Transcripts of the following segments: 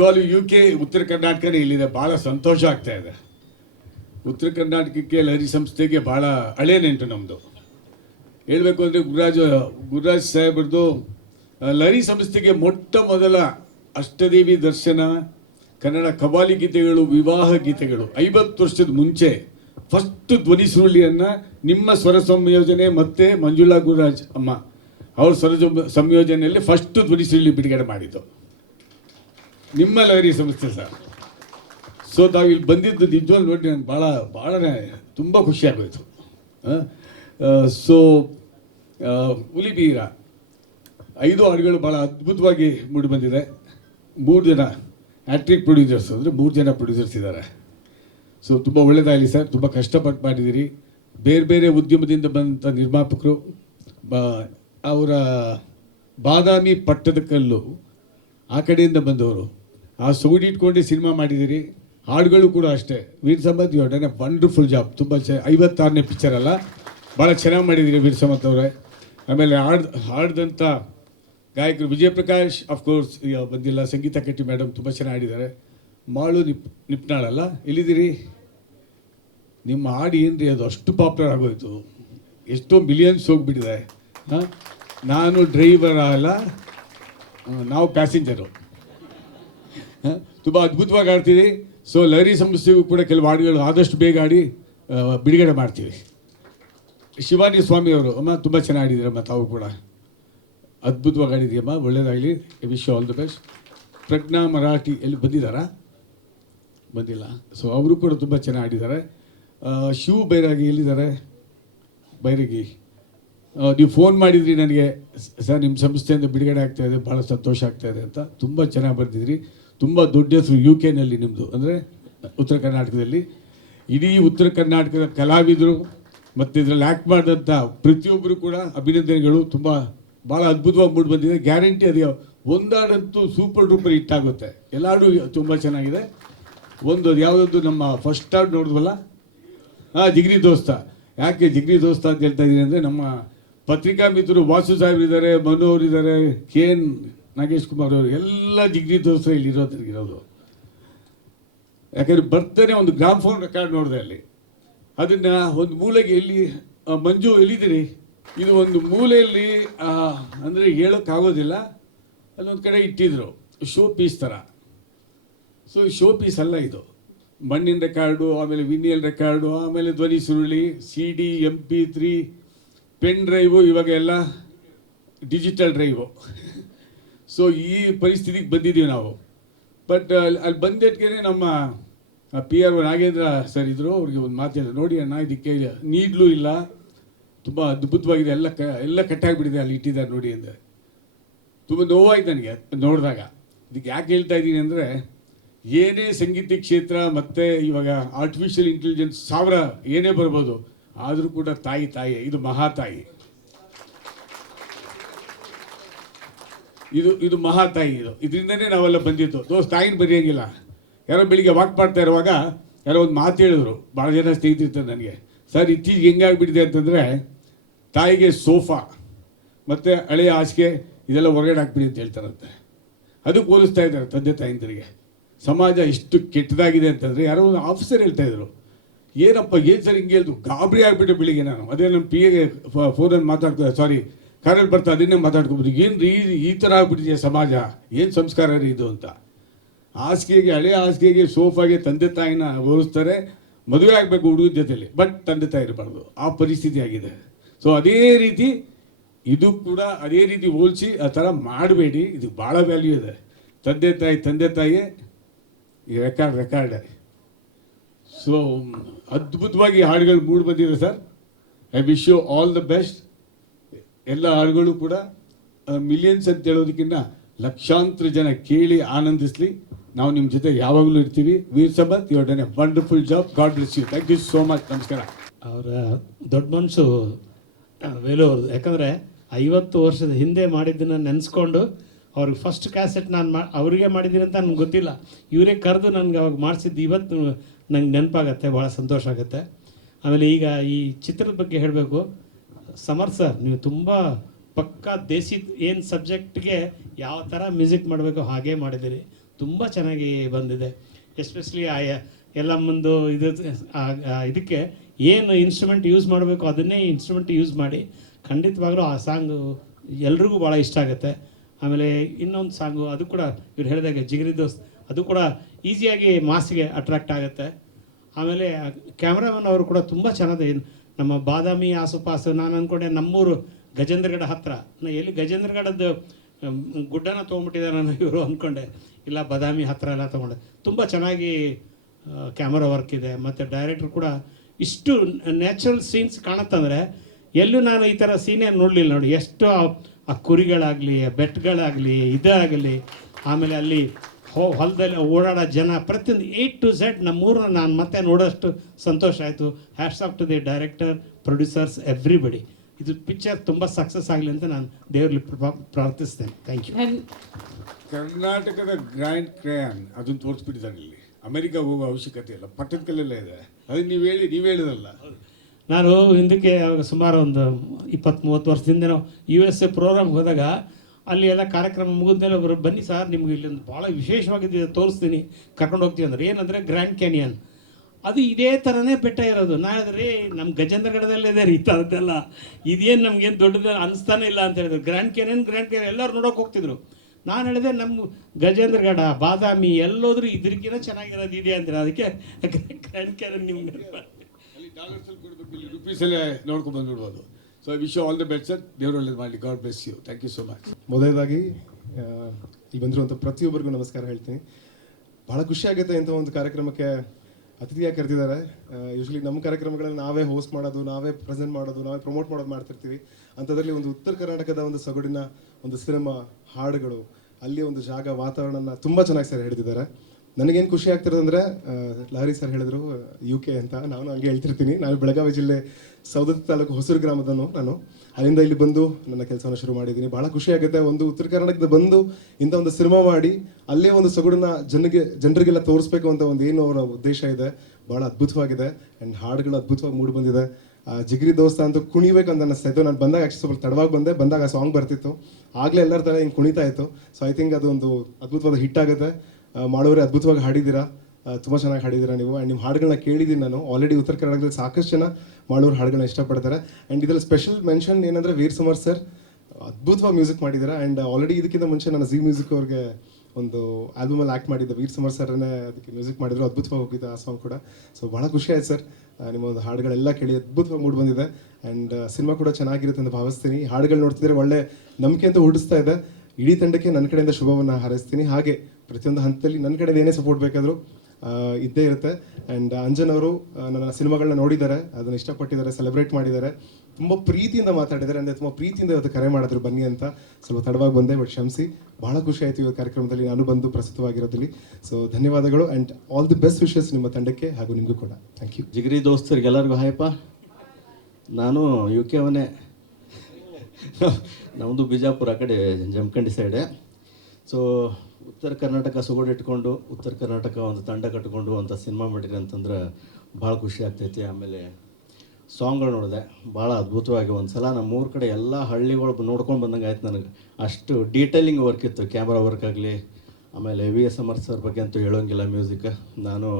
ನಿಜವಾಗ್ಲೂ UK ಉತ್ತರ ಕರ್ನಾಟಕನೇ ಇಲ್ಲಿದೆ. ಭಾಳ ಸಂತೋಷ ಆಗ್ತಾ ಇದೆ. ಉತ್ತರ ಕರ್ನಾಟಕಕ್ಕೆ ಲಹರಿ ಸಂಸ್ಥೆಗೆ ಭಾಳ ಹಳೆ ನೆಂಟು ನಮ್ಮದು. ಹೇಳಬೇಕು ಅಂದರೆ ಗುರುರಾಜ್ ಸಾಹೇಬ್ರದ್ದು ಲಹರಿ ಸಂಸ್ಥೆಗೆ ಮೊಟ್ಟ ಮೊದಲ ಅಷ್ಟದೇವಿ ದರ್ಶನ, ಕನ್ನಡ ಕವ್ವಾಲಿ ಗೀತೆಗಳು, ವಿವಾಹ ಗೀತೆಗಳು 50 ವರ್ಷದ ಮುಂಚೆ ಫಸ್ಟ್ ಧ್ವನಿ ಸುರುಳಿಯನ್ನು ನಿಮ್ಮ ಸ್ವರ ಸಂಯೋಜನೆ ಮತ್ತು ಮಂಜುಳಾ ಗುರುರಾಜ್ ಅಮ್ಮ ಅವ್ರ ಸ್ವರ ಸಂಯೋಜನೆಯಲ್ಲಿ ಫಸ್ಟ್ ಧ್ವನಿ ಸುರುಳಿ ಬಿಡುಗಡೆ ಮಾಡಿದ್ದು ನಿಮ್ಮ ಲಹರಿ ಸಂಸ್ಥೆ ಸರ್. ಸೊ ತಾವು ಇಲ್ಲಿ ಬಂದಿದ್ದು ನಿಜವಾಗ್ಲೂ ನೋಡಿ ನನಗೆ ಭಾಳನೇ ತುಂಬ ಖುಷಿಯಾಗೋಯಿತು. ಸೊ ಹುಲಿಬೀರ 5 ಹಾಡುಗಳು ಭಾಳ ಅದ್ಭುತವಾಗಿ ಮೂಡಿಬಂದಿದೆ. 3 ಜನ ಹ್ಯಾಟ್ರಿಕ್ ಪ್ರೊಡ್ಯೂಸರ್ಸ್ ಅಂದರೆ 3 ಜನ ಪ್ರೊಡ್ಯೂಸರ್ಸ್ ಇದ್ದಾರೆ. ಸೊ ತುಂಬ ಒಳ್ಳೆಯದಾಗಲಿ ಸರ್. ತುಂಬ ಕಷ್ಟಪಟ್ಟು ಮಾಡಿದ್ದೀರಿ. ಬೇರೆ ಬೇರೆ ಉದ್ಯಮದಿಂದ ಬಂದಂಥ ನಿರ್ಮಾಪಕರು, ಅವರ ಬಾದಾಮಿ ಪಟ್ಟದ ಕಲ್ಲು ಆ ಕಡೆಯಿಂದ ಬಂದವರು, ಆ ಸೌಡಿ ಇಟ್ಕೊಂಡೆ ಸಿನಿಮಾ ಮಾಡಿದ್ದೀರಿ. ಹಾಡುಗಳು ಕೂಡ ಅಷ್ಟೇ. Veer Samarth you have done a wonderful job. ತುಂಬ 56ನೇ ಪಿಕ್ಚರ್ ಅಲ್ಲ, ಭಾಳ ಚೆನ್ನಾಗಿ ಮಾಡಿದ್ದೀರಿ ವೀರ್ ಸಮತ್ ಅವರೇ. ಆಮೇಲೆ ಹಾಡ್ದಂಥ ಗಾಯಕರು ವಿಜಯ್ ಪ್ರಕಾಶ್ ಅಫ್ಕೋರ್ಸ್ ಬಂದಿಲ್ಲ, ಸಂಗೀತ ಕಟ್ಟಿ ಮೇಡಮ್ ತುಂಬ ಚೆನ್ನಾಗಿ ಹಾಡಿದ್ದಾರೆ. ಮಾಳು ನಿಪ್ನಾಳಲ್ಲ, ಎಲ್ಲಿದ್ದೀರಿ? ನಿಮ್ಮ ಹಾಡು ಏನ್ರಿ ಅದು ಅಷ್ಟು ಪಾಪ್ಯುಲರ್ ಆಗೋಯ್ತು, ಎಷ್ಟೋ ಮಿಲಿಯನ್ಸ್ ಹೋಗಿಬಿಟ್ಟಿದೆ. ನಾನು ಡ್ರೈವರ್ ಅಲ್ಲ, ನಾವು ಪ್ಯಾಸೆಂಜರು. ತುಂಬ ಅದ್ಭುತವಾಗಿ ಆಡ್ತೀವಿ. ಸೊ ಲಹರಿ ಸಂಸ್ಥೆಗೂ ಕೂಡ ಕೆಲವು ಹಾಡುಗಳು ಆದಷ್ಟು ಬೇಗ ಆಡಿ ಬಿಡುಗಡೆ ಮಾಡ್ತೀವಿ. ಶಿವಾನಿ ಸ್ವಾಮಿ ಅವರು ಅಮ್ಮ ತುಂಬ ಚೆನ್ನಾಗಿ ಆಡಿದ್ದೀರಮ್ಮ, ತಾವು ಕೂಡ ಅದ್ಭುತವಾಗಿ ಆಡಿದೆಯಮ್ಮ, ಒಳ್ಳೆಯದಾಗಲಿ. Wish all the best. Prajna Marathi ಎಲ್ಲಿ ಬಂದಿದ್ದಾರಾ? ಬಂದಿಲ್ಲ. ಸೊ ಅವರು ಕೂಡ ತುಂಬ ಚೆನ್ನಾಗಿ ಆಡಿದ್ದಾರೆ. ಶಿವ್ ಬೈರಾಗಿ ಎಲ್ಲಿದ್ದಾರೆ? ಬೈರಗಿ ನೀವು ಫೋನ್ ಮಾಡಿದ್ರಿ ನನಗೆ, ಸರ್ ನಿಮ್ಮ ಸಂಸ್ಥೆಯಿಂದ ಬಿಡುಗಡೆ ಆಗ್ತಾಯಿದೆ, ಭಾಳ ಸಂತೋಷ ಆಗ್ತಾಯಿದೆ ಅಂತ. ತುಂಬ ಚೆನ್ನಾಗಿ ಬರ್ತಿದ್ರಿ. ತುಂಬ ದೊಡ್ಡ ಹೆಸರು UK-ನಲ್ಲಿ ನಿಮ್ಮದು, ಅಂದರೆ ಉತ್ತರ ಕರ್ನಾಟಕದಲ್ಲಿ. ಇಡೀ ಉತ್ತರ ಕರ್ನಾಟಕದ ಕಲಾವಿದರು ಮತ್ತು ಇದರಲ್ಲಿ ಆ್ಯಕ್ಟ್ ಮಾಡಿದಂಥ ಪ್ರತಿಯೊಬ್ಬರು ಕೂಡ ಅಭಿನಂದನೆಗಳು. ತುಂಬ ಭಾಳ ಅದ್ಭುತವಾಗಿ ಮೂಡಿ ಬಂದಿದೆ. ಗ್ಯಾರಂಟಿ ಅದು ಒಂದಾಡಂತೂ ಸೂಪರ್ ಡೂಪರ್ ಹಿಟ್ ಆಗುತ್ತೆ. ಎಲ್ಲ ಹಾಡು ತುಂಬ ಚೆನ್ನಾಗಿದೆ. ಅದು ಯಾವುದದ್ದು ನಮ್ಮ ಫಸ್ಟ್ ಹಾಡು ನೋಡಿದ್ವಲ್ಲ, ಜಿಗ್ರಿ ದೋಸ್ತ. ಯಾಕೆ ಜಿಗ್ರಿ ದೋಸ್ತ ಅಂತ ಹೇಳ್ತಾ ಇದ್ದೀನಿ ಅಂದರೆ, ನಮ್ಮ ಪತ್ರಿಕಾ ಮಿತ್ರರು ವಾಸು ಸಾಹೇಬ್ರಿದ್ದಾರೆ, ಮನು ಅವರಿದ್ದಾರೆ, KN ನಾಗೇಶ್ ಕುಮಾರ್ ಅವರು, ಎಲ್ಲ ಜಿಗ್ರಿ ದೋಸ್ತ ಇಲ್ಲಿ ಇರೋದು. ಯಾಕಂದರೆ ಬರ್ತಾನೆ ಒಂದು ಗ್ರಾಮ್ಫೋನ್ ರೆಕಾರ್ಡ್ ನೋಡಿದೆ ಅಲ್ಲಿ. ಅದನ್ನು ಒಂದು ಮೂಲೆಗೆ ಎಲ್ಲಿ ಮಂಜು ಎಲ್ಲಿದ್ದೀರಿ? ಇದು ಒಂದು ಮೂಲೆಯಲ್ಲಿ ಅಂದರೆ ಹೇಳೋಕ್ಕಾಗೋದಿಲ್ಲ, ಅಲ್ಲೊಂದು ಕಡೆ ಇಟ್ಟಿದ್ರು ಶೋ ಪೀಸ್ ಥರ. ಸೊ ಶೋ ಪೀಸ್ ಅಲ್ಲ ಇದು, ಮಣ್ಣಿನ ರೆಕಾರ್ಡು, ಆಮೇಲೆ ವಿನಿಯಲ್ ರೆಕಾರ್ಡು, ಆಮೇಲೆ ಧ್ವನಿ ಸುರುಳಿ, CD, MP3, ಪೆನ್ ಡ್ರೈವು, ಇವಾಗ ಎಲ್ಲ ಡಿಜಿಟಲ್ ಡ್ರೈವು. ಸೊ ಈ ಪರಿಸ್ಥಿತಿಗೆ ಬಂದಿದ್ದೀವಿ ನಾವು. ಬಟ್ ಅಲ್ಲಿ ಬಂದಿದ್ದಕ್ಕೆ ನಮ್ಮ PR ನಾಗೇಂದ್ರ ಸರ್ ಇದ್ದರು, ಅವ್ರಿಗೆ ಒಂದು ಮಾತಿಲ್ಲ, ನೋಡಿ ಅಣ್ಣ ಇದಕ್ಕೆ ನೀಡ್ಲೂ ಇಲ್ಲ, ತುಂಬ ಅದ್ಭುತವಾಗಿದೆ, ಎಲ್ಲ ಕಟ್ಟಾಗಿಬಿಟ್ಟಿದೆ, ಅಲ್ಲಿ ಇಟ್ಟಿದ್ದಾರೆ ನೋಡಿ ಅಂದರೆ. ತುಂಬ ನೋವಾಯ್ತು ನನಗೆ ನೋಡಿದಾಗ. ಇದಕ್ಕೆ ಯಾಕೆ ಹೇಳ್ತಾ ಇದ್ದೀನಿ ಅಂದರೆ, ಏನೇ ಸಂಗೀತ ಕ್ಷೇತ್ರ ಮತ್ತು ಇವಾಗ ಆರ್ಟಿಫಿಷಿಯಲ್ ಇಂಟೆಲಿಜೆನ್ಸ್ 1000 ಏನೇ ಬರ್ಬೋದು, ಆದರೂ ಕೂಡ ತಾಯಿ ಇದು ಮಹಾತಾಯಿ. ಇದು ಮಹಾತಾಯಿ. ಇದರಿಂದನೇ ನಾವೆಲ್ಲ ಬಂದಿದ್ದು. ತಾಯಿನ ಬರೆಯೋಂಗಿಲ್ಲ. ಯಾರೋ ಬೆಳಿಗ್ಗೆ ವಾಕ್ ಮಾಡ್ತಾ ಇರುವಾಗ ಯಾರೋ ಒಂದು ಮಾತು ಹೇಳಿದ್ರು, ಭಾಳ ಜನ ಸ್ನೇಹಿತರಿರ್ತಾರೆ ನನಗೆ, ಸರ್ ಇತ್ತೀಚೆಗೆ ಹೆಂಗಾಗ್ಬಿಟ್ಟಿದೆ ಅಂತಂದರೆ, ತಾಯಿಗೆ ಸೋಫಾ ಮತ್ತು ಹಳೆಯ ಹಾಸಿಗೆ ಇದೆಲ್ಲ ಹೊರಗಡೆ ಹಾಕ್ಬಿಡಿ ಅಂತ ಹೇಳ್ತಾರಂತೆ. ಅದಕ್ಕೆ ಹೋಲಿಸ್ತಾ ಇದ್ದಾರೆ ತಂದೆ ತಾಯಿಂದರಿಗೆ. ಸಮಾಜ ಎಷ್ಟು ಕೆಟ್ಟದಾಗಿದೆ ಅಂತಂದರೆ, ಯಾರೋ ಒಂದು ಆಫೀಸರ್ ಹೇಳ್ತಾಯಿದ್ರು, ಏನಪ್ಪ ಏನು ಸರ್ ಹಿಂಗೆ ಹೇಳ್ತು, ಗಾಬರಿ ಆಗಿಬಿಟ್ಟು ಬೆಳಿಗ್ಗೆ ನಾನು. ಅದೇ ನಮ್ಮ PA ಫೋನಲ್ಲಿ ಕಾರಲ್ಲಿ ಬರ್ತಾ ಅದನ್ನೇ ಮಾತಾಡ್ಕೊಬೋದು, ಏನು ರೀ ಈ ಥರ ಆಗ್ಬಿಟ್ಟಿದೆ ಸಮಾಜ, ಏನು ಸಂಸ್ಕಾರ ರೀ ಇದು ಅಂತ. ಹಾಸಿಗೆಗೆ, ಹಳೆಯ ಹಾಸಿಗೆಗೆ, ಸೋಫಾಗೆ ತಂದೆ ತಾಯಿನ ಹೋಲಿಸ್ತಾರೆ. ಮದುವೆ ಆಗಬೇಕು ಹುಡುಗನ ಜೊತೆಲಿ, ಬಟ್ ತಂದೆ ತಾಯಿ ಇರಬಾರ್ದು, ಆ ಪರಿಸ್ಥಿತಿ ಆಗಿದೆ. ಸೊ ಅದೇ ರೀತಿ ಇದು ಕೂಡ ಅದೇ ರೀತಿ ಹೋಲಿಸಿ ಆ ಥರ ಮಾಡಬೇಡಿ. ಇದು ಭಾಳ ವ್ಯಾಲ್ಯೂ ಇದೆ. ತಂದೆ ತಾಯಿ ಈ ರೆಕಾರ್ಡ್. ಸೊ ಅದ್ಭುತವಾಗಿ ಹಾಡುಗಳು ಮೂಡಿ ಬಂದಿದೆ sir. I wish you all the best. ಎಲ್ಲ ಹಾಡುಗಳು ಕೂಡ ಮಿಲಿಯನ್ಸ್ ಅಂತ ಹೇಳೋದಕ್ಕಿಂತ ಲಕ್ಷಾಂತರ ಜನ ಕೇಳಿ ಆನಂದಿಸಲಿ. ನಾವು ನಿಮ್ಮ ಜೊತೆ ಯಾವಾಗಲೂ ಇರ್ತೀವಿ. Veer Samarth, you have done a wonderful job. God bless you. Thank you so much. ನಮಸ್ಕಾರ. ಅವರ ದೊಡ್ಡ ಮನಸ್ಸು ವೇಲು ಅವ್ರದ್ದು. ಯಾಕಂದರೆ 50 ವರ್ಷದ ಹಿಂದೆ ಮಾಡಿದ್ದನ್ನು ನೆನೆಸ್ಕೊಂಡು ಅವ್ರಿಗೆ ಫಸ್ಟ್ ಕ್ಯಾಸೆಟ್ ನಾನು ಅವರಿಗೆ ಮಾಡಿದ್ದೀನಿ ಅಂತ ನನಗೆ ಗೊತ್ತಿಲ್ಲ, ಇವರೇ ಕರೆದು ನನಗೆ ಅವಾಗ ಮಾಡಿಸಿದ್ದು ಇವತ್ತು ನಂಗೆ ನೆನಪಾಗತ್ತೆ, ಭಾಳ ಸಂತೋಷ ಆಗುತ್ತೆ. ಆಮೇಲೆ ಈಗ ಈ ಚಿತ್ರದ ಬಗ್ಗೆ ಹೇಳಬೇಕು. ಸಮರ್ ಸರ್, ನೀವು ತುಂಬ ಪಕ್ಕಾ ದೇಸಿ ಏನು ಸಬ್ಜೆಕ್ಟ್ಗೆ ಯಾವ ಥರ ಮ್ಯೂಸಿಕ್ ಮಾಡಬೇಕು ಹಾಗೇ ಮಾಡಿದ್ದೀರಿ. ತುಂಬ ಚೆನ್ನಾಗಿ ಬಂದಿದೆ. ಎಸ್ಪೆಷಲಿ ಎಲ್ಲ ಮುಂದು ಇದಕ್ಕೆ ಏನು ಇನ್ಸ್ಟ್ರೂಮೆಂಟ್ ಯೂಸ್ ಮಾಡಬೇಕು ಅದನ್ನೇ ಇನ್ಸ್ಟ್ರೂಮೆಂಟ್ ಯೂಸ್ ಮಾಡಿ ಖಂಡಿತವಾಗ್ಲೂ ಆ ಸಾಂಗು ಎಲ್ರಿಗೂ ಭಾಳ ಇಷ್ಟ ಆಗುತ್ತೆ. ಆಮೇಲೆ ಇನ್ನೊಂದು ಸಾಂಗು ಅದು ಕೂಡ ಇವ್ರು ಹೇಳಿದಾಗೆ ಜಿಗರಿ ದೋಸ್ತ್, ಅದು ಕೂಡ ಈಸಿಯಾಗಿ ಮಾಸಿಗೆ ಅಟ್ರಾಕ್ಟ್ ಆಗುತ್ತೆ. ಆಮೇಲೆ ಕ್ಯಾಮ್ರಾಮನ್ ಅವರು ಕೂಡ ತುಂಬ ಚೆನ್ನಾಗಿದೆ. ನಮ್ಮ ಬಾದಾಮಿ ಆಸುಪಾಸು ನಾನು ಅಂದ್ಕೊಂಡೆ ನಮ್ಮೂರು ಗಜೇಂದ್ರಗಢ ಹತ್ತಿರ, ಎಲ್ಲಿ ಗಜೇಂದ್ರಗಢದ್ದು ಗುಡ್ಡನ ತೊಗೊಂಡ್ಬಿಟ್ಟಿದ್ದಾರೆ ನಾನು ಇವರು ಅಂದ್ಕೊಂಡೆ. ಇಲ್ಲ, ಬಾದಾಮಿ ಹತ್ತಿರ ಎಲ್ಲ ತೊಗೊಂಡೆ. ತುಂಬ ಚೆನ್ನಾಗಿ ಕ್ಯಾಮ್ರಾ ವರ್ಕ್ ಇದೆ. ಮತ್ತು ಡೈರೆಕ್ಟ್ರು ಕೂಡ ಇಷ್ಟು ನ್ಯಾಚುರಲ್ ಸೀನ್ಸ್ ಕಾಣುತ್ತಂದರೆ ಎಲ್ಲೂ ನಾನು ಈ ಥರ ಸೀನೇ ನೋಡಲಿಲ್ಲ ನೋಡಿ. ಎಷ್ಟು ಆ ಕುರಿಗಳಾಗಲಿ, ಬೆಟ್ಟಗಳಾಗಲಿ, ಇದಾಗಲಿ, ಆಮೇಲೆ ಅಲ್ಲಿ ಹೊಲದಲ್ಲಿ ಓಡಾಡೋ ಜನ, ಪ್ರತಿಯೊಂದು A to Z ನಮ್ಮೂರನ್ನ ನಾನು ಮತ್ತೆ ನೋಡೋಷ್ಟು ಸಂತೋಷ ಆಯಿತು. Hats off to the director, producers, everybody. ಇದು ಪಿಕ್ಚರ್ ತುಂಬ ಸಕ್ಸಸ್ ಆಗಲಿ ಅಂತ ನಾನು ದೇವರಲ್ಲಿ ಪ್ರಾರ್ಥಿಸ್ತೇನೆ. Thank you. ಕರ್ನಾಟಕದ ಗ್ರ್ಯಾಂಡ್ ಕ್ರೇಯನ್ ಅದನ್ನು ತೋರಿಸ್ಬಿಟ್ಟಿದ್ದಾರೆ ಇಲ್ಲಿ. ಅಮೆರಿಕಾಗೆ ಹೋಗೋ ಅವಶ್ಯಕತೆ ಇಲ್ಲ, ಪಟ್ಟದಕಲ್ಲೆಲ್ಲ ಇದೆ. ಅದನ್ನು ನೀವು ಹೇಳಿದಲ್ಲ. ನಾನು ಹಿಂದಕ್ಕೆ ಸುಮಾರು ಒಂದು 20-30 ವರ್ಷದಿಂದ ನಾವು USA ಪ್ರೋಗ್ರಾಮ್ಗೆ ಹೋದಾಗ ಅಲ್ಲಿ ಎಲ್ಲ ಕಾರ್ಯಕ್ರಮ ಮುಗಿದ್ಮೇಲೆ ಒಬ್ಬರು ಬನ್ನಿ ಸರ್ ನಿಮ್ಗೆ ಇಲ್ಲೊಂದು ಭಾಳ ವಿಶೇಷವಾಗಿದ್ದು ತೋರಿಸ್ತೀನಿ, ಕರ್ಕೊಂಡು ಹೋಗ್ತೀವಿ ಅಂದ್ರೆ. ಏನಂದರೆ ಗ್ರ್ಯಾಂಡ್ ಕ್ಯಾನಿಯನ್. ಅದು ಇದೇ ಥರನೇ ಬೆಟ್ಟ ಇರೋದು. ನಾ ಹೇಳಿದ್ರೆ ನಮ್ಮ ಗಜೇಂದ್ರಗಢದಲ್ಲೇ ಇದೆ ರೀ ಈ ಥರದ್ದೆಲ್ಲ, ಇದೇನು ನಮಗೇನು ದೊಡ್ಡದ ಅನಿಸ್ತಾನೆ ಇಲ್ಲ ಅಂತ ಹೇಳಿದ್ರು. ಗ್ರ್ಯಾಂಡ್ ಕ್ಯಾನಿಯನ್ ಎಲ್ಲರೂ ನೋಡೋಕೆ ಹೋಗ್ತಿದ್ರು. ನಾನು ಹೇಳಿದೆ ನಮ್ಮ ಗಜೇಂದ್ರಗಢ, ಬಾದಾಮಿ ಎಲ್ಲೋದ್ರೂ ಇದ್ರಿಗಿನ ಚೆನ್ನಾಗಿರೋದು ಇದೆ ಅಂತಾರೆ. ಅದಕ್ಕೆ ಗ್ರ್ಯಾಂಡ್ ಕ್ಯಾನಿಯನ್ ನಿಮ್ಗೆ ರುಪೀಸಲ್ಲೇ ನೋಡ್ಕೊಂಡು ಬಂದ್ಬಿಡ್ಬೋದು. So I wish you all the best sir. ದೇವರು ಒಳ್ಳೇದು ಮಾಡಲಿ. God bless you. Thank you so much. ಮೊದಲನೇದಾಗಿ ಇಲ್ಲಿ ಬಂದಿರುವಂಥ ಪ್ರತಿಯೊಬ್ಬರಿಗೂ ನಮಸ್ಕಾರ ಹೇಳ್ತೀನಿ. ಭಾಳ ಖುಷಿಯಾಗುತ್ತೆ ಇಂಥ ಒಂದು ಕಾರ್ಯಕ್ರಮಕ್ಕೆ ಅತಿಥಿಯಾಗಿ ಕರೆದಿದ್ದಾರೆ. ಯೂಶ್ವಲಿ ನಮ್ಮ ಕಾರ್ಯಕ್ರಮಗಳಲ್ಲಿ ನಾವೇ ಹೋಸ್ಟ್ ಮಾಡೋದು, ನಾವೇ ಪ್ರೆಸೆಂಟ್ ಮಾಡೋದು, ನಾವೇ ಪ್ರಮೋಟ್ ಮಾಡೋದು ಮಾಡ್ತಿರ್ತೀವಿ. ಅಂಥದ್ರಲ್ಲಿ ಒಂದು ಉತ್ತರ ಕರ್ನಾಟಕದ ಒಂದು ಸೊಗಡಿನ ಒಂದು ಸಿನಿಮಾ, ಹಾಡುಗಳು, ಅಲ್ಲಿ ಒಂದು ಜಾಗ, ವಾತಾವರಣನ ತುಂಬ ಚೆನ್ನಾಗಿ ಸರ್ ಹಿಡಿದಿದ್ದಾರೆ. ನನಗೇನು ಖುಷಿ ಆಗ್ತಿರೋದಂದರೆ, ಲಹರಿ ಸರ್ ಹೇಳಿದ್ರು UK ಅಂತ, ನಾನು ಹಂಗೆ ಹೇಳ್ತಿರ್ತೀನಿ. ನಾನು ಬೆಳಗಾವಿ ಜಿಲ್ಲೆ ಸವದತ್ತಿ ತಾಲೂಕು ಹೊಸೂರು ಗ್ರಾಮದನು. ನಾನು ಅಲ್ಲಿಂದ ಇಲ್ಲಿ ಬಂದು ನನ್ನ ಕೆಲಸವನ್ನು ಶುರು ಮಾಡಿದ್ದೀನಿ. ಭಾಳ ಖುಷಿ ಆಗುತ್ತೆ ಒಂದು ಉತ್ತರ ಕರ್ನಾಟಕದ ಬಂದು ಇಂಥ ಒಂದು ಸಿನಿಮಾ ಮಾಡಿ ಅಲ್ಲೇ ಒಂದು ಸೊಗಡನ್ನ ಜನರಿಗೆಲ್ಲ ತೋರಿಸ್ಬೇಕು ಅಂತ ಒಂದು ಏನು ಅವರ ಉದ್ದೇಶ ಇದೆ. ಭಾಳ ಅದ್ಭುತವಾಗಿದೆ. ಆ್ಯಂಡ್ ಹಾಡುಗಳು ಅದ್ಭುತವಾಗಿ ಮೂಡಿ ಬಂದಿದೆ. ಜಿಗಿರಿ ದೋಸ್ತ ಅಂತೂ ಕುಣಿಬೇಕು ಅಂತ ಅನ್ನಿಸ್ತಾ ಇತ್ತು. ನಾನು ಬಂದಾಗ ಆ್ಯಕ್ಚುಲಿ ಸ್ವಲ್ಪ ತಡವಾಗಿ ಬಂದಾಗ ಆ ಸಾಂಗ್ ಬರ್ತಿತ್ತು. ಆಗಲೇ ಎಲ್ಲರ ಥರ ಹಿಂಗೆ ಕುಣಿತಾ ಇತ್ತು. ಸೊ ಐ ಥಿಂಕ್ ಅದು ಒಂದು ಅದ್ಭುತವಾದ ಹಿಟ್ ಆಗುತ್ತೆ. ಮಾಡೋರೆ ಅದ್ಭುತವಾಗಿ ಹಾಡಿದ್ದೀರಾ, ತುಂಬ ಚೆನ್ನಾಗಿ ಹಾಡಿದ್ದೀರಾ ನೀವು. ಆ್ಯಂಡ್ ನಿಮ್ಮ ಹಾಡುಗಳನ್ನ ಕೇಳಿದ್ದೀನಿ ನಾನು. ಆಲ್ರೆಡಿ ಉತ್ತರ ಕರ್ನಾಟಕದಲ್ಲಿ ಸಾಕಷ್ಟು ಜನ ಮಾಡೋರು ಹಾಡುಗಳನ್ನ ಇಷ್ಟಪಡ್ತಾರೆ. ಆ್ಯಂಡ್ ಇದರಲ್ಲಿ ಸ್ಪೆಷಲ್ ಮೆನ್ಷನ್ ಏನಂದರೆ ವೀರ್ ಸಮರ್ ಸರ್ ಅದ್ಭುತವಾಗಿ ಮ್ಯೂಸಿಕ್ ಮಾಡಿದ್ದಾರೆ. ಆ್ಯಂಡ್ ಆಲ್ರೆಡಿ ಇದಕ್ಕಿಂತ ಮುಂಚೆ ನಾನು ಜಿ ಮ್ಯೂಸಿಕ್ ಅವ್ರಿಗೆ ಒಂದು ಆಲ್ಬಮಲ್ಲಿ ಆ್ಯಕ್ಟ್ ಮಾಡಿದ್ದೆ. ವೀರ್ ಸಮರ್ ಸರ್ನೇ ಅದಕ್ಕೆ ಮ್ಯೂಸಿಕ್ ಮಾಡಿದ್ರು. ಅದ್ಭುತವಾಗಿ ಹೋಗಿದ್ದೆ ಆ ಸಾಂಗ್ ಕೂಡ. ಸೊ ಭಾಳ ಖುಷಿ ಆಯ್ತು ಸರ್. ನಿಮ್ಮ ಒಂದು ಹಾಡುಗಳೆಲ್ಲ ಕೇಳಿ ಅದ್ಭುತವಾಗಿ ಮೂಡಿ ಬಂದಿದೆ. ಆ್ಯಂಡ್ ಸಿನಿಮಾ ಕೂಡ ಚೆನ್ನಾಗಿರುತ್ತೆ ಅಂತ ಭಾವಿಸ್ತೀನಿ. ಹಾಡುಗಳು ನೋಡ್ತಿದ್ರೆ ಒಳ್ಳೆ ನಂಬಿಕೆ ಅಂತ ಹುಟ್ಟಿಸ್ತಾ ಇದೆ. ಇಡೀ ತಂಡಕ್ಕೆ ನನ್ನ ಕಡೆಯಿಂದ ಶುಭವನ್ನು ಹಾರೈಸ್ತೀನಿ. ಹಾಗೆ ಪ್ರತಿಯೊಂದು ಹಂತದಲ್ಲಿ ನನ್ನ ಕಡೆಯಿಂದ ಏನೇ ಸಪೋರ್ಟ್ ಬೇಕಾದರೂ ಇದ್ದೇ ಇರುತ್ತೆ. ಆ್ಯಂಡ್ ಅಂಜನ್ ಅವರು ನನ್ನ ಸಿನಿಮಾಗಳನ್ನ ನೋಡಿದ್ದಾರೆ, ಅದನ್ನು ಇಷ್ಟಪಟ್ಟಿದ್ದಾರೆ, ಸೆಲೆಬ್ರೇಟ್ ಮಾಡಿದ್ದಾರೆ, ತುಂಬ ಪ್ರೀತಿಯಿಂದ ಮಾತಾಡಿದ್ದಾರೆ. ಅಂದರೆ ತುಂಬ ಪ್ರೀತಿಯಿಂದ ಇವತ್ತು ಕರೆ ಮಾಡಿದ್ರು ಬನ್ನಿ ಅಂತ. ಸ್ವಲ್ಪ ತಡವಾಗಿ ಬಂದೆ, ಬಟ್ ಕ್ಷಮಿಸಿ. ಭಾಳ ಖುಷಿ ಆಯಿತು ಇವತ್ತು ಕಾರ್ಯಕ್ರಮದಲ್ಲಿ ನಾನು ಬಂದು ಪ್ರಸ್ತುತವಾಗಿರೋದ್ರಲ್ಲಿ. ಸೊ ಧನ್ಯವಾದಗಳು. And all the best wishes ನಿಮ್ಮ ತಂಡಕ್ಕೆ ಹಾಗೂ ನಿಮಗೂ ಕೂಡ. Thank you. ಜಿಗರಿ ದೋಸ್ತರಿಗೆಲ್ಲರಿಗೂ ಹಾಯಪ್ಪ. ನಾನು UK ಅವನೇ. ನಮ್ಮದು ಬಿಜಾಪುರ, ಆ ಕಡೆ ಜಮಖಂಡಿ ಸೈಡೆ. ಸೊ ಉತ್ತರ ಕರ್ನಾಟಕ ಸೊಗಡಿಟ್ಕೊಂಡು ಉತ್ತರ ಕರ್ನಾಟಕ ಒಂದು ತಂಡ ಕಟ್ಕೊಂಡು ಅಂತ ಸಿನಿಮಾ ಮಾಡಿರಿ ಅಂತಂದ್ರೆ ಭಾಳ ಖುಷಿ ಆಗ್ತೈತಿ. ಆಮೇಲೆ ಸಾಂಗ್ಗಳು ನೋಡಿದೆ, ಭಾಳ ಅದ್ಭುತವಾಗಿ. ಒಂದು ಸಲ ನಮ್ಮ ಊರ ಕಡೆ ಎಲ್ಲ ಹಳ್ಳಿಗಳು ನೋಡ್ಕೊಂಡು ಬಂದಂಗೆ ಆಯ್ತು ನನಗೆ. ಅಷ್ಟು ಡೀಟೇಲಿಂಗ್ ವರ್ಕ್ ಇತ್ತು, ಕ್ಯಾಮ್ರಾ ವರ್ಕ್ ಆಗಲಿ. ಆಮೇಲೆ VS ಸಮರ್ಥ್ ಸರ್ ಬಗ್ಗೆ ಅಂತೂ ಹೇಳೋಂಗಿಲ್ಲ. ಮ್ಯೂಸಿಕ್ ನಾನು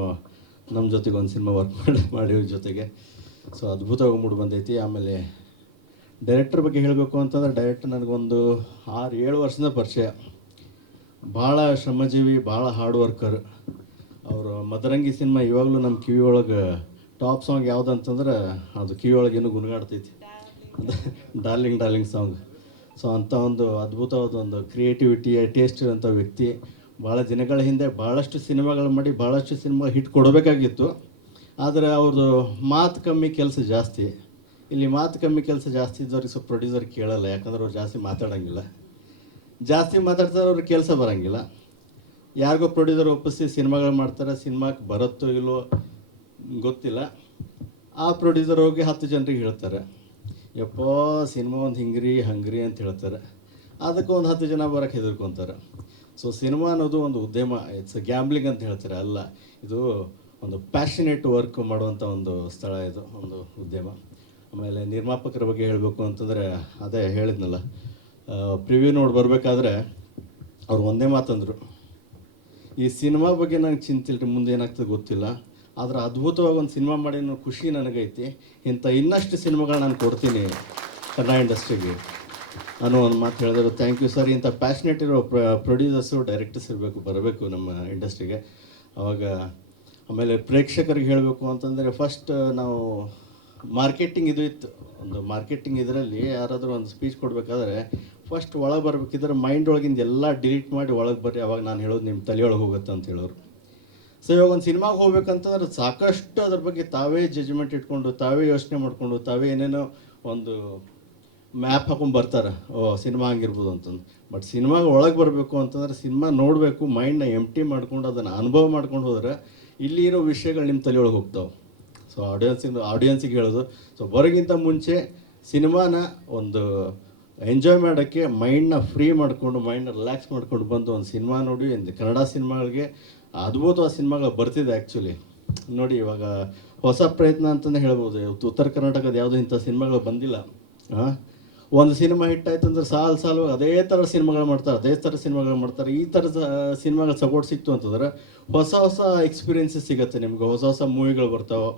ನಮ್ಮ ಜೊತೆಗೆ ಒಂದು ಸಿನಿಮಾ ವರ್ಕ್ ಮಾಡಿವ್ರ ಜೊತೆಗೆ. ಸೊ ಅದ್ಭುತವಾಗಿ ಮೂಡಿ ಬಂದೈತಿ. ಆಮೇಲೆ ಡೈರೆಕ್ಟರ್ ಬಗ್ಗೆ ಹೇಳಬೇಕು ಅಂತಂದ್ರೆ, ಡೈರೆಕ್ಟರ್ ನನಗೊಂದು 6-7 ವರ್ಷದ ಪರಿಚಯ. ಭಾಳ ಶ್ರಮಜೀವಿ, ಭಾಳ ಹಾರ್ಡ್ ವರ್ಕರ್ ಅವರು. ಮದರಂಗಿ ಸಿನಿಮಾ ಇವಾಗಲೂ ನಮ್ಮ ಕಿವಿ ಒಳಗೆ ಟಾಪ್ ಸಾಂಗ್ ಯಾವುದು ಅಂತಂದ್ರೆ ಅದು ಕಿವಿ ಒಳಗೆ ಏನೂ ಗುಣಗಾಡ್ತೈತಿ, ಡಾರ್ಲಿಂಗ್ ಸಾಂಗ್. ಸೊ ಅಂಥ ಒಂದು ಅದ್ಭುತವಾದ ಒಂದು ಕ್ರಿಯೇಟಿವಿಟಿ, ಟೇಸ್ಟ್ ಇರೋಂಥ ವ್ಯಕ್ತಿ. ಭಾಳ ದಿನಗಳ ಹಿಂದೆ ಭಾಳಷ್ಟು ಸಿನಿಮಾಗಳು ಮಾಡಿ ಭಾಳಷ್ಟು ಸಿನಿಮಾ ಹಿಟ್ ಕೊಡಬೇಕಾಗಿತ್ತು. ಆದರೆ ಅವ್ರದ್ದು ಮಾತು ಕಮ್ಮಿ, ಕೆಲಸ ಜಾಸ್ತಿ. ಇಲ್ಲಿ ಮಾತು ಕಮ್ಮಿ, ಕೆಲಸ ಜಾಸ್ತಿ ಇದ್ದವ್ರಿಗೆ ಸ್ವಲ್ಪ ಪ್ರೊಡ್ಯೂಸರ್ ಕೇಳಲ್ಲ. ಯಾಕಂದ್ರೆ ಅವ್ರು ಜಾಸ್ತಿ ಮಾತಾಡೋಂಗಿಲ್ಲ. ಜಾಸ್ತಿ ಮಾತಾಡ್ತಾರೆ, ಅವ್ರಿಗೆ ಕೆಲಸ ಬರೋಂಗಿಲ್ಲ. ಯಾರಿಗೋ ಪ್ರೊಡ್ಯೂಸರ್ ಒಪ್ಪಿಸಿ ಸಿನಿಮಾಗಳು ಮಾಡ್ತಾರೆ. ಸಿನಿಮಾಕ್ಕೆ ಬರುತ್ತೋ ಇಲ್ಲೋ ಗೊತ್ತಿಲ್ಲ. ಆ ಪ್ರೊಡ್ಯೂಸರ್ ಹೋಗಿ 10 ಜನರಿಗೆ ಹೇಳ್ತಾರೆ, ಯಪ್ಪೋ ಸಿನಿಮಾ ಒಂದು ಹಂಗ್ರಿ ಅಂತ ಹೇಳ್ತಾರೆ. ಅದಕ್ಕೆ ಒಂದು 10 ಜನ ಬರೋಕ್ಕೆ ಹೆದರ್ಕೊತಾರೆ. ಸೊ ಸಿನಿಮಾ ಅನ್ನೋದು ಒಂದು ಉದ್ಯಮ, ಇಟ್ಸ್ ಗ್ಯಾಮ್ಲಿಂಗ್ ಅಂತ ಹೇಳ್ತಾರೆ. ಅಲ್ಲ, ಇದು ಒಂದು ಪ್ಯಾಷನೇಟ್ ವರ್ಕ್ ಮಾಡುವಂಥ ಒಂದು ಸ್ಥಳ, ಇದು ಒಂದು ಉದ್ಯಮ. ಆಮೇಲೆ ನಿರ್ಮಾಪಕರ ಬಗ್ಗೆ ಹೇಳಬೇಕು ಅಂತಂದರೆ, ಅದೇ ಹೇಳಿದ್ನಲ್ಲ, ಪ್ರಿವ್ಯೂ ನೋಡಿ ಬರಬೇಕಾದ್ರೆ ಅವ್ರು ಒಂದೇ ಮಾತಂದರು, ಈ ಸಿನಿಮಾ ಬಗ್ಗೆ ನನಗೆ ಚಿಂತೆ ಇಲ್ರಿ, ಮುಂದೆ ಏನಾಗ್ತದೆ ಗೊತ್ತಿಲ್ಲ. ಆದ್ರೆ ಅದ್ಭುತವಾಗಿ ಒಂದು ಸಿನಿಮಾ ಮಾಡಿ ಅನ್ನೋ ಖುಷಿ ನನಗೈತಿ. ಇಂಥ ಇನ್ನಷ್ಟು ಸಿನಿಮಾಗಳು ನಾನು ಕೊಡ್ತೀನಿ ಕನ್ನಡ ಇಂಡಸ್ಟ್ರಿಗೆ ಅನ್ನೋ ಒಂದು ಮಾತು ಹೇಳಿದ್ರು. Thank you sir. ಇಂಥ ಪ್ಯಾಷನೇಟ್ ಇರೋ ಪ್ರೊಡ್ಯೂಸರ್ಸು ಡೈರೆಕ್ಟರ್ಸ್ ಬರಬೇಕು ನಮ್ಮ ಇಂಡಸ್ಟ್ರಿಗೆ. ಅವಾಗ ಆಮೇಲೆ ಪ್ರೇಕ್ಷಕರಿಗೆ ಹೇಳಬೇಕು ಅಂತಂದರೆ ಫಸ್ಟ್ ನಾವು ಮಾರ್ಕೆಟಿಂಗ್ ಇದು ಇತ್ತು. ಒಂದು ಮಾರ್ಕೆಟಿಂಗ್ ಇದರಲ್ಲಿ ಯಾರಾದರೂ ಒಂದು ಸ್ಪೀಚ್ ಕೊಡಬೇಕಾದ್ರೆ ಫಸ್ಟ್ ಒಳಗೆ ಬರ್ಬೇಕಿದ್ರೆ ಮೈಂಡ್ ಒಳಗಿಂದ ಎಲ್ಲ ಡಿಲೀಟ್ ಮಾಡಿ ಒಳಗೆ ಬರ್ರಿ, ಅವಾಗ ನಾನು ಹೇಳೋದು ನಿಮ್ಮ ತಲೆಯೊಳಗೆ ಹೋಗುತ್ತೆ ಅಂತ ಹೇಳೋರು. ಸೊ ಇವಾಗ ಒಂದು ಸಿನಿಮಾಗೆ ಹೋಗ್ಬೇಕಂತಂದ್ರೆ ಸಾಕಷ್ಟು ಅದ್ರ ಬಗ್ಗೆ ತಾವೇ ಜಜ್ಮೆಂಟ್ ಇಟ್ಕೊಂಡು, ತಾವೇ ಯೋಚನೆ ಮಾಡಿಕೊಂಡು, ತಾವೇ ಏನೇನೋ ಒಂದು ಮ್ಯಾಪ್ ಹಾಕೊಂಡು ಬರ್ತಾರೆ, ಓ ಸಿನಿಮಾ ಹಂಗಿರ್ಬೋದು ಅಂತಂದು. ಬಟ್ ಸಿನಿಮಾಗೆ ಒಳಗೆ ಬರಬೇಕು ಅಂತಂದ್ರೆ ಸಿನಿಮಾ ನೋಡಬೇಕು, ಮೈಂಡ್ನ ಎಂಟಿ ಮಾಡ್ಕೊಂಡು ಅದನ್ನು ಅನುಭವ ಮಾಡ್ಕೊಂಡು ಹೋದ್ರೆ ಇಲ್ಲಿ ಇರೋ ವಿಷಯಗಳು ನಿಮ್ಮ ತಲೆಯೊಳಗೆ ಹೋಗ್ತಾವೆ. ಸೊ ಆಡಿಯನ್ಸಿಗೆ ಹೇಳೋದು, ಸೊ ಬರೋಕ್ಕಿಂತ ಮುಂಚೆ ಸಿನಿಮಾನ ಒಂದು ಎಂಜಾಯ್ ಮಾಡೋಕ್ಕೆ ಮೈಂಡ್ನ ಫ್ರೀ ಮಾಡಿಕೊಂಡು, ಮೈಂಡ್ನ ರಿಲ್ಯಾಕ್ಸ್ ಮಾಡ್ಕೊಂಡು ಬಂದು ಒಂದು ಸಿನಿಮಾ ನೋಡಿ. ಒಂದು ಕನ್ನಡ ಸಿನಿಮಾಗಳಿಗೆ ಅದ್ಭುತವಾದ ಸಿನಿಮಾಗಳು ಬರ್ತಿದೆ ಆ್ಯಕ್ಚುಲಿ. ನೋಡಿ ಇವಾಗ ಹೊಸ ಪ್ರಯತ್ನ ಅಂತಲೇ ಹೇಳ್ಬೋದು. ಉತ್ತರ ಕರ್ನಾಟಕದ ಯಾವುದೋ ಇಂಥ ಸಿನಿಮಾಗಳು ಬಂದಿಲ್ಲ. ಒಂದು ಸಿನಿಮಾ ಹಿಟ್ ಆಯ್ತು ಅಂದ್ರೆ ಸಾಲು ಅದೇ ಥರ ಸಿನಿಮಾಗಳು ಮಾಡ್ತಾರೆ. ಈ ಥರದ ಸಿನಿಮಾಗಳು ಸಪೋರ್ಟ್ ಸಿಕ್ತು ಅಂತಂದ್ರೆ ಹೊಸ ಎಕ್ಸ್ಪೀರಿಯನ್ಸಸ್ ಸಿಗುತ್ತೆ ನಿಮ್ಗೆ, ಹೊಸ ಮೂವಿಗಳು ಬರ್ತಾವೆ.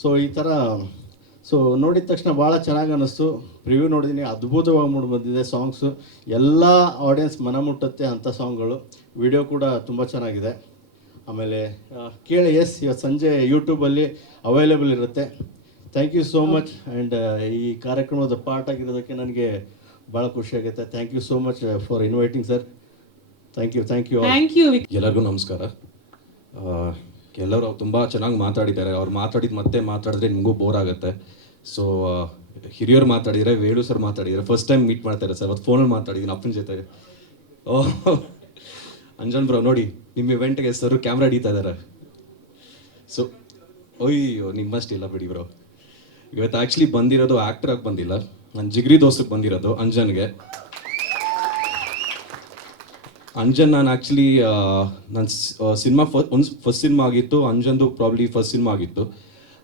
ಸೊ ಈ ಥರ ಸೊ ನೋಡಿದ ತಕ್ಷಣ ಭಾಳ ಚೆನ್ನಾಗಿ ಅನ್ನಿಸ್ತು. ಪ್ರಿವ್ಯೂ ನೋಡಿದ್ದೀನಿ, ಅದ್ಭುತವಾಗಿ ಮೂಡಿ ಬಂದಿದೆ. ಸಾಂಗ್ಸು ಎಲ್ಲ ಆಡಿಯನ್ಸ್ ಮನ ಮುಟ್ಟುತ್ತೆ ಅಂಥ ಸಾಂಗ್ಗಳು. ವಿಡಿಯೋ ಕೂಡ ತುಂಬ ಚೆನ್ನಾಗಿದೆ. ಆಮೇಲೆ ಕೇಳಿ, ಎಸ್ ಇವತ್ತು ಸಂಜೆ ಯೂಟ್ಯೂಬಲ್ಲಿ ಅವೈಲೇಬಲ್ ಇರುತ್ತೆ. Thank you so much. And ಈ ಕಾರ್ಯಕ್ರಮದ ಪಾರ್ಟ್ ಆಗಿರೋದಕ್ಕೆ ನನಗೆ ಭಾಳ ಖುಷಿಯಾಗುತ್ತೆ. Thank you so much for inviting sir. Thank you. ಎಲ್ಲರಿಗೂ ನಮಸ್ಕಾರ. ಎಲ್ಲರೂ ತುಂಬ ಚೆನ್ನಾಗಿ ಮಾತಾಡಿದ್ದಾರೆ. ಅವ್ರು ಮತ್ತೆ ಮಾತಾಡಿದ್ರೆ ನಿಮಗೂ ಬೋರ್ ಆಗುತ್ತೆ. ಸೊ ಹಿರಿಯರು ಮಾತಾಡಿದರೆ, ವೇಣು ಸರ್ ಮಾತಾಡಿದ್ದಾರೆ, ಫಸ್ಟ್ ಟೈಮ್ ಮೀಟ್ ಮಾಡ್ತಾರೆ ಸರ್. ಅವತ್ತು ಫೋನಲ್ಲಿ ಮಾತಾಡಿದ್ದೀನಿ ಅಪ್ಪನ ಜೊತೆ. ಓಹ್ ಅಂಜನ್ ಬ್ರೋ ನೋಡಿ, ನಿಮ್ಮ ಇವೆಂಟ್ಗೆ ಸರ್ ಕ್ಯಾಮ್ರಾ ಹಿಡಿತಾ ಇದ್ದಾರೆ. ಸೊ ಅಯ್ಯೋ ನಿಮ್ಮಷ್ಟಿಲ್ಲ ಬಿಡಿ ಬ್ರೋ. ಇವತ್ತು ಆ್ಯಕ್ಚುಲಿ ಬಂದಿರೋದು ಆ್ಯಕ್ಟ್ರಾಗಿ ಬಂದಿಲ್ಲ, ನನ್ನ ಜಿಗ್ರಿ ದೋಸ್ತಕ್ಕೆ ಬಂದಿರೋದು ಅಂಜನ್ಗೆ. ಅಂಜನ್ ನಾನು ಆ್ಯಕ್ಚುಲಿ ನನ್ನ ಸಿನಿಮಾ ಫಸ್ಟ್ ಸಿನಿಮಾ ಆಗಿತ್ತು. ಅಂಜನ್ದು ಪ್ರಾಬ್ಲಿ ಫಸ್ಟ್ ಸಿನಿಮಾ ಆಗಿತ್ತು.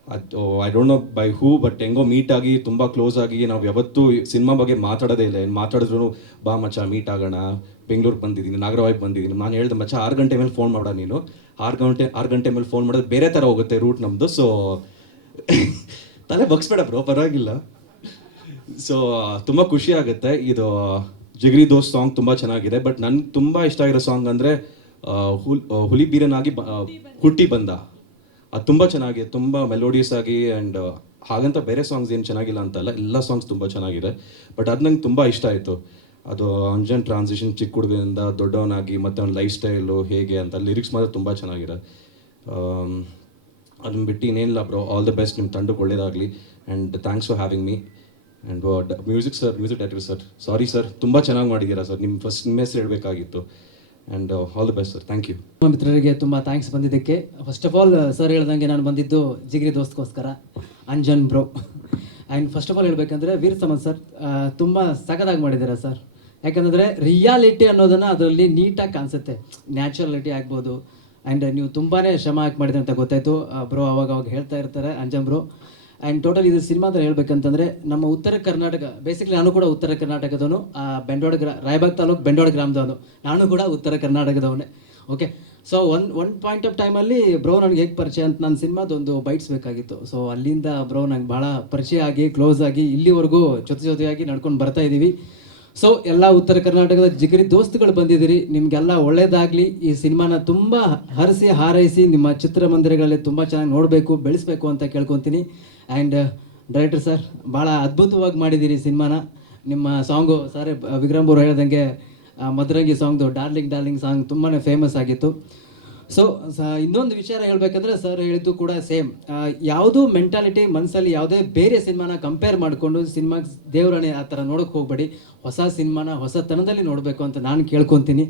ಅದು I don't know by who, but ಹೆಂಗೋ ಮೀಟ್ ಆಗಿ ತುಂಬ ಕ್ಲೋಸ್ ಆಗಿ ನಾವು ಯಾವತ್ತೂ ಸಿನಿಮಾ ಬಗ್ಗೆ ಮಾತಾಡೋದೇ ಇಲ್ಲ. ಏನು ಮಾತಾಡಿದ್ರು ಬಾ ಮಚ್ಚ ಮೀಟ್ ಆಗೋಣ, ಬೆಂಗಳೂರಿಗೆ ಬಂದಿದ್ದೀನಿ, ನಾಗರವಾಯಿಗೆ ಬಂದಿದ್ದೀನಿ. ನಾನು ಹೇಳ್ದೆ ಮಚ್ಚ 6 ಗಂಟೆ ಮೇಲೆ ಫೋನ್ ಮಾಡ ನೀನು. 6 ಗಂಟೆ ಮೇಲೆ ಫೋನ್ ಮಾಡಿದ್ರೆ ಬೇರೆ ಥರ ಹೋಗುತ್ತೆ ರೂಟ್ ನಮ್ಮದು. ಸೊ ತಲೆ ಬಗ್ಸ್ಬೇಡ ಬ್ರೋ, ಪರವಾಗಿಲ್ಲ. ಸೊ ತುಂಬ ಖುಷಿ ಆಗುತ್ತೆ. ಇದು ಜಿಗ್ರಿ ದೋಸ್ತ್ ಸಾಂಗ್ ತುಂಬ ಚೆನ್ನಾಗಿದೆ. ಬಟ್ ನನಗೆ ತುಂಬ ಇಷ್ಟ ಆಗಿರೋ ಸಾಂಗ್ ಅಂದರೆ ಹುಲಿ ಬೀರನಾಗಿ ಹುಟ್ಟಿ ಬಂದ. ಅದು ತುಂಬ ಚೆನ್ನಾಗಿದೆ, ತುಂಬ ಮೆಲೋಡಿಯಸ್ ಆಗಿ. ಆ್ಯಂಡ್ ಹಾಗಂತ ಬೇರೆ ಸಾಂಗ್ಸ್ ಏನು ಚೆನ್ನಾಗಿಲ್ಲ ಅಂತಲ್ಲ, ಎಲ್ಲ ಸಾಂಗ್ಸ್ ತುಂಬ ಚೆನ್ನಾಗಿದೆ. ಬಟ್ ಅದು ನಂಗೆ ತುಂಬ ಇಷ್ಟ ಆಯಿತು. ಅದು ಅಂಜನ್ ಟ್ರಾನ್ಸಿಷನ್ ಚಿಕ್ಕ ಹುಡುಗರಿಂದ ದೊಡ್ಡವನಾಗಿ ಮತ್ತು ಅವ್ನ ಲೈಫ್ ಸ್ಟೈಲು ಹೇಗೆ ಅಂತ ಲಿರಿಕ್ಸ್ ಮಾತ್ರ ತುಂಬ ಚೆನ್ನಾಗಿದೆ. ಅದನ್ನ ಬಿಟ್ಟು ಇನ್ನೇನಿಲ್ಲ ಬ್ರೋ. ಆಲ್ ದ ಬೆಸ್ಟ್, ನಿಮ್ಮ ತಂಡಕ್ಕೆ ಒಳ್ಳೇದಾಗಲಿ. And thanks for having me. And music director sir, sorry sir, ತುಂಬ ಚೆನ್ನಾಗಿ ಮಾಡಿದ್ದೀರಾ ಸರ್. ನಿಮ್ಮ ಹೆಸರು ಹೇಳಬೇಕಾಗಿತ್ತು. And all the best sir. Thank you. ಮಿತ್ರರಿಗೆ ತುಂಬ ಥ್ಯಾಂಕ್ಸ್ ಬಂದಿದ್ದಕ್ಕೆ. ಫಸ್ಟ್ ಆಫ್ ಆಲ್ ಸರ್ ಹೇಳ್ದಂಗೆ ನಾನು ಬಂದಿದ್ದು ಜಿಗ್ರಿ ದೋಸ್ತ್ಗೋಸ್ಕರ, Anjan bro. And first of all ಹೇಳ್ಬೇಕಂದ್ರೆ ವೀರ್ ಸಮನ್ ಸರ್ ತುಂಬ ಸಖತ್ತಾಗಿ ಮಾಡಿದ್ದಾರೆ ಸರ್. ಯಾಕಂದರೆ ರಿಯಾಲಿಟಿ ಅನ್ನೋದನ್ನು ಅದರಲ್ಲಿ ನೀಟಾಗಿ ಕಾಣಿಸುತ್ತೆ. ನ್ಯಾಚುರಲಿಟಿ ಆಗ್ಬೋದು. ಆ್ಯಂಡ್ ನೀವು ತುಂಬಾ ಶ್ರಮ ಹಾಕಿ ಮಾಡಿದ್ರೆ ಅಂತ ಗೊತ್ತಾಯಿತು ಬ್ರೋ. ಅವಾಗ ಹೇಳ್ತಾ ಇರ್ತಾರೆ ಅಂಜನ್ ಬ್ರೋ. ಆ್ಯಂಡ್ ಟೋಟಲ್ ಇದು ಸಿನಿಮಾದಲ್ಲಿ ಹೇಳ್ಬೇಕಂತಂದರೆ ನಮ್ಮ ಉತ್ತರ ಕರ್ನಾಟಕ, ಬೇಸಿಕ್ಲಿ ನಾನು ಕೂಡ ಉತ್ತರ ಕರ್ನಾಟಕದವನು. ರಾಯಬಾಗ್ ತಾಲೂಕು ಬೆಂಡೋಡ ಗ್ರಾಮದವನು. ನಾನು ಕೂಡ ಉತ್ತರ ಕರ್ನಾಟಕದವನೇ. Okay. So one point of ಟೈಮಲ್ಲಿ ಬ್ರೋ ನನಗೆ ಹೇಗೆ ಪರಿಚಯ ಅಂತ ನನ್ನ ಸಿನಿಮಾದೊಂದು ಬೈಟ್ಸ್ ಬೇಕಾಗಿತ್ತು. ಸೊ ಅಲ್ಲಿಂದ ಬ್ರೋ ನಂಗೆ ಭಾಳ ಪರಿಚಯ ಆಗಿ ಕ್ಲೋಸ್ ಆಗಿ ಇಲ್ಲಿವರೆಗೂ ಜೊತೆಯಾಗಿ ನಡ್ಕೊಂಡು ಬರ್ತಾ ಇದ್ದೀವಿ. ಸೊ ಎಲ್ಲ ಉತ್ತರ ಕರ್ನಾಟಕದ ಜಿಗರಿ ದೋಸ್ತುಗಳು ಬಂದಿದ್ದೀರಿ. ನಿಮಗೆಲ್ಲ ಒಳ್ಳೇದಾಗಲಿ. ಈ ಸಿನಿಮಾನ ತುಂಬ ಹರಿಸಿ ಹಾರೈಸಿ ನಿಮ್ಮ ಚಿತ್ರಮಂದಿರಗಳಲ್ಲಿ ತುಂಬ ಚೆನ್ನಾಗಿ ನೋಡಬೇಕು, ಬೆಳೆಸಬೇಕು ಅಂತ ಕೇಳ್ಕೊತೀನಿ. ಆ್ಯಂಡ್ ಡೈರೆಕ್ಟರ್ ಸರ್ ಭಾಳ ಅದ್ಭುತವಾಗಿ ಮಾಡಿದ್ದೀರಿ ಸಿನಿಮಾನ. ನಿಮ್ಮ ಸಾಂಗು ಸರ್ ವಿಕ್ರಮ್ ಅವರು ಹೇಳ್ದಂಗೆ ಮಧುರಂಗಿ ಸಾಂಗ್ದು ಡಾರ್ಲಿಂಗ್ ಸಾಂಗ್ ತುಂಬಾ ಫೇಮಸ್ ಆಗಿತ್ತು. ಸೊ ಇನ್ನೊಂದು ವಿಚಾರ ಹೇಳ್ಬೇಕಂದ್ರೆ ಸರ್ ಹೇಳಿದ್ದು ಕೂಡ ಸೇಮ್. ಯಾವುದೂ ಮೆಂಟಾಲಿಟಿ ಮನಸ್ಸಲ್ಲಿ ಯಾವುದೇ ಬೇರೆ ಸಿನಿಮಾನ ಕಂಪೇರ್ ಮಾಡಿಕೊಂಡು ಸಿನಿಮಾ ದೇವರಣೆ ಆ ಥರ ನೋಡೋಕೆ ಹೋಗಬೇಡಿ. ಹೊಸ ಸಿನಿಮಾನ ಹೊಸತನದಲ್ಲಿ ನೋಡಬೇಕು ಅಂತ ನಾನು ಕೇಳ್ಕೊತೀನಿ.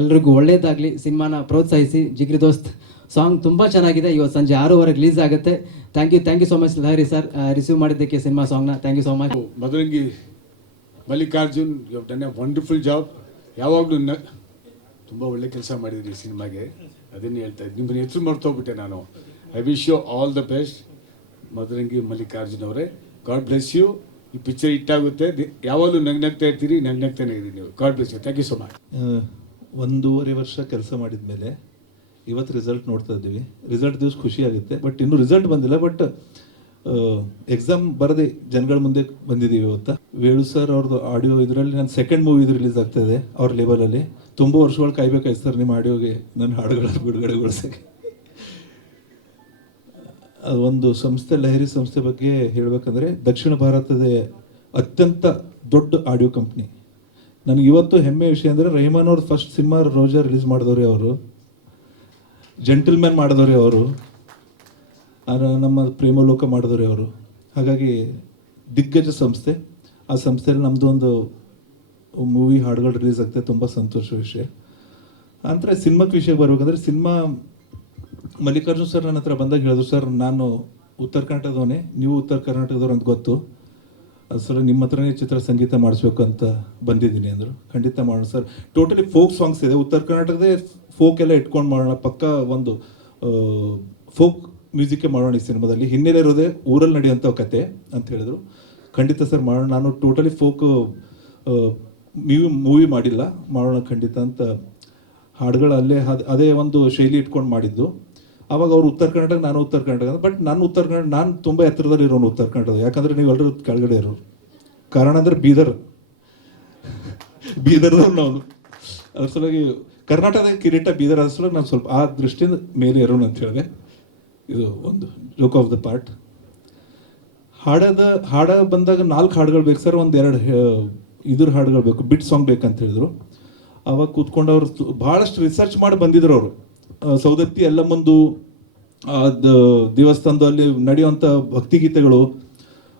ಎಲ್ರಿಗೂ ಒಳ್ಳೇದಾಗಲಿ. ಸಿನಿಮಾನ ಪ್ರೋತ್ಸಾಹಿಸಿ. ಜಿಗ್ರಿ ದೋಸ್ತ್ ಸಾಂಗ್ ತುಂಬ ಚೆನ್ನಾಗಿದೆ. ಇವತ್ತು ಸಂಜೆ 6:15 ರಿಲೀಸ್ ಆಗುತ್ತೆ. Thank you so much Lahari sir receive ಮಾಡಿದ್ದಕ್ಕೆ ಸಿನಿಮಾ ಸಾಂಗ್ನ. Thank you so much. Madhurangi Mallikarjun, you have done a wonderful job. ಯಾವಾಗಲೂ ತುಂಬ ಒಳ್ಳೆ ಕೆಲಸ ಮಾಡಿದ್ರಿ ಸಿನಿಮಾಗೆ. ಅದನ್ನೇ ಹೇಳ್ತಾ ಇದ್ದೀನಿ. ನಿಮ್ಮನ್ನ ಹೆಸರು ಮರ್ತೋಗ್ಬಿಟ್ಟೆ ನಾನು. I wish you all the best Madhurangi Mallikarjun ಅವರೇ. God bless you. ಈ ಪಿಕ್ಚರ್ ಹಿಟ್ಟಾಗುತ್ತೆ. ಯಾವಾಗಲೂ ನಗ್ನಗ್ತಾ ಇರ್ತೀರಿ, ನಗ್ನಗ್ತಾನೆ ಇರಿ ನೀವು. God bless you. Thank you so much. 1.5 ವರ್ಷ ಕೆಲಸ ಮಾಡಿದ ಮೇಲೆ ಇವತ್ತು ರಿಸಲ್ಟ್ ನೋಡ್ತಾ ಇದ್ದೀವಿ. ರಿಸಲ್ಟ್ ದಿವಸ ಖುಷಿ ಆಗುತ್ತೆ, ಬಟ್ ಇನ್ನೂ ರಿಸಲ್ಟ್ ಬಂದಿಲ್ಲ. ಬಟ್ ಎಕ್ಸಾಮ್ ಬರದೆ ಜನಗಳ ಮುಂದೆ ಬಂದಿದ್ದೀವಿ ಇವತ್ತು. ವೇಣು ಸರ್ ಅವ್ರದ್ದು ಆಡಿಯೋ ಇದರಲ್ಲಿ ನನ್ನ ಸೆಕೆಂಡ್ ಮೂವಿ ಇದು ರಿಲೀಸ್ ಆಗ್ತಾಯಿದೆ ಅವ್ರ ಲೇಬಲಲ್ಲಿ. ತುಂಬ ವರ್ಷಗಳು ಕಾಯ್ಬೇಕಾಯ್ತು ಸರ್ ನಿಮ್ಮ ಆಡಿಯೋಗೆ ನನ್ನ ಹಾಡುಗಳನ್ನು ಬಿಡುಗಡೆಗೊಳಿಸೋಕ್ಕೆ. ಒಂದು ಸಂಸ್ಥೆ, ಲಹರಿ ಸಂಸ್ಥೆ ಬಗ್ಗೆ ಹೇಳಬೇಕಂದ್ರೆ ದಕ್ಷಿಣ ಭಾರತದ ಅತ್ಯಂತ ದೊಡ್ಡ ಆಡಿಯೋ ಕಂಪ್ನಿ. ನನಗೆ ಇವತ್ತು ಹೆಮ್ಮೆ ವಿಷಯ ಅಂದರೆ ರೆಹಮಾನ್ ಅವ್ರ ಫಸ್ಟ್ ಸಿನಿಮಾ ರೋಜಾ ರಿಲೀಸ್ ಮಾಡಿದವ್ರೆ ಅವರು, ಜೆಂಟಲ್ಮ್ಯಾನ್ ಮಾಡಿದವ್ರೆ ಅವರು, ನಮ್ಮ ಪ್ರೇಮಲೋಕ ಮಾಡಿದವ್ರೆ ಅವರು. ಹಾಗಾಗಿ ದಿಗ್ಗಜ ಸಂಸ್ಥೆ. ಆ ಸಂಸ್ಥೆಯಲ್ಲಿ ನಮ್ಮದು ಒಂದು ಮೂವಿ ಹಾಡುಗಳು ರಿಲೀಸ್ ಆಗ್ತದೆ, ತುಂಬ ಸಂತೋಷ ವಿಷಯ. ಅಂದರೆ ಸಿನಿಮಾಕ್ಕೆ ವಿಷಯಕ್ಕೆ ಬರ್ಬೇಕಂದ್ರೆ ಸಿನಿಮಾ ಮಲ್ಲಿಕಾರ್ಜುನ್ ಸರ್ ನನ್ನ ಹತ್ರ ಬಂದಾಗ ಹೇಳಿದ್ರು, ಸರ್ ನಾನು ಉತ್ತರ ಕರ್ನಾಟಕದವನೇ, ನೀವು ಉತ್ತರ ಕರ್ನಾಟಕದವ್ರು ಅಂತ ಗೊತ್ತು, ಅದು ಸರ್ ನಿಮ್ಮ ಹತ್ರನೇ ಚಿತ್ರ ಸಂಗೀತ ಮಾಡಿಸ್ಬೇಕು ಅಂತ ಬಂದಿದ್ದೀನಿ ಅಂದರು. ಖಂಡಿತ ಮಾಡೋಣ ಸರ್. ಟೋಟಲಿ ಫೋಕ್ ಸಾಂಗ್ಸ್ ಇದೆ, ಉತ್ತರ ಕರ್ನಾಟಕದೇ ಫೋಕ್ ಎಲ್ಲ ಇಟ್ಕೊಂಡು ಮಾಡೋಣ, ಪಕ್ಕ ಒಂದು ಫೋಕ್ ಮ್ಯೂಸಿಕ್ಕೇ ಮಾಡೋಣ ಈ ಸಿನಿಮಾದಲ್ಲಿ. ಹಿನ್ನೆಲೆ ಇರೋದೇ ಊರಲ್ಲಿ ನಡೆಯುವಂಥ ಕತೆ ಅಂತ ಹೇಳಿದ್ರು. ಖಂಡಿತ ಸರ್ ಮಾಡೋಣ. ನಾನು ಟೋಟಲಿ ಫೋಕ್ ಮೂವಿ ಮಾಡಿಲ್ಲ, ಮಾಡೋಣ ಖಂಡಿತ ಅಂತ. ಹಾಡುಗಳು ಅಲ್ಲೇ ಅದೇ ಒಂದು ಶೈಲಿ ಇಟ್ಕೊಂಡು ಮಾಡಿದ್ದು. ಆವಾಗ ಅವ್ರು ಉತ್ತರ ಕರ್ನಾಟಕ, ನಾನು ಉತ್ತರ ಕರ್ನಾಟಕ. ಬಟ್ ನಾನು ಉತ್ತರ ಕನ್ನಡ, ನಾನು ತುಂಬ ಎತ್ತರದಲ್ಲಿ ಇರೋನು ಉತ್ತರ ಕನ್ನಡ. ಯಾಕಂದರೆ ನೀವೆಲ್ಲರೂ ಕೆಳಗಡೆ ಇರೋರು. ಕಾರಣ ಅಂದರೆ ಬೀದರ್ದವ್ರು ನಾವು. ಅದ್ರ ಸಲುವಾಗಿ ಕರ್ನಾಟಕದ ಕಿರೀಟ ಬೀದರ್, ಅದ್ರ ಸಲುವಾಗಿ ನಾನು ಸ್ವಲ್ಪ ಆ ದೃಷ್ಟಿಯಿಂದ ಮೇಲೆ ಇರೋನು ಅಂತ ಹೇಳಿದೆ. ಇದು ಒಂದು ಜೋಕ್ ಆಫ್ ದ ಪಾರ್ಟ್. ಹಾಡ ಬಂದಾಗ 4 ಹಾಡುಗಳು ಬೇಕು ಸರ್, ಒಂದು 2 ಇದ್ರ ಹಾಡುಗಳು ಬೇಕು, ಬಿಟ್ ಸಾಂಗ್ ಬೇಕಂತ ಹೇಳಿದ್ರು. ಅವಾಗ ಕೂತ್ಕೊಂಡು ಅವರು ಭಾಳಷ್ಟು ರಿಸರ್ಚ್ ಮಾಡಿ ಬಂದಿದ್ರು ಅವರು. ಸೌದತ್ತಿ ಎಲ್ಲಮ್ಮಂದು ದೇವಸ್ಥಾನದಲ್ಲಿ ನಡೆಯುವಂಥ ಭಕ್ತಿಗೀತೆಗಳು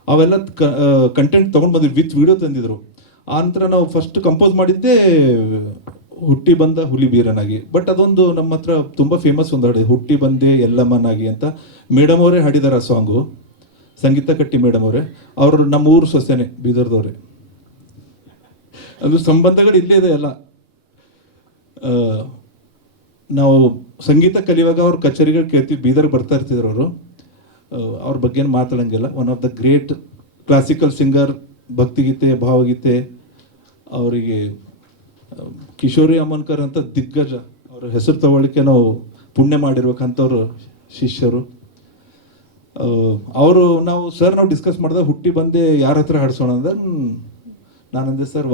ಅವೆಲ್ಲ ಕಂಟೆಂಟ್ ತೊಗೊಂಡು ಬಂದಿದ್ರು, ವಿತ್ ವಿಡಿಯೋ ತಂದಿದ್ರು. ಆ ನಂತರ ನಾವು ಫಸ್ಟ್ ಕಂಪೋಸ್ ಮಾಡಿದ್ದೇ ಹುಟ್ಟಿ ಬಂದ ಹುಲಿ ಬೀರನಾಗಿ. ಬಟ್ ಅದೊಂದು ನಮ್ಮ ಹತ್ರ ತುಂಬ ಫೇಮಸ್ ಒಂದು ಹಾಡಿದೆ, ಹುಟ್ಟಿ ಬಂದೆ ಎಲ್ಲಮ್ಮನಾಗಿ ಅಂತ. ಮೇಡಮ್ ಅವರೇ ಹಾಡಿದಾರೆ ಆ ಸಾಂಗು, ಸಂಗೀತ ಕಟ್ಟಿ ಮೇಡಮ್ ಅವರೇ. ಅವರು ನಮ್ಮ ಊರು ಸೊಸೆನೆ, ಬೀದರ್ದವ್ರೆ. ಅದು ಸಂಬಂಧಗಳು ಇಲ್ಲೇ ಇದೆ ಎಲ್ಲ. ನಾವು ಸಂಗೀತ ಕಲಿಯುವಾಗ ಅವ್ರ ಕಚೇರಿಗಳು ಕೇಳ್ತೀವಿ, ಬೀದರ್ಗೆ ಬರ್ತಾ ಇರ್ತಿದ್ರು ಅವರು. ಅವ್ರ ಬಗ್ಗೆ ಏನು ಮಾತಾಡಂಗಿಲ್ಲ. One of the great classical singer, ಭಕ್ತಿಗೀತೆ, ಭಾವಗೀತೆ. ಅವರಿಗೆ ಕಿಶೋರಿ ಅಮನ್ಕರ್ ಅಂತ ದಿಗ್ಗಜ, ಅವ್ರ ಹೆಸರು ತಗೊಳ್ಳಿಕ್ಕೆ ನಾವು ಪುಣ್ಯ ಮಾಡಿರ್ಬೇಕಂತವ್ರು ಶಿಷ್ಯರು ಅವರು. ನಾವು ಡಿಸ್ಕಸ್ ಮಾಡಿದಾಗ ಹುಟ್ಟಿ ಬಂದೆ ಯಾರ ಹತ್ರ ಹಾಡ್ಸೋಣ ಅಂದ್ರೆ ನಾನಂದೆ, ಸರ್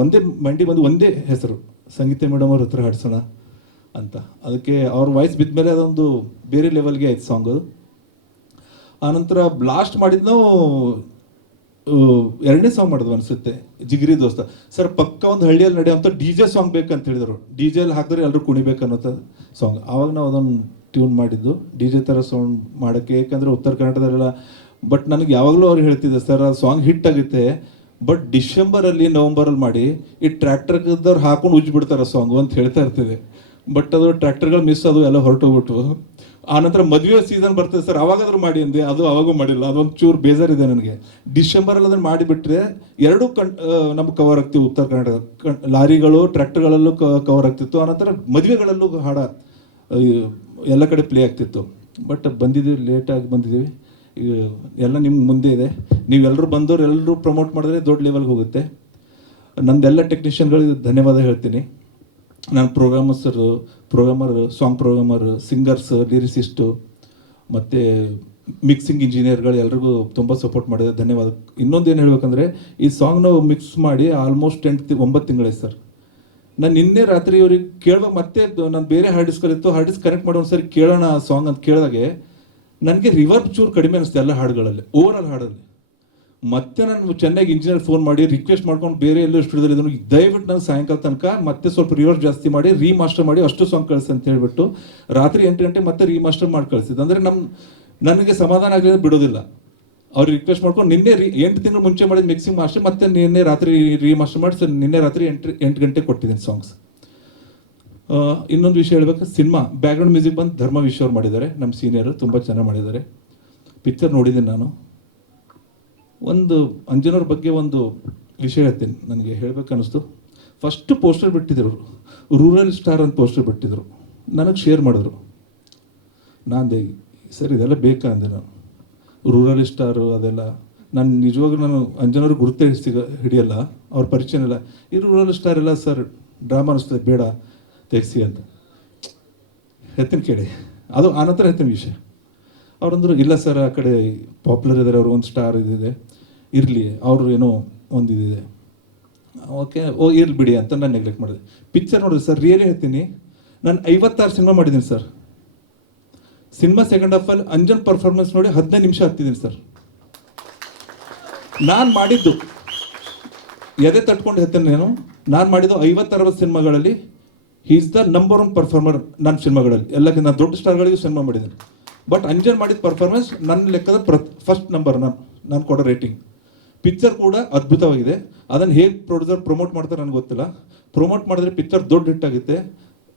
ಒಂದೇ ಹೆಸರು ಸಂಗೀತ ಮೇಡಮ್ ಅವ್ರ ಹತ್ರ ಹಾಡ್ಸೋಣ ಅಂತ. ಅದಕ್ಕೆ ಅವ್ರ ವಾಯ್ಸ್ ಬಿದ್ಮೇಲೆ ಅದೊಂದು ಬೇರೆ ಲೆವೆಲ್ಗೆ ಆಯ್ತು ಸಾಂಗ್ ಅದು. ಆನಂತರ ಬ್ಲಾಸ್ಟ್ ಮಾಡಿದ್ನೋ 2ನೇ ಸಾಂಗ್ ಮಾಡಿದ್ವು ಅನಿಸುತ್ತೆ, ಜಿಗಿರಿ ದೋಸ್ತ. ಸರ್ ಪಕ್ಕ ಒಂದು ಹಳ್ಳಿಯಲ್ಲಿ ನಡೆಯುವಂಥ DJ ಸಾಂಗ್ ಬೇಕಂತ ಹೇಳಿದರು. DJಲ್ಲಿ ಹಾಕಿದ್ರೆ ಎಲ್ಲರೂ ಕುಣಿಬೇಕನ್ನೋಂಥ ಸಾಂಗ್. ಆವಾಗ ನಾವು ಅದನ್ನು ಟ್ಯೂನ್ ಮಾಡಿದ್ದು DJ ಥರ ಸೌಂಡ್ ಮಾಡೋಕ್ಕೆ, ಯಾಕಂದರೆ ಉತ್ತರ ಕನ್ನಡದಲ್ಲೆಲ್ಲ. ಬಟ್ ನನಗೆ ಯಾವಾಗಲೂ ಅವ್ರು ಹೇಳ್ತಿದ್ದೆ, ಸರ್ ಆ ಸಾಂಗ್ ಹಿಟ್ ಆಗುತ್ತೆ, ಬಟ್ ಡಿಸೆಂಬರಲ್ಲಿ ನವಂಬರಲ್ಲಿ ಮಾಡಿ ಈ ಟ್ರ್ಯಾಕ್ಟರ್ದವ್ರು ಹಾಕೊಂಡು ಉಜ್ಜಿಬಿಡ್ತಾರೆ ಸಾಂಗು ಅಂತ ಹೇಳ್ತಾ ಇರ್ತಿದೆ. ಬಟ್ ಅದು ಟ್ರ್ಯಾಕ್ಟರ್ಗಳು ಮಿಸ್, ಅದು ಎಲ್ಲ ಹೊರಟೋಗ್ಬಿಟ್ಟು. ಆನಂತರ ಮದುವೆ ಸೀಸನ್ ಬರ್ತದೆ ಸರ್, ಅವಾಗಾದ್ರೂ ಮಾಡಿ ಅಂದೆ, ಅದು ಅವಾಗೂ ಮಾಡಿಲ್ಲ. ಅದೊಂದು ಚೂರು ಬೇಜಾರಿದೆ ನನಗೆ. ಡಿಸೆಂಬರಲ್ಲಿ ಅದನ್ನು ಮಾಡಿಬಿಟ್ರೆ 2 ನಮ್ಗೆ ಕವರ್ ಆಗ್ತೀವಿ ಉತ್ತರ ಕರ್ನಾಟಕ. ಲಾರಿಗಳು ಟ್ರ್ಯಾಕ್ಟರ್ಗಳಲ್ಲೂ ಕವರ್ ಆಗ್ತಿತ್ತು. ಆನಂತರ ಮದುವೆಗಳಲ್ಲೂ ಎಲ್ಲ ಕಡೆ ಪ್ಲೇ ಆಗ್ತಿತ್ತು. ಬಟ್ ಬಂದಿದ್ದೀವಿ, ಲೇಟಾಗಿ ಬಂದಿದ್ದೀವಿ. ಎಲ್ಲ ನಿಮ್ಮ ಮುಂದೆ ಇದೆ. ನೀವೆಲ್ಲರೂ ಬಂದವರು ಎಲ್ಲರೂ ಪ್ರಮೋಟ್ ಮಾಡಿದ್ರೆ ದೊಡ್ಡ ಲೆವೆಲ್ಗೆ ಹೋಗುತ್ತೆ. ನಂದೆಲ್ಲ ಟೆಕ್ನಿಷಿಯನ್ಗಳಿಗೆ ಧನ್ಯವಾದ ಹೇಳ್ತೀನಿ. ನಾನು programmer, song programmer, singers, lyricist ಮತ್ತು ಮಿಕ್ಸಿಂಗ್ ಇಂಜಿನಿಯರ್ಗಳು ಎಲ್ರಿಗೂ ತುಂಬ ಸಪೋರ್ಟ್ ಮಾಡಿದೆ, ಧನ್ಯವಾದ. ಇನ್ನೊಂದು ಏನು ಹೇಳ್ಬೇಕಂದ್ರೆ, ಈ ಸಾಂಗ್ ನಾವು ಮಿಕ್ಸ್ ಮಾಡಿ ಆಲ್ಮೋಸ್ಟ್ 9 ತಿಂಗಳೇ ಸರ್. ನಾನು ನಿನ್ನೆ ರಾತ್ರಿ ಇವ್ರಿಗೆ ಕೇಳುವಾಗ ಮತ್ತೆ ನಾನು ಬೇರೆ ಹಾರ್ಡ್ ಡಿಸ್ಕಲ್ಲಿತ್ತು, ಹಾರ್ಡ್ ಡಿಸ್ಕ್ ಕನೆಕ್ಟ್ ಮಾಡೋ ಒಂದ್ಸರಿ ಕೇಳೋಣ ಸಾಂಗ್ ಅಂತ ಕೇಳಿದಾಗೆ ನನಗೆ ರಿವರ್ಬ್ ಚೂರು ಕಡಿಮೆ ಅನಿಸ್ತು ಎಲ್ಲ ಹಾಡುಗಳಲ್ಲಿ, ಓವರ್ ಹಾಡಲ್ಲಿ. ಮತ್ತೆ ನಾನು ಚೆನ್ನಾಗಿ ಇಂಜಿನಿಯರ್ ಫೋನ್ ಮಾಡಿ ರಿಕ್ವೆಸ್ಟ್ ಮಾಡ್ಕೊಂಡು ಬೇರೆ ಎಲ್ಲೋ ಸ್ಟುಡಿಯೋದಲ್ಲಿ ಇದನ್ನು ದಯವಿಟ್ಟು ನಾನು ಸಾಯಂಕಾಲ ತನಕ ಮತ್ತೆ ಸ್ವಲ್ಪ ರಿವರ್ಸ್ ಜಾಸ್ತಿ ಮಾಡಿ ರೀಮಾಸ್ಟರ್ ಮಾಡಿ ಅಷ್ಟು ಸಾಂಗ್ ಕಳಿಸಿ ಅಂತ ಹೇಳ್ಬಿಟ್ಟು ರಾತ್ರಿ 8 ಗಂಟೆ ಮತ್ತೆ ರೀಮಾಸ್ಟರ್ ಮಾಡಿ ಕಳಿಸಿದ್ದು. ಅಂದರೆ ನನಗೆ ಸಮಾಧಾನ ಆಗಲಿಲ್ಲ, ಬಿಡೋದಿಲ್ಲ. ಅವ್ರು ರಿಕ್ವೆಸ್ಟ್ ಮಾಡ್ಕೊಂಡು ನಿನ್ನೆ 8 ತಿಂಗಳು ಮುಂಚೆ ಮಾಡಿದ ಮಿಕ್ಸಿಂಗ್ ಮಾಸ್ಟರ್ ಮತ್ತೆ ನಿನ್ನೆ ರಾತ್ರಿ ರೀಮಾಸ್ಟರ್ ಮಾಡಿ ನಿನ್ನೆ ರಾತ್ರಿ 8 ಗಂಟೆ ಕೊಟ್ಟಿದ್ದೀನಿ ಸಾಂಗ್ಸ್. ಇನ್ನೊಂದು ವಿಷಯ ಹೇಳ್ಬೇಕು, ಸಿನಿಮಾ ಬ್ಯಾಕ್ಗ್ರೌಂಡ್ ಮ್ಯೂಸಿಕ್ ಬಂದು ಧರ್ಮ ವಿಶ್ವರ್ ಮಾಡಿದ್ದಾರೆ, ನಮ್ಮ ಸೀನಿಯರು, ತುಂಬ ಚೆನ್ನಾಗಿ ಮಾಡಿದ್ದಾರೆ. ಪಿಕ್ಚರ್ ನೋಡಿದ್ದೀನಿ ನಾನು. ಒಂದು ಅಂಜನವ್ರ ಬಗ್ಗೆ ಒಂದು ವಿಷಯ ಹೇಳ್ತೀನಿ, ನನಗೆ ಹೇಳ್ಬೇಕನ್ನಿಸ್ತು. ಫಸ್ಟ್ ಪೋಸ್ಟರ್ ಬಿಟ್ಟಿದ್ರು, ರೂರಲ್ ಸ್ಟಾರ್ ಅಂತ ಪೋಸ್ಟರ್ ಬಿಟ್ಟಿದ್ರು, ನನಗೆ ಶೇರ್ ಮಾಡಿದ್ರು. ನಾನು ಸರ್ ಇದೆಲ್ಲ ಬೇಕಾ ಅಂದೆ. ನಾನು ರೂರಲ್ ಸ್ಟಾರು ಅದೆಲ್ಲ ನಾನು ನಿಜವಾಗ್ಲೂ ನಾನು ಅಂಜನವ್ರಿಗೆ ಗುರುತೇ ಹಿಡಿಯಲ್ಲ, ಅವ್ರ ಪರಿಚಯ ಇಲ್ಲ. ಈ ರೂರಲ್ ಸ್ಟಾರ್ ಎಲ್ಲ ಸರ್ ಡ್ರಾಮಾ ಅನಿಸ್ತದೆ, ಬೇಡ ತೆಗ್ಸಿ ಅಂತ ಹೇಳ್ತೀನಿ ಕೇಳಿ. ಅದು ಆನಂತರ ಹೇಳ್ತೀನಿ ವಿಷಯ. ಅವ್ರಂದ್ರು ಇಲ್ಲ ಸರ್ ಆ ಕಡೆ ಪಾಪ್ಯುಲರ್ ಇದ್ದಾರೆ, ಅವ್ರು ಒಂದು ಸ್ಟಾರ್ ಇದಿದೆ, ಇರಲಿ ಅವರು ಏನೋ ಒಂದು ಇದಿದೆ, ಓಕೆ ಇರ್ಲಿ ಬಿಡಿ ಅಂತ ನಾನು ನೆಗ್ಲೆಕ್ಟ್ ಮಾಡಿದೆ. ಪಿಕ್ಚರ್ ನೋಡಿದ್ರೆ ಸರ್ ರಿಯಲಿ ಹೇಳ್ತೀನಿ, ನಾನು 56 ಸಿನಿಮಾ ಮಾಡಿದ್ದೀನಿ ಸರ್. ಸಿನಿಮಾ ಸೆಕೆಂಡ್ ಹಾಫಲ್ಲಿ ಅಂಜನ್ ಪರ್ಫಾರ್ಮೆನ್ಸ್ ನೋಡಿ 15 ನಿಮಿಷ ಹತ್ತಿದ್ದೀನಿ ಸರ್. ನಾನು ಮಾಡಿದ್ದು ಎದೆ ತಟ್ಕೊಂಡು ಹೇಳ್ತೇನೆ, ನಾನು ಮಾಡಿದ್ದು 50-60 ಸಿನಿಮಾಗಳಲ್ಲಿ ಈಸ್ ದ ನಂಬರ್ 1 ಪರ್ಫಾರ್ಮರ್ ನನ್ನ ಸಿನಿಮಾಗಳಲ್ಲಿ. ಎಲ್ಲಕ್ಕಿಂತ ನಾನು ದೊಡ್ಡ ಸ್ಟಾರ್ಗಳಿಗೂ ಸಿನಿಮಾ ಮಾಡಿದ್ದೀನಿ. ಬಟ್ ಅಂಜನ್ ಮಾಡಿದ ಪರ್ಫಾರ್ಮೆನ್ಸ್ ನನ್ನ ಲೆಕ್ಕದ ಫಸ್ಟ್ ನಂಬರ್ ನಾನು ಕೊಡೋ ರೇಟಿಂಗ್. ಪಿಕ್ಚರ್ ಕೂಡ ಅದ್ಭುತವಾಗಿದೆ. ಅದನ್ನು ಹೇಗೆ ಪ್ರೊಡ್ಯೂಸರ್ ಪ್ರಮೋಟ್ ಮಾಡ್ತಾರೆ ನನಗೆ ಗೊತ್ತಿಲ್ಲ. ಪ್ರಮೋಟ್ ಮಾಡಿದ್ರೆ ಪಿಕ್ಚರ್ ದೊಡ್ಡ ಹಿಟ್ ಆಗುತ್ತೆ.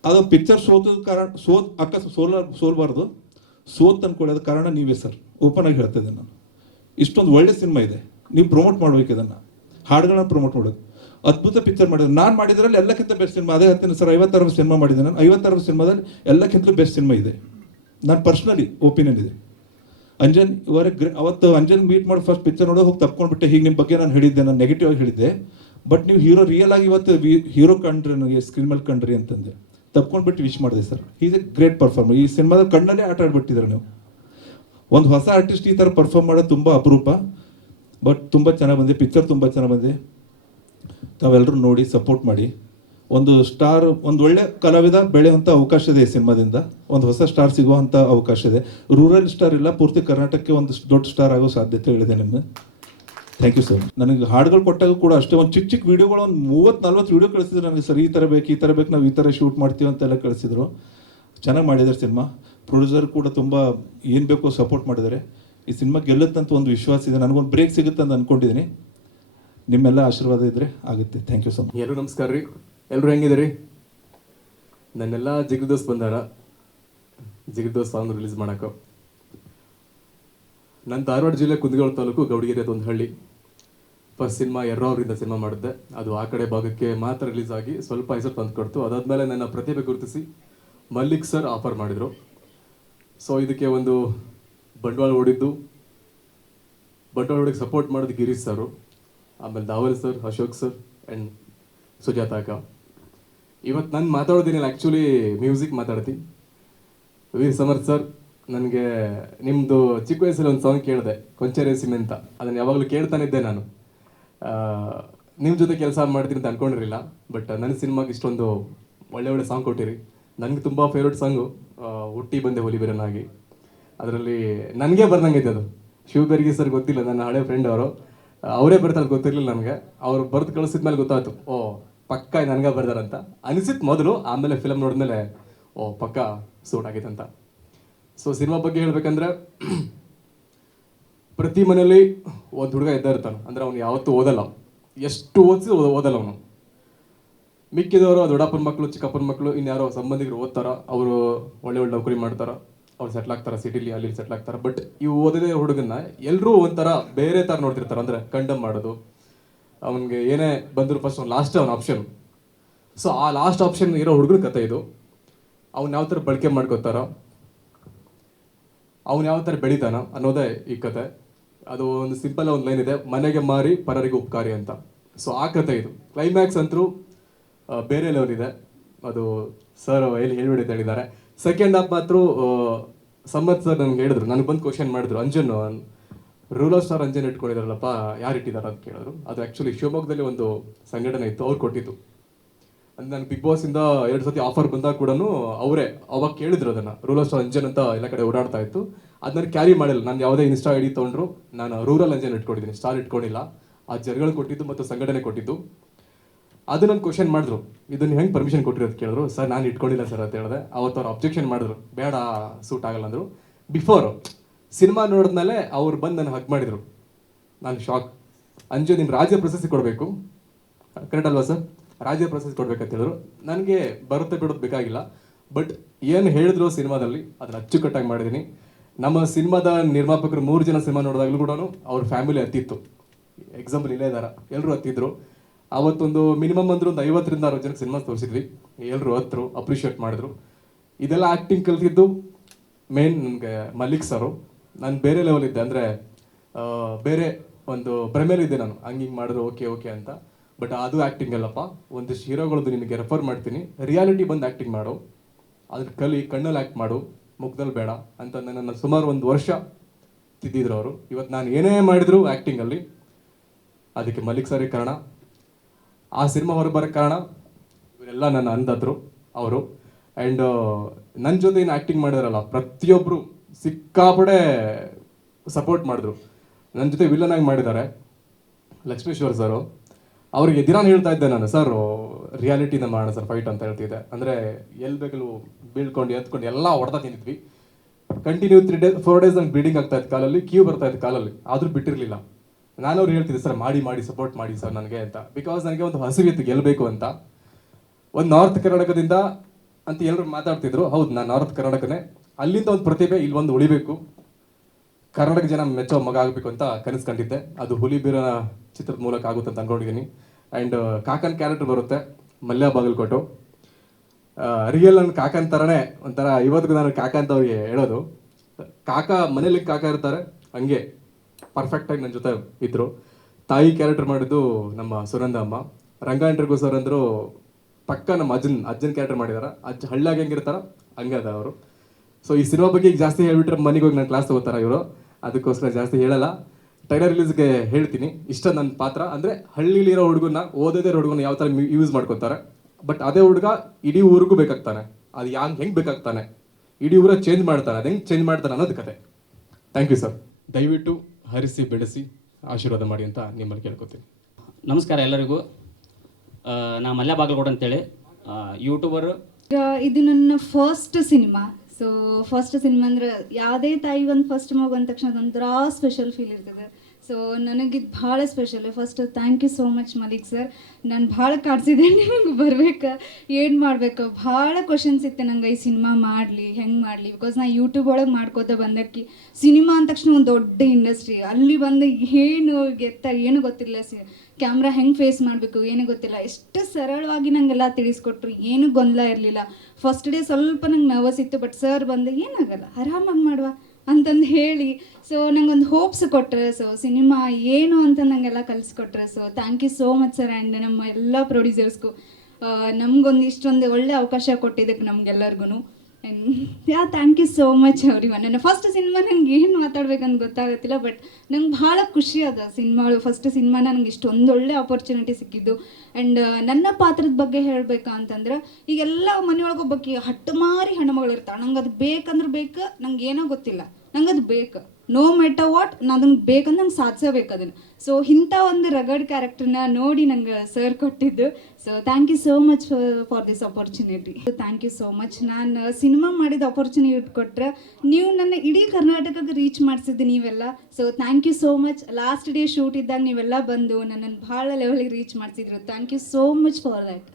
ಅದು ಪಿಕ್ಚರ್ ಸೋತದ ಕಾರಣ ಸೋಲ್ಬಾರ್ದು, ಅನ್ಕೊಳ್ಳೋದ ಕಾರಣ ನೀವೇ ಸರ್. ಓಪನ್ ಆಗಿ ಹೇಳ್ತಾ ಇದ್ದೇನೆ ನಾನು. ಇಷ್ಟೊಂದು ಒಳ್ಳೆ ಸಿನಿಮಾ ಇದೆ, ನೀವು ಪ್ರಮೋಟ್ ಮಾಡ್ಬೇಕು ಇದನ್ನು, ಹಾಡುಗಳನ್ನ ಪ್ರಮೋಟ್ ಮಾಡೋದು. ಅದ್ಭುತ ಪಿಕ್ಚರ್ ಮಾಡಿದ್ರು. ನಾನು ಮಾಡಿದ್ರಲ್ಲಿ ಎಲ್ಲಕ್ಕಿಂತ ಬೆಸ್ಟ್ ಸಿನಿಮಾ ಅದೇ ಹೇಳ್ತೀನಿ ಸರ್. 50-60 ಸಿನಿಮಾ ಮಾಡಿದ್ದೆ ನಾನು. 50-60 ಸಿನಿಮಾದಲ್ಲಿ ಎಲ್ಲಕ್ಕಿಂತಲೂ ಬೆಸ್ಟ್ ಸಿನಿಮಾ ಇದೆ, ನಾನು ಪರ್ಸ್ನಲಿ ಒಪಿನಿಯನ್ ಇದೆ. ಅಂಜನ್ ಅವತ್ತು ಅಂಜನ್ ಮೀಟ್ ಮಾಡಿ ಫಸ್ಟ್ ಪಿಕ್ಚರ್ ನೋಡೋ ಹೋಗಿ ತಪ್ಕೊಂಡ್ಬಿಟ್ಟೆ. ಹೀಗೆ ನಿಮ್ಮ ಬಗ್ಗೆ ನಾನು ಹೇಳಿದ್ದೆ, ನಾನು ನೆಗೆಟಿವ್ ಆಗಿ ಹೇಳಿದ್ದೆ. ಬಟ್ ನೀವು ಹೀರೋ ರಿಯಲ್ ಆಗಿ ಇವತ್ತು ಹೀರೋ ಕಂಡ್ರಿ, ನನಗೆ ಸ್ಕ್ರೀನ್ ಮೇಲೆ ಕಂಡ್ರಿ ಅಂತಂದೆ. ತಪ್ಕೊಂಡ್ಬಿಟ್ಟು ವಿಶ್ ಮಾಡಿದೆ sir. Is A great performer. ಈ ಸಿನಿಮಾದ ಕಣ್ಣಲ್ಲೇ ಆಟ ಆಡ್ಬಿಟ್ಟಿದ್ದಾರೆ ನೀವು. ಒಂದು ಹೊಸ ಆರ್ಟಿಸ್ಟ್ ಈ ಥರ ಪರ್ಫಾರ್ಮ್ ಮಾಡೋದು ತುಂಬ ಅಪರೂಪ. ಬಟ್ ತುಂಬ ಚೆನ್ನಾಗಿ ಬಂದಿದೆ, ಪಿಕ್ಚರ್ ತುಂಬ ಚೆನ್ನಾಗಿ ಬಂದಿದೆ. ತಾವೆಲ್ಲರೂ ನೋಡಿ ಸಪೋರ್ಟ್ ಮಾಡಿ. ಒಂದು ಸ್ಟಾರ್, ಒಂದು ಒಳ್ಳೆ ಕಲಾವಿದ ಬೆಳೆಯುವಂಥ ಅವಕಾಶ ಇದೆ ಈ ಸಿನಿಮಾದಿಂದ. ಒಂದು ಹೊಸ ಸ್ಟಾರ್ ಸಿಗುವಂಥ ಅವಕಾಶ ಇದೆ. ರೂರಲ್ ಸ್ಟಾರ್ ಇಲ್ಲ, ಪೂರ್ತಿ ಕರ್ನಾಟಕಕ್ಕೆ ಒಂದು ದೊಡ್ಡ ಸ್ಟಾರ್ ಆಗೋ ಸಾಧ್ಯತೆಗಳಿದೆ ನಿಮಗೆ. Thank you sir. ನನಗೆ ಹಾಡುಗಳು ಕೊಟ್ಟಾಗ ಕೂಡ ಅಷ್ಟೇ ಒಂದು ಚಿಕ್ಕ ಚಿಕ್ಕ ವೀಡಿಯೋಗಳು ಒಂದು 30-40 ವೀಡಿಯೋ ಕಳಿಸಿದ್ರು ನನಗೆ. ಸರ್ ಈ ಥರ ಬೇಕು, ನಾವು ಈ ಥರ ಶೂಟ್ ಮಾಡ್ತೀವಿ ಅಂತೆಲ್ಲ ಕಳಿಸಿದ್ರು. ಚೆನ್ನಾಗಿ ಮಾಡಿದ್ದಾರೆ ಸಿನಿಮಾ. ಪ್ರೊಡ್ಯೂಸರ್ ಕೂಡ ತುಂಬ ಏನು ಬೇಕೋ ಸಪೋರ್ಟ್ ಮಾಡಿದ್ದಾರೆ. ಈ ಸಿನಿಮಾ ಗೆಲ್ಲುತ್ತಂತ ಒಂದು ವಿಶ್ವಾಸ ಇದೆ. ನನಗೊಂದು ಬ್ರೇಕ್ ಸಿಗುತ್ತೆ ಅಂತ ಅಂದ್ಕೊಂಡಿದ್ದೀನಿ. ನಿಮ್ಮೆಲ್ಲ ಆಶೀರ್ವಾದ ಇದ್ದರೆ ಆಗುತ್ತೆ. Thank you so much. ಎಲ್ಲರೂ ನಮಸ್ಕಾರ ರೀ. ಎಲ್ಲರೂ ಹೆಂಗಿದ್ದೀರಿ? ನನ್ನೆಲ್ಲ ಜಿಗಿರ್ ದೋಸ್ತ್ ಬಂದಾರ ಜಿಗಿರ್ ದೋಸ್ತ್ ಸಾಂಗ್ ರಿಲೀಸ್ ಮಾಡೋಕೆ. ನನ್ನ ಧಾರವಾಡ ಜಿಲ್ಲೆ ಕುಂದಗೋಳ ತಾಲೂಕು ಗೌಡಗೆರೆ ಅಂತ ಒಂದು ಹಳ್ಳಿ. ಫಸ್ಟ್ ಸಿನಿಮಾ ಅವರಿಂದ ಸಿನಿಮಾ ಮಾಡಿದ್ದೆ. ಅದು ಆ ಕಡೆ ಭಾಗಕ್ಕೆ ಮಾತ್ರ ರಿಲೀಸ್ ಆಗಿ ಸ್ವಲ್ಪ ಹೆಸರು ತಂದು ಕೊಡ್ತು. ಅದಾದಮೇಲೆ ನನ್ನ ಪ್ರತಿಭೆ ಗುರುತಿಸಿ ಮಲ್ಲಿಕ್ ಸರ್ ಆಫರ್ ಮಾಡಿದರು. ಸೊ ಇದಕ್ಕೆ ಒಂದು ಬಂಡವಾಳ ಹೂಡಿದ್ದು, ಬಂಡವಾಳ ಹೂಡಿಗೆ ಸಪೋರ್ಟ್ ಮಾಡೋದು ಗಿರೀಶ್ ಸರು, ಆಮೇಲೆ Dawal sir, Ashok sir and Sujata ಅಕ್ಕ. ಇವತ್ತು ನಾನು ಮಾತಾಡೋದೇನಿಲ್ಲ, ಆ್ಯಕ್ಚುಲಿ ಮ್ಯೂಸಿಕ್ ಮಾತಾಡ್ತೀನಿ. ವೀರ್ ಸಮರ್ಥ್ ಸರ್, ನನಗೆ ನಿಮ್ಮದು ಚಿಕ್ಕ ವಯಸ್ಸಲ್ಲಿ ಒಂದು ಸಾಂಗ್ ಕೇಳಿದೆ, ಕೊಂಚರೆ ಸಿಮೆ ಅಂತ. ಅದನ್ನು ಯಾವಾಗಲೂ ಕೇಳ್ತಾನಿದ್ದೆ ನಾನು. ನಿಮ್ಮ ಜೊತೆ ಕೆಲಸ ಮಾಡ್ತೀನಿ ಅಂತ ಅಂದ್ಕೊಂಡಿರಲಿಲ್ಲ. ಬಟ್ ನನ್ನ ಸಿನಿಮಾಗೆ ಇಷ್ಟೊಂದು ಒಳ್ಳೆ ಸಾಂಗ್ ಕೊಟ್ಟಿರಿ. ನನಗೆ ತುಂಬ ಫೇವ್ರೆಟ್ ಸಾಂಗು ಹುಟ್ಟಿ ಬಂದೆ ಹುಲಿಬೆರನಾಗಿ. ಅದರಲ್ಲಿ ನನಗೆ ಬರ್ದಂಗೈತೆ ಅದು. ಶಿವಬೆರ್ಗಿ ಸರ್ ಗೊತ್ತಿಲ್ಲ, ನನ್ನ ಹಳೆ ಫ್ರೆಂಡ್ ಅವರು, ಅವರೇ ಬರ್ತಾರೆ ಗೊತ್ತಿರಲಿಲ್ಲ ನನಗೆ. ಅವ್ರು ಬರೆದು ಕಳಿಸಿದ ಮೇಲೆ ಗೊತ್ತಾಯ್ತು, ಓ ಪಕ್ಕ ನನಗೆ ಬರ್ದಾರಂತ ಅನಿಸಿತ್ತು ಮೊದಲು. ಆಮೇಲೆ ಫಿಲಮ್ ನೋಡಿದ್ಮೇಲೆ ಓ ಪಕ್ಕ ಸೂಟ್ ಆಗೈತೆ ಅಂತ. ಸೊ ಸಿನಿಮಾ ಬಗ್ಗೆ ಹೇಳ್ಬೇಕಂದ್ರೆ, ಪ್ರತಿ ಮನೆಯಲ್ಲಿ ಒಂದು ಹುಡುಗ ಇದ್ದ ಇರ್ತಾನೆ. ಅಂದರೆ ಅವ್ನು ಯಾವತ್ತೂ ಓದಲ್ಲ, ಎಷ್ಟು ಓದಿಸಿ ಓದಲ್ಲ ಅವನು. ಮಿಕ್ಕಿದವರು ದೊಡ್ಡಪ್ಪನ ಮಕ್ಕಳು, ಚಿಕ್ಕಪ್ಪನ ಮಕ್ಕಳು, ಇನ್ಯಾರೋ ಸಂಬಂಧಿಕರು ಓದ್ತಾರ, ಅವರು ಒಳ್ಳೆ ನೌಕರಿ ಮಾಡ್ತಾರ, ಅವ್ರು ಸೆಟ್ಲ್ ಆಗ್ತಾರೆ ಸಿಟಿಲಿ, ಅಲ್ಲಿ ಸೆಟ್ಲ್ ಆಗ್ತಾರೆ. ಬಟ್ ಇವು ಓದದೇ ಹುಡುಗನ್ನ ಎಲ್ಲರೂ ಒಂಥರ ಬೇರೆ ಥರ ನೋಡ್ತಿರ್ತಾರೆ. ಅಂದರೆ ಕಂಡಮ್ ಮಾಡೋದು, ಅವನಿಗೆ ಏನೇ ಬಂದರೂ ಫಸ್ಟ್ ಅವ್ನು ಲಾಸ್ಟ್ ಅವನ ಆಪ್ಷನ್. ಸೊ ಆ ಲಾಸ್ಟ್ ಆಪ್ಷನ್ ಇರೋ ಹುಡುಗನ ಕತೆ ಇದು. ಅವ್ನು ಯಾವ ಥರ ಬಳಕೆ ಮಾಡ್ಕೋತಾರ, ಅವ್ನು ಯಾವ ಥರ ಬೆಳಿತಾನ ಅನ್ನೋದೇ ಈ ಕತೆ. ಅದು ಒಂದು ಸಿಂಪಲ್ ಒಂದು ಲೈನ್ ಇದೆ, ಮನೆಗೆ ಮಾರಿ ಪರರಿಗೆ ಉಪಕಾರಿ ಅಂತ. ಸೊ ಆ ಕತೆ ಇದು. ಕ್ಲೈಮ್ಯಾಕ್ಸ್ ಅಂತೂ ಬೇರೆ ಲೆವೆಲ್ ಇದೆ. ಅದು ಸರ್ ಹೇಳ್ಬಿಡಿ ಅಂತ ಹೇಳಿದ್ದಾರೆ. ಸೆಕೆಂಡ್ ಹಾಫ್ ಮಾತ್ರ ಸಮರ್ಥ್ ಸರ್ ನನಗೆ ಹೇಳಿದ್ರು, ನನಗೆ ಬಂದು ಕ್ವಶನ್ ಮಾಡಿದ್ರು, ಅಂಜನ್ ರೂರಲ್ ಸ್ಟಾರ್ ಅಂಜನ್ ಇಟ್ಕೊಂಡಿದಾರಲ್ಲಪ್ಪ, ಯಾರು ಇಟ್ಟಿದ್ದಾರೆ ಅಂತ ಕೇಳಿದ್ರು. ಅದು ಆ್ಯಕ್ಚುಲಿ ಶಿವಮೊಗ್ಗದಲ್ಲಿ ಒಂದು ಸಂಘಟನೆ ಇತ್ತು, ಅವ್ರು ಕೊಟ್ಟಿದ್ದು. ಅದು ನಾನು ಬಿಗ್ ಬಾಸಿಂದ 2 ಸತಿ ಆಫರ್ ಬಂದಾಗ ಕೂಡ ಅವರೇ ಅವಾಗ ಕೇಳಿದ್ರು ಅದನ್ನು. ರೂರಲ್ ಸ್ಟಾರ್ ಅಂಜನ್ ಅಂತ ಎಲ್ಲ ಕಡೆ ಓಡಾಡ್ತಾ ಇತ್ತು. ಅದನ್ನ ಕ್ಯಾರಿ ಮಾಡಿಲ್ಲ. ನಾನು ಯಾವುದೇ ಇನ್ಸ್ಟಾ ಐಡಿ ತೊಗೊಂಡ್ರು ನಾನು ರೂರಲ್ ಅಂಜನ್ ಇಟ್ಕೊಂಡಿದ್ದೀನಿ, ಸ್ಟಾರ್ ಇಟ್ಕೊಂಡಿಲ್ಲ. ಆ ಜನಗಳು ಕೊಟ್ಟಿದ್ದು ಮತ್ತು ಸಂಘಟನೆ ಕೊಟ್ಟಿದ್ದು. ಅದು ನನ್ನ ಕ್ವಶನ್ ಮಾಡಿದ್ರು, ಇದನ್ನು ಹೆಂಗೆ ಪರ್ಮಿಷನ್ ಕೊಟ್ಟಿರೋದು ಕೇಳಿದ್ರು. ಸರ್ ನಾನು ಇಟ್ಕೊಂಡಿಲ್ಲ ಸರ್ ಅಂತ ಹೇಳಿದೆ. ಅವತ್ತು ಅವ್ರು ಅಬ್ಜೆಕ್ಷನ್ ಮಾಡಿದ್ರು, ಬೇಡ ಸೂಟ್ ಆಗಲ್ಲ ಅಂದರು. ಬಿಫೋರ್ ಸಿನಿಮಾ ನೋಡಿದ್ಮೇಲೆ ಅವ್ರು ಬಂದು ನನ್ನ ಹಗ್ ಮಾಡಿದರು. ನಾನು ಶಾಕ್. ಅಂಜು ನಿಮ್ಮ ರಾಜ್ಯ ಪ್ರಶಸ್ತಿ ಕೊಡಬೇಕು, ಕರೆಕ್ಟ್ ಅಲ್ವಾ ಸರ್? ರಾಜ್ಯ ಪ್ರಶಸ್ತಿ ಕೊಡ್ಬೇಕಂತ ಹೇಳಿದ್ರು. ನನಗೆ ಬರುತ್ತೆ ಬಿಡೋದು ಬೇಕಾಗಿಲ್ಲ. ಬಟ್ ಏನು ಹೇಳಿದ್ರು ಸಿನಿಮಾದಲ್ಲಿ ಅದನ್ನು ಅಚ್ಚುಕಟ್ಟಾಗಿ ಮಾಡಿದ್ದೀನಿ. ನಮ್ಮ ಸಿನಿಮಾದ ನಿರ್ಮಾಪಕರು 3 ಜನ ಸಿನಿಮಾ ನೋಡಿದಾಗಲೂ ಕೂಡ ಅವ್ರ ಫ್ಯಾಮಿಲಿ ಹತ್ತಿತ್ತು. ಎಕ್ಸಾಂಪಲ್ ಇಲ್ಲೇ ಇದ್ದಾರೆ, ಎಲ್ಲರೂ ಹತ್ತಿದ್ರು. ಅವತ್ತೊಂದು ಮಿನಿಮಮ್ ಅಂದ್ರೆ ಒಂದು 50ರಿಂದ 60 ಜನಕ್ಕೆ ಸಿನಿಮಾ ತೋರಿಸಿದ್ವಿ. ಎಲ್ಲರೂ ಹತ್ತರು, ಅಪ್ರಿಷಿಯೇಟ್ ಮಾಡಿದ್ರು. ಇದೆಲ್ಲ ಆ್ಯಕ್ಟಿಂಗ್ ಕಲ್ತಿದ್ದು ಮೇನ್ ನನಗೆ ಮಲ್ಲಿಕ್ ಸರು. ನಾನು ಬೇರೆ ಲೆವೆಲ್ ಇದ್ದೆ, ಅಂದರೆ ಬೇರೆ ಒಂದು ಭ್ರಮೇಲಿದ್ದೆ ನಾನು, ಹಂಗೆ ಮಾಡಿದ್ರು ಓಕೆ ಅಂತ. ಬಟ್ ಅದು ಆ್ಯಕ್ಟಿಂಗ್ ಅಲ್ಲಪ್ಪ, ಒಂದಿಷ್ಟು ಹೀರೋಗಳದ್ದು ನಿನಗೆ ರೆಫರ್ ಮಾಡ್ತೀನಿ, ರಿಯಾಲಿಟಿ ಬಂದು ಆ್ಯಕ್ಟಿಂಗ್ ಮಾಡು, ಅದ್ರ ಕಲಿ, ಕಣ್ಣಲ್ಲಿ ಆ್ಯಕ್ಟ್ ಮಾಡು, ಮುಖದಲ್ಲಿ ಬೇಡ ಅಂತ ನನ್ನನ್ನು ಸುಮಾರು 1 ವರ್ಷ ತಿದ್ದಿದ್ರು ಅವರು. ಇವತ್ತು ನಾನು ಏನೇ ಮಾಡಿದ್ರು ಆ್ಯಕ್ಟಿಂಗಲ್ಲಿ, ಅದಕ್ಕೆ ಮಲ್ಲಿಕ್ ಸರಿ ಕಾರಣ, ಆ ಸಿನಿಮಾ ಹೊರಬರೋಕ್ಕೆ ಕಾರಣ ಇವರೆಲ್ಲ ನನ್ನ ಅಂಧದ್ರು ಅವರು. ಆ್ಯಂಡ್ ನನ್ನ ಜೊತೆ ಏನು ಆ್ಯಕ್ಟಿಂಗ್ ಮಾಡಿದಾರಲ್ಲ ಪ್ರತಿಯೊಬ್ಬರು ಸಿಕ್ಕಾಪಡೆ ಸಪೋರ್ಟ್ ಮಾಡಿದ್ರು. ನನ್ನ ಜೊತೆ ವಿಲನ್ ಆಗಿ ಮಾಡಿದ್ದಾರೆ ಲಕ್ಷ್ಮೇಶ್ವರ್ ಸರು. ಅವ್ರಿಗೆ ದಿನ ಹೇಳ್ತಾ ಇದ್ದೆ ನಾನು, ಸರ್ ರಿಯಾಲಿಟಿನ ಮಾಡೋಣ ಸರ್ ಫೈಟ್ ಅಂತ ಹೇಳ್ತಿದ್ದೆ. ಅಂದರೆ ಎಲ್ಲಿ ಬೇಕಲ್ಲೂ ಬೀಳ್ಕೊಂಡು ಎತ್ಕೊಂಡು ಎಲ್ಲ ಹೊಡೆದ ತಿಂದಿದ್ವಿ. ಕಂಟಿನ್ಯೂ 4 days ನಂಗೆ ಬ್ಲೀಡಿಂಗ್ ಆಗ್ತಾ ಇತ್ತು ಕಾಲಲ್ಲಿ, ಕ್ಯೂ ಬರ್ತಾ ಇತ್ತು ಕಾಲಲ್ಲಿ, ಆದರೂ ಬಿಟ್ಟಿರಲಿಲ್ಲ. ನಾನು ಅವ್ರು ಹೇಳ್ತಿದ್ದೆ, ಸರ್ ಮಾಡಿ ಸಪೋರ್ಟ್ ಮಾಡಿ ಸರ್ ನನಗೆ ಅಂತ. ಬಿಕಾಸ್ ನನಗೆ ಒಂದು ಹಸಿವಿತ್ತು ಗೆಲ್ಲಬೇಕು ಅಂತ. ಒಂದು ನಾರ್ತ್ ಕರ್ನಾಟಕದಿಂದ ಅಂತ ಎಲ್ಲರೂ ಮಾತಾಡ್ತಿದ್ರು. ಹೌದು, ನಾನು ನಾರ್ತ್ ಕರ್ನಾಟಕನೇ. ಅಲ್ಲಿಂದ ಒಂದು ಪ್ರತಿಭೆ ಇಲ್ಲಿ ಒಂದು ಉಳಿಬೇಕು, ಕರ್ನಾಟಕ ಜನ ಮೆಚ್ಚೋ ಮಗ ಆಗಬೇಕು ಅಂತ ಕನಸು ಕಂಡಿದ್ದೆ. ಅದು ಹುಲಿಬೀರನ ಚಿತ್ರದ ಮೂಲಕ ಆಗುತ್ತೆ ಅಂತ ಅಂದ್ಕೊಂಡಿದ್ದೀನಿ. ಆ್ಯಂಡ್ ಕಾಕನ್ ಕ್ಯಾರೆಕ್ಟರ್ ಬರುತ್ತೆ, ಮಲ್ಯ ಬಾಗಲಕೋಟು. ರಿಯಲ್ ನನ್ನ ಕಾಕನ್ ಥರನೇ ಒಂಥರ. ಇವತ್ತಿಗೂ ನಾನು ಕಾಕ ಅಂತ ಅವ್ರಿಗೆ ಹೇಳೋದು. ಕಾಕ ಮನೇಲಿ ಕಾಕ ಇರ್ತಾರೆ ಹಂಗೆ ಪರ್ಫೆಕ್ಟಾಗಿ ನನ್ನ ಜೊತೆ ಇದ್ದರು. ತಾಯಿ ಕ್ಯಾರೆಕ್ಟರ್ ಮಾಡಿದ್ದು ನಮ್ಮ ಸುನಂದ ಅಮ್ಮ. ರಂಗ ಇಂಟರ್ಗೂ ಸರ್ ಅಂದರು ಪಕ್ಕ ನಮ್ಮ ಅಜ್ಜನ ಕ್ಯಾರೆಕ್ಟರ್ ಮಾಡಿದಾರೆ. ಅಜ್ಜ ಹಳ್ಳಿಯಾಗಿ ಹೆಂಗಿರ್ತಾರ ಹಂಗೆ ಅದ ಅವರು. ಸೊ ಈ ಸಿನಿಮಾ ಬಗ್ಗೆ ಈಗ ಜಾಸ್ತಿ ಹೇಳ್ಬಿಟ್ರೆ ಮನೆಗೆ ಹೋಗಿ ನಾನು ಕ್ಲಾಸ್ ತಗೋತಾರ ಇವರು, ಅದಕ್ಕೋಸ್ಕರ ಜಾಸ್ತಿ ಹೇಳಲ್ಲ. ಟ್ರೈಲರ್ ರಿಲೀಸ್ಗೆ ಹೇಳ್ತೀನಿ. ಇಷ್ಟ ನನ್ನ ಪಾತ್ರ ಅಂದರೆ ಹಳ್ಳಿಲಿರೋ ಹುಡುಗನ, ಓದೋದೇ ಹುಡುಗನ ಯಾವ ಥರ ಯೂಸ್ ಮಾಡ್ಕೊತಾರೆ. ಬಟ್ ಅದೇ ಹುಡುಗ ಇಡೀ ಊರಿಗೂ ಬೇಕಾಗ್ತಾನೆ. ಅದು ಹೆಂಗೆ ಬೇಕಾಗ್ತಾನೆ, ಇಡೀ ಊರ ಚೇಂಜ್ ಮಾಡ್ತಾನೆ, ಅದು ಹೆಂಗೆ ಚೇಂಜ್ ಮಾಡ್ತಾನೆ ಅನ್ನೋದು ಕತೆ. Thank you sir. ದಯವಿಟ್ಟು ಹರಿಸಿ ಬೆಳೆಸಿ ಆಶೀರ್ವಾದ ಮಾಡಿ ಅಂತ ನಿಮ್ಮಲ್ಲಿ ಕೇಳ್ಕೊತೀನಿ. ನಮಸ್ಕಾರ ಎಲ್ಲರಿಗೂ. ನಾ ಮಲ್ಯ ಬಾಗಲಕೋಟೆ ಅಂತೇಳಿ, ಯೂಟ್ಯೂಬರು. ಇದು ನನ್ನ first cinema. So first cinema ಅಂದ್ರೆ ಯಾವುದೇ ತಾಯಿ ಒಂದು ಫಸ್ಟ್ ಮಗು ಅಂದ ತಕ್ಷಣ ಅದೊಂಥರ ಸ್ಪೆಷಲ್ ಫೀಲ್ ಇರ್ತದೆ. ಸೊ ನನಗಿದು ಭಾಳ special. First thank you so much Malik sir. ನಾನು ಭಾಳ ಕಾಡ್ಸಿದ್ದೆ ನಿಮಗೆ ಬರ್ಬೇಕು, ಏನು ಮಾಡಬೇಕು, ಭಾಳ ಕ್ವಶನ್ಸ್ ಇತ್ತು ನಂಗೆ ಈ ಸಿನಿಮಾ ಮಾಡಲಿ ಹೆಂಗೆ ಮಾಡಲಿ. ಬಿಕಾಸ್ ನಾ ಯೂಟ್ಯೂಬ್ ಒಳಗೆ ಮಾಡ್ಕೋತ ಬಂದಕ್ಕೆ ಸಿನಿಮಾ ಅಂದ ತಕ್ಷಣ ಒಂದು ದೊಡ್ಡ ಇಂಡಸ್ಟ್ರಿ, ಅಲ್ಲಿ ಬಂದು ಏನು ಏನು ಗೊತ್ತಿಲ್ಲ, ಕ್ಯಾಮ್ರಾ ಹೆಂಗೆ ಫೇಸ್ ಮಾಡಬೇಕು ಏನೂ ಗೊತ್ತಿಲ್ಲ. ಎಷ್ಟು ಸರಳವಾಗಿ ನಂಗೆಲ್ಲ ತಿಳಿಸ್ಕೊಟ್ರು, ಏನೂ ಗೊಂದಲ ಇರಲಿಲ್ಲ. ಫಸ್ಟ್ ಡೇ ಸ್ವಲ್ಪ ನಂಗೆ ನರ್ವಸ್ ಇತ್ತು, ಬಟ್ ಸರ್ ಬಂದು ಏನಾಗಲ್ಲ ಆರಾಮಾಗಿ ಮಾಡುವ ಅಂತಂದು ಹೇಳಿ ಸೊ ನಂಗೊಂದು ಹೋಪ್ಸ್ ಕೊಟ್ಟರೆ. ಸೊ ಸಿನಿಮಾ ಏನು ಅಂತ ನಂಗೆಲ್ಲ ಕಲಿಸ್ಕೊಟ್ರೆ. So thank you so much sir. And ನಮ್ಮ ಎಲ್ಲ ಪ್ರೊಡ್ಯೂಸರ್ಸ್ಗೂ ನಮಗೊಂದು ಇಷ್ಟೊಂದು ಒಳ್ಳೆ ಅವಕಾಶ ಕೊಟ್ಟಿದ್ದಕ್ಕೆ ನಮಗೆಲ್ಲರಿಗೂ ಥ್ಯಾಂಕ್ ಯು ಸೋ ಮಚ್ ಅವ್ರಿಗೆ. ನನ್ನ ಫಸ್ಟ್ ಸಿನಿಮಾ ನಂಗೆ ಏನು ಮಾತಾಡ್ಬೇಕಂತ ಗೊತ್ತಾಗತ್ತಿಲ್ಲ, ಬಟ್ ನಂಗೆ ಭಾಳ ಖುಷಿ ಅದ ಸಿನಿಮಾಗಳು. ಫಸ್ಟ್ ಸಿನಿಮಾ ನನಗೆ ಇಷ್ಟೊಂದು ಒಳ್ಳೆ ಆಪರ್ಚುನಿಟಿ ಸಿಕ್ಕಿದ್ದು. ಆ್ಯಂಡ್ ನನ್ನ ಪಾತ್ರದ ಬಗ್ಗೆ ಹೇಳಬೇಕು ಅಂತಂದ್ರೆ, ಈಗೆಲ್ಲ ಮನೆಯೊಳಗೆ ಒಬ್ಬಕ್ಕೆ ಹಟ್ಟಮಾರಿ ಹೆಣ್ಮಗಳು ಇರ್ತಾಳೆ, ನಂಗೆ ಅದು ಬೇಕಂದ್ರೆ ಬೇಕು, ನಂಗೆ ಏನೋ ಗೊತ್ತಿಲ್ಲ, ನಂಗೆ ಅದು ಬೇಕು, ನೋ ಮ್ಯಾಟರ್ ವಾಟ್, ನಾನು ಅದನ್ನು ಬೇಕಂದ್ರೆ ನಂಗೆ ಸಾಧಿಸಬೇಕು ಅದನ್ನು. ಸೊ ಇಂಥ ಒಂದು ರಗಡ್ ಕ್ಯಾರೆಕ್ಟರ್ನ ನೋಡಿ ನಂಗೆ ಸರ್ ಕೊಟ್ಟಿದ್ದು. So thank you so much for this opportunity. Thank you so much. ನಾನು ಸಿನಿಮಾ ಮಾಡಿದ ಅಪರ್ಚುನಿಟಿ ಕೊಟ್ಟರೆ ನೀವು ನನ್ನ ಇಡೀ ಕರ್ನಾಟಕಕ್ಕೆ ರೀಚ್ ಮಾಡಿಸಿದ್ದು ನೀವೆಲ್ಲ. So thank you so much. Last day shoot ಇದ್ದಾಗ ನೀವೆಲ್ಲ ಬಂದು ನನ್ನನ್ನು ಭಾಳ ಲೆವೆಲಿಗೆ ರೀಚ್ ಮಾಡಿಸಿದ್ರು. Thank you so much for that.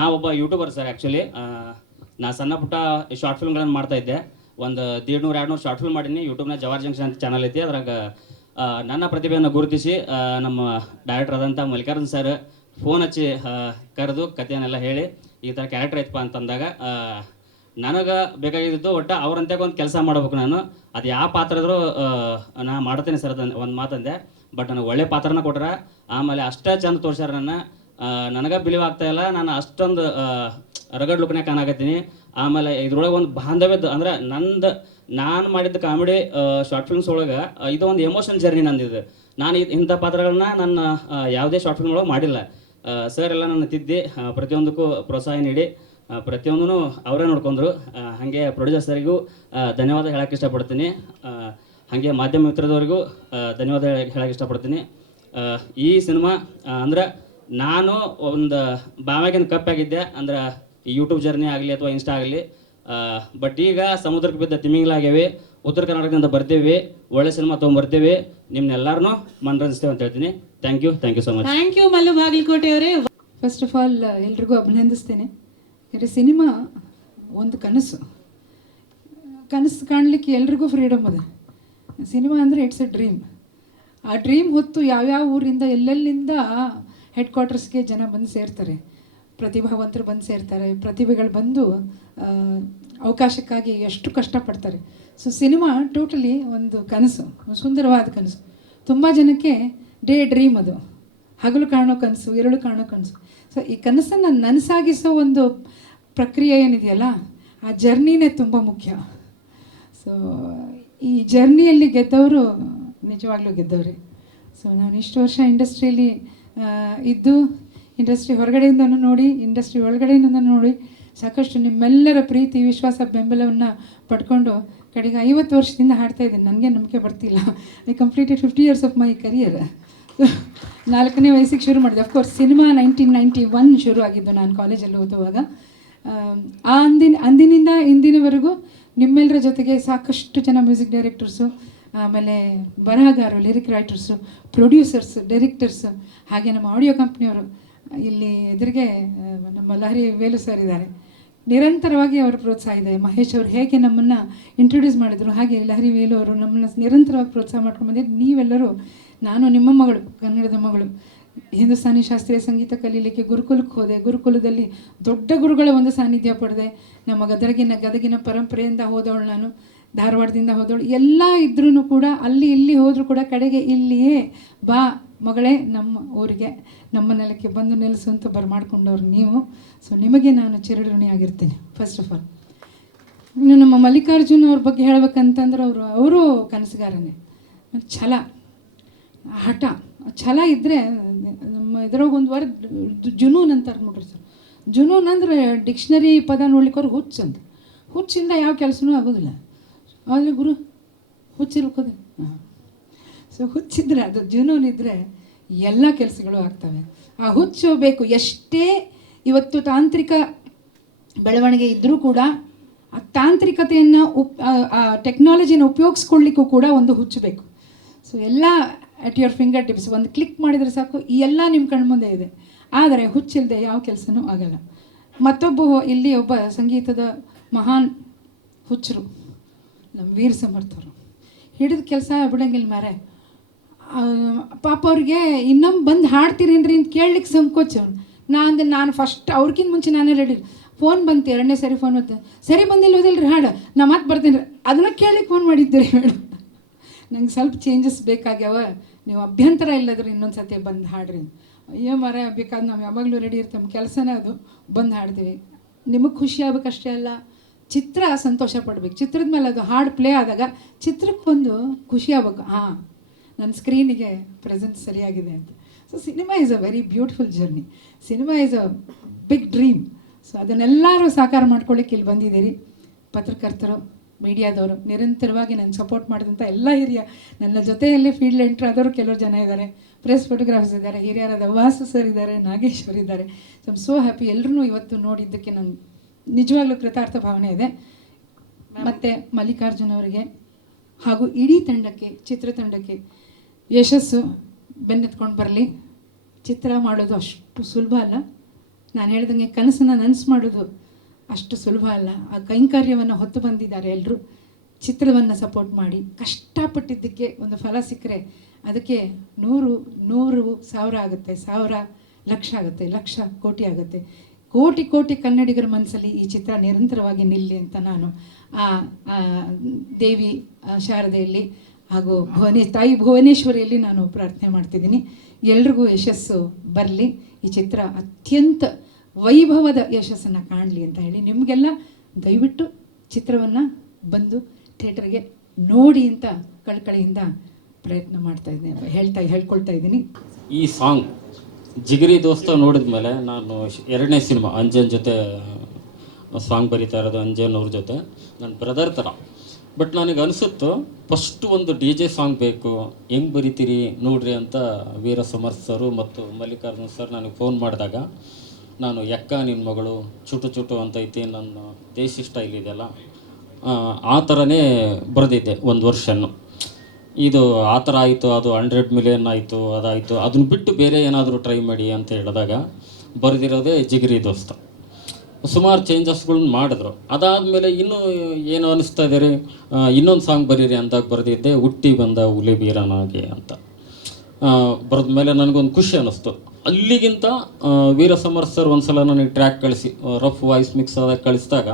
ನಾವೊಬ್ಬ ಯೂಟ್ಯೂಬರ್ ಸರ್. ಆ್ಯಕ್ಚುಲಿ ನಾ ಸಣ್ಣ ಪುಟ್ಟ ಶಾರ್ಟ್ ಫಿಲ್ಮ್ಗಳನ್ನು ಮಾಡ್ತಾಯಿದ್ದೆ. ಒಂದು 150-200 ಶಾರ್ಟ್ ಫಿಲ್ಮ್ ಮಾಡೀನಿ. ಯೂಟ್ಯೂಬ್ನ ಜವಾರ್ ಜಂಕ್ಷನ್ ಅಂತ ಚಾನಲ್ ಐತಿ. ಅದ್ರಾಗ ನನ್ನ ಪ್ರತಿಭೆಯನ್ನು ಗುರುತಿಸಿ ನಮ್ಮ ಡೈರೆಕ್ಟರ್ ಆದಂಥ ಮಲ್ಲಿಕಾರ್ಜುನ್ ಸರ್ ಫೋನ್ ಹಚ್ಚಿ ಕರೆದು ಕಥೆಯನ್ನೆಲ್ಲ ಹೇಳಿ ಈ ಥರ ಕ್ಯಾರೆಕ್ಟರ್ ಐತಪ್ಪ ಅಂತಂದಾಗ ನನಗೆ ಬೇಕಾಗಿದ್ದು ಒಟ್ಟು ಅವ್ರಂತೆ ಒಂದು ಕೆಲಸ ಮಾಡ್ಬೇಕು. ನಾನು ಅದು ಯಾವ ಪಾತ್ರ ಇದ್ರೂ ನಾ ಮಾಡ್ತೇನೆ ಸರ್ ಒಂದು ಮಾತಂದೆ. ಬಟ್ ನನಗೆ ಒಳ್ಳೆ ಪಾತ್ರನ ಕೊಟ್ರೆ. ಆಮೇಲೆ ಅಷ್ಟೇ ಚಂದ ತೋರ್ಸ್ಯಾರ ನನ್ನ. ನನಗೆ ಬಿಲೀವ್ ಆಗ್ತಾಯಿಲ್ಲ, ನಾನು ಅಷ್ಟೊಂದು ರಗಡ್ ಲುಕ್ನೇ ಕಾಣಾಕತ್ತೀನಿ. ಆಮೇಲೆ ಇದ್ರೊಳಗೆ ಒಂದು ಬಾಂಧವ್ಯದ ಅಂದರೆ ನಾನು ಮಾಡಿದ್ದ ಕಾಮಿಡಿ ಶಾರ್ಟ್ ಫಿಲ್ಮ್ಸ್ ಒಳಗೆ ಇದು ಒಂದು ಎಮೋಷನ್ ಜರ್ನಿ ನಂದಿದೆ. ನಾನು ಇಂಥ ಪಾತ್ರಗಳನ್ನ ನನ್ನ ಯಾವುದೇ ಶಾರ್ಟ್ ಫಿಲ್ಮ್ ಒಳಗೆ ಮಾಡಿಲ್ಲ. ಸರ್ ಎಲ್ಲ ನನ್ನ ತಿದ್ದಿ ಪ್ರತಿಯೊಂದಕ್ಕೂ ಪ್ರೋತ್ಸಾಹ ನೀಡಿ ಪ್ರತಿಯೊಂದೂ ಅವರೇ ನೋಡ್ಕೊಂಡ್ರು. ಹಾಗೆ ಪ್ರೊಡ್ಯೂಸರ್ ಸರಿಗೂ ಧನ್ಯವಾದ ಹೇಳೋಕ್ಕೆ ಇಷ್ಟಪಡ್ತೀನಿ. ಹಾಗೆ ಮಾಧ್ಯಮ ಮಿತ್ರದವರಿಗೂ ಧನ್ಯವಾದ ಹೇಳೋಕ್ಕೆ ಇಷ್ಟಪಡ್ತೀನಿ. ಈ ಸಿನಿಮಾ ಅಂದರೆ ನಾನು ಒಂದು ಬಾವ್ಯಾಗಿನ ಕಪ್ಪಾಗಿದ್ದೆ, ಅಂದ್ರೆ ಈ ಯೂಟ್ಯೂಬ್ ಜರ್ನಿ ಆಗಲಿ ಅಥವಾ ಇನ್ಸ್ಟಾ ಆಗಲಿ. ಬಟ್ ಈಗ ಸಮುದ್ರಕ್ಕೆ ಬಿದ್ದ ತಿಮಿಂಗ್ಲಾಗ್ಯಾವೆ. ಉತ್ತರ ಕರ್ನಾಟಕದಿಂದ ಬರ್ತೀವಿ, ಒಳ್ಳೆ ಸಿನಿಮಾ ತೊಗೊಂಬರ್ತೀವಿ, ನಿಮ್ಮನ್ನೆಲ್ಲರನ್ನೂ ಮನರಂಜಿಸ್ತೇವೆ ಅಂತ ಹೇಳ್ತೀನಿ. Thank you so much. Thank you Mallu Bagalkote ಅವರೇ. ಫಸ್ಟ್ ಆಫ್ ಆಲ್ ಎಲ್ರಿಗೂ ಅಭಿನಂದಿಸ್ತೇನೆ. ಯಾಕಂದರೆ ಸಿನಿಮಾ ಒಂದು ಕನಸು ಕಾಣಲಿಕ್ಕೆ ಎಲ್ರಿಗೂ ಫ್ರೀಡಮ್ ಅದ. ಸಿನಿಮಾ ಅಂದರೆ ಇಟ್ಸ್ ಎ ಡ್ರೀಮ್. ಆ ಡ್ರೀಮ್ ಹೊತ್ತು ಯಾವ್ಯಾವ ಊರಿಂದ ಎಲ್ಲೆಲ್ಲಿಂದ ಹೆಡ್ ಕ್ವಾರ್ಟರ್ಸ್ಗೆ ಜನ ಬಂದು ಸೇರ್ತಾರೆ, ಪ್ರತಿಭಾವಂತರು ಬಂದು ಸೇರ್ತಾರೆ, ಪ್ರತಿಭೆಗಳು ಬಂದು ಅವಕಾಶಕ್ಕಾಗಿ ಎಷ್ಟು ಕಷ್ಟಪಡ್ತಾರೆ. ಸೊ ಸಿನಿಮಾ ಟೋಟಲಿ ಒಂದು ಕನಸು, ಸುಂದರವಾದ ಕನಸು. ತುಂಬ ಜನಕ್ಕೆ ಡೇ ಡ್ರೀಮ್ ಅದು. ಹಗಲು ಕಾಣೋ ಕನಸು, ಇರುಳು ಕಾಣೋ ಕನಸು. ಸೊ ಈ ಕನಸನ್ನು ನನಸಾಗಿಸೋ ಒಂದು ಪ್ರಕ್ರಿಯೆ ಏನಿದೆಯಲ್ಲ, ಆ ಜರ್ನಿನೇ ತುಂಬ ಮುಖ್ಯ. ಸೊ ಈ ಜರ್ನಿಯಲ್ಲಿ ಗೆದ್ದವರು ನಿಜವಾಗ್ಲೂ ಗೆದ್ದವ್ರೆ. ಸೊ ನಾನು ಇಷ್ಟು ವರ್ಷ ಇಂಡಸ್ಟ್ರಿಯಲ್ಲಿ ಇದ್ದು, ಇಂಡಸ್ಟ್ರಿ ಹೊರಗಡೆಯಿಂದನೂ ನೋಡಿ, ಇಂಡಸ್ಟ್ರಿ ಒಳಗಡೆಯಿಂದ ನೋಡಿ, ಸಾಕಷ್ಟು ನಿಮ್ಮೆಲ್ಲರ ಪ್ರೀತಿ, ವಿಶ್ವಾಸ, ಬೆಂಬಲವನ್ನು ಪಡ್ಕೊಂಡು ಕಡೆಗೆ 50 ವರ್ಷದಿಂದ ಹಾಡ್ತಾ ಇದ್ದೀನಿ. ನನಗೆ ನಂಬಿಕೆ ಬರ್ತಿಲ್ಲ. I completed 50 years of my career. 4ನೇ ವಯಸ್ಸಿಗೆ ಶುರು ಮಾಡಿದೆ. ಅಫ್ಕೋರ್ಸ್ ಸಿನಿಮಾ 1991 ಶುರು ಆಗಿದ್ದು ನಾನು ಕಾಲೇಜಲ್ಲಿ ಓದುವಾಗ. ಅಂದಿನಿಂದ ಇಂದಿನವರೆಗೂ ನಿಮ್ಮೆಲ್ಲರ ಜೊತೆಗೆ ಸಾಕಷ್ಟು ಜನ ಮ್ಯೂಸಿಕ್ ಡೈರೆಕ್ಟರ್ಸು, ಆಮೇಲೆ ಬರಹಗಾರರು, ಲಿರಿಕ್ ರೈಟರ್ಸು, ಪ್ರೊಡ್ಯೂಸರ್ಸ್, ಡೈರೆಕ್ಟರ್ಸು, ಹಾಗೆ ನಮ್ಮ ಆಡಿಯೋ ಕಂಪ್ನಿಯವರು. ಇಲ್ಲಿ ಎದುರಿಗೆ ನಮ್ಮ ಲಹರಿ ವೇಲು ಸರ್ ಇದ್ದಾರೆ. ನಿರಂತರವಾಗಿ ಅವರ ಪ್ರೋತ್ಸಾಹ ಇದೆ. ಮಹೇಶ್ ಅವರು ಹೇಗೆ ನಮ್ಮನ್ನು ಇಂಟ್ರೊಡ್ಯೂಸ್ ಮಾಡಿದರು, ಹಾಗೆ ಲಹರಿ ವೇಲು ಅವರು ನಮ್ಮನ್ನು ನಿರಂತರವಾಗಿ ಪ್ರೋತ್ಸಾಹ ಮಾಡ್ಕೊಂಡು ಬಂದಿದ್ದು. ನೀವೆಲ್ಲರೂ, ನಾನು ನಿಮ್ಮ ಮಗಳು, ಕನ್ನಡದ ಮಗಳು, ಹಿಂದೂಸ್ತಾನಿ ಶಾಸ್ತ್ರೀಯ ಸಂಗೀತ ಕಲೀಲಿಕ್ಕೆ ಗುರುಕುಲಕ್ಕೆ ಹೋದೆ. ಗುರುಕುಲದಲ್ಲಿ ದೊಡ್ಡ ಗುರುಗಳ ಒಂದು ಸಾನ್ನಿಧ್ಯ ಪಡೆದೆ. ನಮ್ಮ ಗದಗಿನ ಪರಂಪರೆಯಿಂದ ಹೋದವಳು ನಾನು, ಧಾರವಾಡದಿಂದ ಹೋದವಳು. ಎಲ್ಲ ಇದ್ರೂ ಕೂಡ ಅಲ್ಲಿ ಇಲ್ಲಿ ಹೋದರೂ ಕೂಡ ಕಡೆಗೆ ಇಲ್ಲಿಯೇ ಬಾ ಮಗಳೇ, ನಮ್ಮ ಊರಿಗೆ, ನಮ್ಮ ನೆಲಕ್ಕೆ ಬಂದು ನೆಲೆಸು ಅಂತ ಬರಮಾಡ್ಕೊಂಡವ್ರು ನೀವು. ಸೊ ನಿಮಗೆ ನಾನು ಚಿರಋಣಿಯಾಗಿರ್ತೀನಿ. ಫಸ್ಟ್ ಆಫ್ ಆಲ್ ಇನ್ನು ನಮ್ಮ ಮಲ್ಲಿಕಾರ್ಜುನ್ ಅವ್ರ ಬಗ್ಗೆ ಹೇಳ್ಬೇಕಂತಂದ್ರೆ ಅವರು ಕನಸುಗಾರನೇ. ಛಲ, ಹಠ, ಛಲ ಇದ್ದರೆ ನಮ್ಮ ಇದ್ರಾಗ ಒಂದು ವಾರ ಜುನೂನ್ ಅಂತಾರೆ ನೋಡ್ರಿ ಸರ್. ಜುನೂನ್ ಅಂದರೆ ಡಿಕ್ಷನರಿ ಪದ ನೋಡ್ಲಿಕ್ಕೆ ಹುಚ್ಚು ಅಂತ. ಹುಚ್ಚಿಂದ ಯಾವ ಕೆಲಸನೂ ಆಗೋದಿಲ್ಲ. ಆದರೆ ಗುರು ಹುಚ್ಚಿರ್ಕೋದೆ. ಹಾಂ, ಸೊ ಹುಚ್ಚಿದ್ರೆ, ಅದು ಜುನೂನ್ ಇದ್ದರೆ ಎಲ್ಲ ಕೆಲಸಗಳು ಆಗ್ತವೆ. ಆ ಹುಚ್ಚು ಬೇಕು. ಎಷ್ಟೇ ಇವತ್ತು ತಾಂತ್ರಿಕ ಬೆಳವಣಿಗೆ ಇದ್ದರೂ ಕೂಡ ಆ ತಾಂತ್ರಿಕತೆಯನ್ನು ಟೆಕ್ನಾಲಜಿನ ಉಪಯೋಗಿಸ್ಕೊಳ್ಳಿಕ್ಕೂ ಕೂಡ ಒಂದು ಹುಚ್ಚು ಬೇಕು. ಸೊ ಎಲ್ಲ ಅಟ್ ಯುವರ್ ಫಿಂಗರ್ ಟಿಪ್ಸ್, ಒಂದು ಕ್ಲಿಕ್ ಮಾಡಿದರೆ ಸಾಕು, ಈ ಎಲ್ಲ ನಿಮ್ಮ ಕಣ್ಮುಂದೆ ಇದೆ. ಆದರೆ ಹುಚ್ಚಿಲ್ಲದೆ ಯಾವ ಕೆಲಸನೂ ಆಗಲ್ಲ. ಇಲ್ಲಿ ಒಬ್ಬ ಸಂಗೀತದ ಮಹಾನ್ ಹುಚ್ಚರು ನಮ್ಮ ವೀರ ಸಮರ್ಥರು. ಹಿಡಿದ ಕೆಲಸ ಬಿಡಂಗಿಲ್ಲ ಮಾರೆ. ಪಾಪ ಅವ್ರಿಗೆ ಇನ್ನೊಮ್ಮೆ ಬಂದು ಹಾಡ್ತೀರೇನ್ರಿ ಅಂತ ಕೇಳಲಿಕ್ಕೆ ಸಂಕೋಚ. ನಾನು ಫಸ್ಟ್ ಅವ್ರಿಗಿಂತ ಮುಂಚೆ ನಾನೇ ರೆಡಿ. ಫೋನ್ ಬಂತು, 2ನೇ ಸರಿ ಫೋನ್ ಬಂತು. ಸರಿ ಬಂದಿಲ್ಲ ಹೋದಿಲ್ರಿ ಹಾಡು, ನಾ ಮತ್ತೆ ಬರ್ತೀನಿ ರೀ. ಅದನ್ನು ಕೇಳಲಿಕ್ಕೆ ಫೋನ್ ಮಾಡಿದ್ದೀರಿ ಮೇಡಮ್, ನಂಗೆ ಸ್ವಲ್ಪ ಚೇಂಜಸ್ ಬೇಕಾಗ್ಯಾವ, ನೀವು ಅಭ್ಯಂತರ ಇಲ್ಲದ್ರೆ ಇನ್ನೊಂದು ಸತಿ ಬಂದು ಹಾಡ್ರಿ. ಅಯ್ಯೋ ಮರ, ಬೇಕಾದ್ರೆ ನಾವು ಯಾವಾಗಲೂ ರೆಡಿ ಇರ್ತೀವಿ, ನಮ್ಮ ಕೆಲಸನೇ ಅದು, ಬಂದು ಹಾಡ್ತೀವಿ. ನಿಮಗೆ ಖುಷಿ ಆಗ್ಬೇಕಷ್ಟೇ ಅಲ್ಲ, ಚಿತ್ರ ಸಂತೋಷ ಪಡ್ಬೇಕು. ಚಿತ್ರದ ಮೇಲೆ ಅದು ಹಾಡು ಪ್ಲೇ ಆದಾಗ ಚಿತ್ರಕ್ಕೆ ಒಂದು ಖುಷಿ ಆಗ್ಬೇಕು. ಹಾಂ, ನನ್ನ ಸ್ಕ್ರೀನಿಗೆ ಪ್ರೆಸೆನ್ಸ್ ಸರಿಯಾಗಿದೆ ಅಂತ. So cinema is a very beautiful journey. Cinema is a big dream. So ಅದನ್ನೆಲ್ಲರೂ ಸಾಕಾರ ಮಾಡ್ಕೊಳ್ಳಿಕ್ಕೆ ಇಲ್ಲಿ ಬಂದಿದ್ದೀರಿ. ಪತ್ರಕರ್ತರು, ಮೀಡಿಯಾದವರು, ನಿರಂತರವಾಗಿ ನನ್ನ ಸಪೋರ್ಟ್ ಮಾಡಿದಂಥ ಎಲ್ಲ ಹಿರಿಯ, ನನ್ನ ಜೊತೆಯಲ್ಲಿ ಫೀಲ್ಡ್ ಎಂಟ್ರ್ ಆದವರು ಕೆಲವರು ಜನ ಇದ್ದಾರೆ, ಪ್ರೆಸ್ ಫೋಟೋಗ್ರಾಫರ್ಸ್ ಇದ್ದಾರೆ, ಹಿರಿಯರಾದ ವಾಸು ಸರ್ ಇದ್ದಾರೆ, ನಾಗೇಶ್ ಅವರು ಇದ್ದಾರೆ. So I'm so happy. ಎಲ್ಲರೂ ಇವತ್ತು ನೋಡಿದ್ದಕ್ಕೆ ನಂಗೆ ನಿಜವಾಗ್ಲೂ ಕೃತಾರ್ಥ ಭಾವನೆ ಇದೆ. ಮತ್ತು ಮಲ್ಲಿಕಾರ್ಜುನ್ ಅವರಿಗೆ ಹಾಗೂ ಇಡೀ ತಂಡಕ್ಕೆ, ಚಿತ್ರತಂಡಕ್ಕೆ ಯಶಸ್ಸು ಬೆನ್ನೆತ್ಕೊಂಡು ಬರಲಿ. ಚಿತ್ರ ಮಾಡೋದು ಅಷ್ಟು ಸುಲಭ ಅಲ್ಲ. ನಾನು ಹೇಳ್ದಂಗೆ ಕನಸನ್ನು ನನಸು ಮಾಡೋದು ಅಷ್ಟು ಸುಲಭ ಅಲ್ಲ. ಆ ಕೈಂಕರ್ಯವನ್ನು ಹೊತ್ತು ಬಂದಿದ್ದಾರೆ ಎಲ್ಲರೂ. ಚಿತ್ರವನ್ನು ಸಪೋರ್ಟ್ ಮಾಡಿ ಕಷ್ಟಪಟ್ಟಿದ್ದಕ್ಕೆ ಒಂದು ಫಲ ಸಿಕ್ಕರೆ ಅದಕ್ಕೆ 100,000 ಆಗುತ್ತೆ, 1000 ಲಕ್ಷ ಆಗುತ್ತೆ, ಲಕ್ಷ ಕೋಟಿ ಆಗುತ್ತೆ. ಕೋಟಿ ಕನ್ನಡಿಗರ ಮನಸ್ಸಲ್ಲಿ ಈ ಚಿತ್ರ ನಿರಂತರವಾಗಿ ನಿಲ್ಲಿ ಅಂತ ನಾನು ದೇವಿ ಶಾರದೆಯಲ್ಲಿ ಹಾಗೂ ತಾಯಿ ಭುವನೇಶ್ವರಿಯಲ್ಲಿ ನಾನು ಪ್ರಾರ್ಥನೆ ಮಾಡ್ತಿದ್ದೀನಿ. ಎಲ್ರಿಗೂ ಯಶಸ್ಸು ಬರಲಿ. ಈ ಚಿತ್ರ ಅತ್ಯಂತ ವೈಭವದ ಯಶಸ್ಸನ್ನು ಕಾಣಲಿ ಅಂತ ಹೇಳಿ ನಿಮಗೆಲ್ಲ ದಯವಿಟ್ಟು ಚಿತ್ರವನ್ನು ಬಂದು ಥಿಯೇಟರ್ಗೆ ನೋಡಿ ಅಂತ ಕಳಕಳಿಯಿಂದ ಪ್ರಯತ್ನ ಹೇಳ್ಕೊಳ್ತಾ ಇದ್ದೀನಿ. ಈ ಸಾಂಗ್ ಜಿಗರಿ ದೋಸ್ತ ನೋಡಿದ ಮೇಲೆ ನಾನು 2ನೇ ಸಿನಿಮಾ ಅಂಜನ್ ಜೊತೆ ಸಾಂಗ್ ಬರೀತಾ ಇರೋದು, ಅಂಜನ್ ಅವ್ರ ಜೊತೆ ನನ್ನ ಬ್ರದರ್ ಥರ. ಬಟ್ ನನಗೆ ಅನಿಸುತ್ತೋ ಫಸ್ಟು ಒಂದು DJ ಸಾಂಗ್ ಬೇಕು, ಹೆಂಗೆ ಬರಿತೀರಿ ನೋಡ್ರಿ ಅಂತ ವೀರ ಸಮರ್ಥ ಸರು ಮತ್ತು ಮಲ್ಲಿಕಾರ್ಜುನ್ ಸರ್ ನನಗೆ ಫೋನ್ ಮಾಡಿದಾಗ ನಾನು ಎಕ್ಕ ನಿನ್ನ ಮಗಳು, ಚುಟು ಅಂತ ಐತಿ, ನನ್ನ ದೇಶಿ ಸ್ಟೈಲ್ ಇದೆಯಲ್ಲ ಆ ಥರನೇ ಬರೆದಿದ್ದೆ 1 ವರ್ಷನು. ಇದು ಆ ಥರ ಆಯಿತು, ಅದು 100 ಮಿಲಿಯನ್ ಆಯಿತು, ಅದಾಯಿತು, ಅದನ್ನು ಬಿಟ್ಟು ಬೇರೆ ಏನಾದರೂ ಟ್ರೈ ಮಾಡಿ ಅಂತ ಹೇಳಿದಾಗ ಬರೆದಿರೋದೇ ಜಿಗರಿ ದೋಸ್ತ. ಸುಮಾರು ಚೇಂಜಸ್ಗಳನ್ನ ಮಾಡಿದ್ರು. ಅದಾದಮೇಲೆ ಇನ್ನೂ ಏನು ಅನ್ನಿಸ್ತಾ ಇದೆ ರೀ, ಇನ್ನೊಂದು ಸಾಂಗ್ ಬರೀರಿ ಅಂದಾಗ ಬರೆದಿದ್ದೆ ಹುಟ್ಟಿ ಬಂದ ಹುಲಿ ವೀರನಾಗೆ ಅಂತ. ಬರೆದ ಮೇಲೆ ನನಗೊಂದು ಖುಷಿ ಅನ್ನಿಸ್ತು. ಅಲ್ಲಿಗಿಂತ ವೀರ ಸಮರ್ಥ ಸರ್ ಒಂದು ಸಲ ನನಗೆ ಟ್ರ್ಯಾಕ್ ಕಳಿಸಿ ರಫ್ ವಾಯ್ಸ್ ಮಿಕ್ಸ್ ಆದಾಗ ಕಳಿಸಿದಾಗ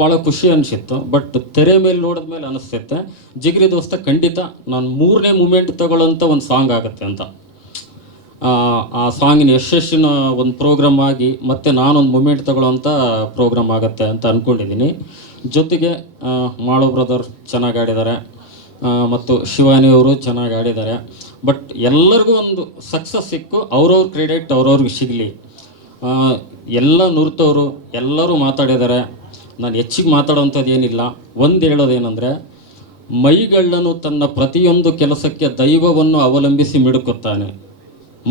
ಭಾಳ ಖುಷಿ ಅನಿಸಿತ್ತು. ಬಟ್ ತೆರೆ ಮೇಲೆ ನೋಡಿದ ಮೇಲೆ ಅನಿಸ್ತೈತೆ ಜಿಗರಿ ದೋಸ್ತ ಖಂಡಿತ ನಾನು 3ನೇ ಮೂಮೆಂಟ್ ತಗೊಳ್ಳೋಂಥ ಒಂದು ಸಾಂಗ್ ಆಗುತ್ತೆ ಅಂತ. ಆ ಸಾಂಗಿನ ಯಶಸ್ಸಿನ ಒಂದು ಪ್ರೋಗ್ರಾಮ್ ಆಗಿ ಮತ್ತೆ ನಾನೊಂದು ಮೂಮೆಂಟ್ ತಗೊಳ್ಳೋಂಥ ಪ್ರೋಗ್ರಾಮ್ ಆಗುತ್ತೆ ಅಂತ ಅಂದ್ಕೊಂಡಿದ್ದೀನಿ. ಜೊತೆಗೆ ಮಾಳು ಬ್ರದರ್ ಚೆನ್ನಾಗಿ ಆಡಿದ್ದಾರೆ ಮತ್ತು ಶಿವಾನಿ ಅವರು ಚೆನ್ನಾಗಿ ಆಡಿದ್ದಾರೆ. ಬಟ್ ಎಲ್ಲರಿಗೂ ಒಂದು ಸಕ್ಸಸ್ ಸಿಕ್ಕು ಅವ್ರವ್ರ ಕ್ರೆಡಿಟ್ ಅವ್ರವ್ರಿಗೆ ಸಿಗಲಿ. ಎಲ್ಲ ನುರಿತವರು ಎಲ್ಲರೂ ಮಾತಾಡಿದ್ದಾರೆ. ನಾನು ಹೆಚ್ಚಿಗೆ ಮಾತಾಡೋಂಥದ್ದು ಏನಿಲ್ಲ. ಒಂದು ಹೇಳೋದೇನೆಂದರೆ, ಮೈಗಳ್ಳನು ತನ್ನ ಪ್ರತಿಯೊಂದು ಕೆಲಸಕ್ಕೆ ದೈವವನ್ನು ಅವಲಂಬಿಸಿ ಮಿಡುಕುತ್ತಾನೆ.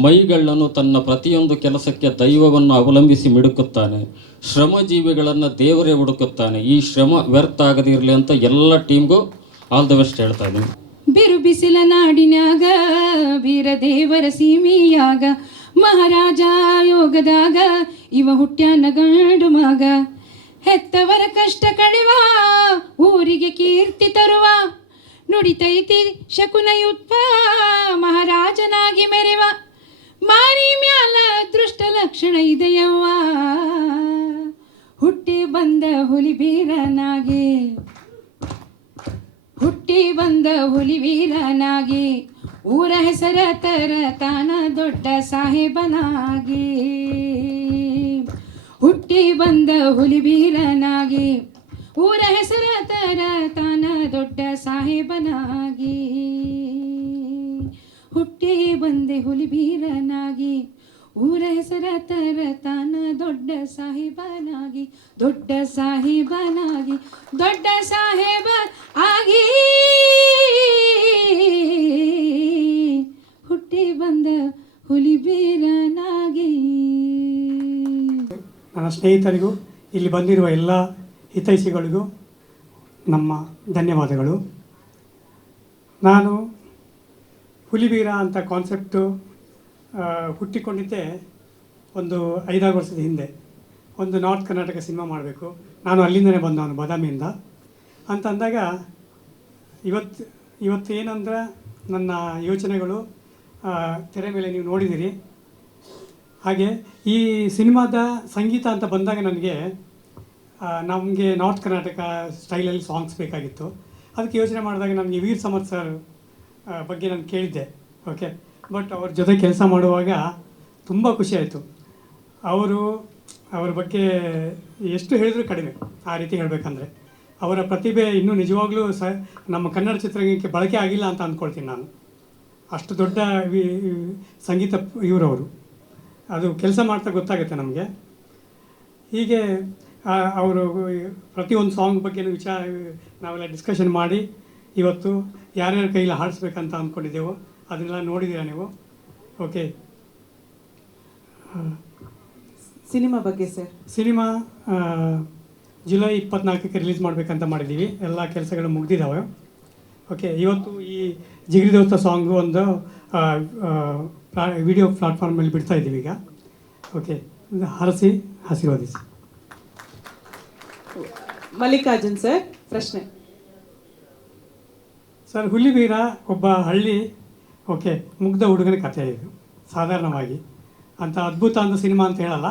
ಮೈಗಳ್ಳನು ತನ್ನ ಪ್ರತಿಯೊಂದು ಕೆಲಸಕ್ಕೆ ದೈವವನ್ನು ಅವಲಂಬಿಸಿ ಮಿಡುಕುತ್ತಾನೆ. ಶ್ರಮಜೀವಿಗಳನ್ನು ದೇವರೇ ಹುಡುಕುತ್ತಾನೆ. ಈ ಶ್ರಮ ವ್ಯರ್ಥ ಆಗದಿರಲಿ ಅಂತ ಎಲ್ಲ ಟೀಮ್ಗೂ ಆಲ್ ದ ಬೆಸ್ಟ್ ಹೇಳ್ತಾ ಇದ್ದೀನಿ. ಬಿರು ಬಿಸಿಲ ನಾಡಿನ್ಯಾಗ ವೀರ ದೇವರ ಸೀಮೆಯಾಗ ಮಹಾರಾಜ ಯೋಗದಾಗ ಇವ ಹುಟ್ಟ್ಯಾನ ಗಂಡು ಮಗ. ಹೆತ್ತವರ ಕಷ್ಟ ಕಡಿವ ಊರಿಗೆ ಕೀರ್ತಿ ತರುವ ನುಡಿತೈತಿ ಶಕುನ ಯುದ್ಧ ಮಹಾರಾಜನಾಗಿ ಮೆರೆವ. ಮಾರಿ ಮ್ಯಾಲ ದೃಷ್ಟ ಲಕ್ಷಣ ಇದೆಯವ್ವ ಹುಟ್ಟಿ ಬಂದ ಹುಲಿಬೀರನಾಗಿ. ಹುಟ್ಟಿ ಬಂದ ಹುಲಿವೀರನಾಗಿ ಊರ ಹೆಸರ ತರ ತಾನ ದೊಡ್ಡ ಸಾಹೇಬನಾಗಿ. ಹುಟ್ಟಿ ಬಂದ ಹುಲಿವೀರನಾಗಿ ಊರ ಹೆಸರ ತರ ತಾನ ದೊಡ್ಡ ಸಾಹೇಬನಾಗಿ. ಹುಟ್ಟಿ ಬಂದೆ ಹುಲಿವೀರನಾಗಿ ಊರ ಹೆಸರ ತರ ತಾನ ದೊಡ್ಡ ಸಾಹೇಬನಾಗಿ. ದೊಡ್ಡ ಸಾಹೇಬನಾಗಿ ದೊಡ್ಡ ಸಾಹೇಬ ಆಗಿ ಹುಟ್ಟಿ ಬಂದ ಹುಲಿಬೀರನಾಗಿ. ನನ್ನ ಸ್ನೇಹಿತರಿಗೂ ಇಲ್ಲಿ ಬಂದಿರುವ ಎಲ್ಲ ಹಿತೈಷಿಗಳಿಗೂ ನಮ್ಮ ಧನ್ಯವಾದಗಳು. ನಾನು ಹುಲಿಬೀರ ಅಂತ ಕಾನ್ಸೆಪ್ಟು ಹುಟ್ಟಿಕೊಂಡಿದ್ದೆ ಒಂದು 5-6 ವರ್ಷದ ಹಿಂದೆ. ಒಂದು ನಾರ್ತ್ ಕರ್ನಾಟಕ ಸಿನಿಮಾ ಮಾಡಬೇಕು, ನಾನು ಅಲ್ಲಿಂದನೇ ಬಂದವನು ಬಾದಾಮಿಯಿಂದ ಅಂತ ಅಂದಾಗ ಇವತ್ತು ಏನಂದ್ರೆ ನನ್ನ ಯೋಚನೆಗಳು ತೆರೆ ಮೇಲೆ ನೀವು ನೋಡಿದ್ದೀರಿ. ಹಾಗೆ ಈ ಸಿನಿಮಾದ ಸಂಗೀತ ಅಂತ ಬಂದಾಗ ನಮಗೆ ನಾರ್ತ್ ಕರ್ನಾಟಕ ಸ್ಟೈಲಲ್ಲಿ ಸಾಂಗ್ಸ್ ಬೇಕಾಗಿತ್ತು. ಅದಕ್ಕೆ ಯೋಚನೆ ಮಾಡಿದಾಗ ನನಗೆ ವೀರ್ ಸಮರ್ಥ್ ಸರ್ ಬಗ್ಗೆ ನಾನು ಕೇಳಿದ್ದೆ. ಓಕೆ, ಬಟ್ ಅವ್ರ ಜೊತೆ ಕೆಲಸ ಮಾಡುವಾಗ ತುಂಬ ಖುಷಿಯಾಯಿತು. ಅವರ ಬಗ್ಗೆ ಎಷ್ಟು ಹೇಳಿದ್ರು ಕಡಿಮೆ, ಆ ರೀತಿ ಹೇಳಬೇಕಂದ್ರೆ. ಅವರ ಪ್ರತಿಭೆ ಇನ್ನೂ ನಿಜವಾಗ್ಲೂ ನಮ್ಮ ಕನ್ನಡ ಚಿತ್ರರಂಗಕ್ಕೆ ಬಳಕೆ ಆಗಿಲ್ಲ ಅಂತ ಅಂದ್ಕೊಳ್ತೀನಿ ನಾನು. ಅಷ್ಟು ದೊಡ್ಡ ಸಂಗೀತ ಇವರವರು. ಅದು ಕೆಲಸ ಮಾಡ್ತಾ ಗೊತ್ತಾಗುತ್ತೆ ನಮಗೆ. ಹೀಗೆ ಅವರು ಪ್ರತಿಯೊಂದು ಸಾಂಗ್ ಬಗ್ಗೆ ನಾವೆಲ್ಲ ಡಿಸ್ಕಷನ್ ಮಾಡಿ ಇವತ್ತು ಯಾರ್ಯಾರ ಕೈಲಿ ಹಾಡಿಸ್ಬೇಕಂತ ಅಂದ್ಕೊಂಡಿದ್ದೆವು ಅದನ್ನೆಲ್ಲ ನೋಡಿದ್ದೀರಾ ನೀವು. ಓಕೆ, ಸಿನಿಮಾ ಬಗ್ಗೆ ಸರ್? ಸಿನಿಮಾ ಜುಲೈ 24ಕ್ಕೆ ರಿಲೀಸ್ ಮಾಡಬೇಕಂತ ಮಾಡಿದ್ದೀವಿ. ಎಲ್ಲ ಕೆಲಸಗಳು ಮುಗಿದಿದ್ದಾವೆ. ಓಕೆ, ಇವತ್ತು ಈ ಜಿಗಿರಿ ದೋಸ್ತ ಸಾಂಗು ಒಂದು ವಿಡಿಯೋ ಪ್ಲಾಟ್ಫಾರ್ಮಲ್ಲಿ ಬಿಡ್ತಾ ಇದ್ದೀವಿ ಈಗ. ಓಕೆ, ಹರಸಿ ಆಶೀರ್ವದಿಸಿ. ಮಲ್ಲಿಕಾರ್ಜುನ್ ಸರ್ ಪ್ರಶ್ನೆ. ಸರ್, ಹುಲಿವೀರ ಒಬ್ಬ ಹಳ್ಳಿ ಮುಗ್ಧ ಹುಡುಗನ ಕಥೆ ಇದು. ಸಾಧಾರಣವಾಗಿ ಅಂತ ಅದ್ಭುತ ಅಂತ ಸಿನಿಮಾ ಅಂತ ಹೇಳಲ್ಲ,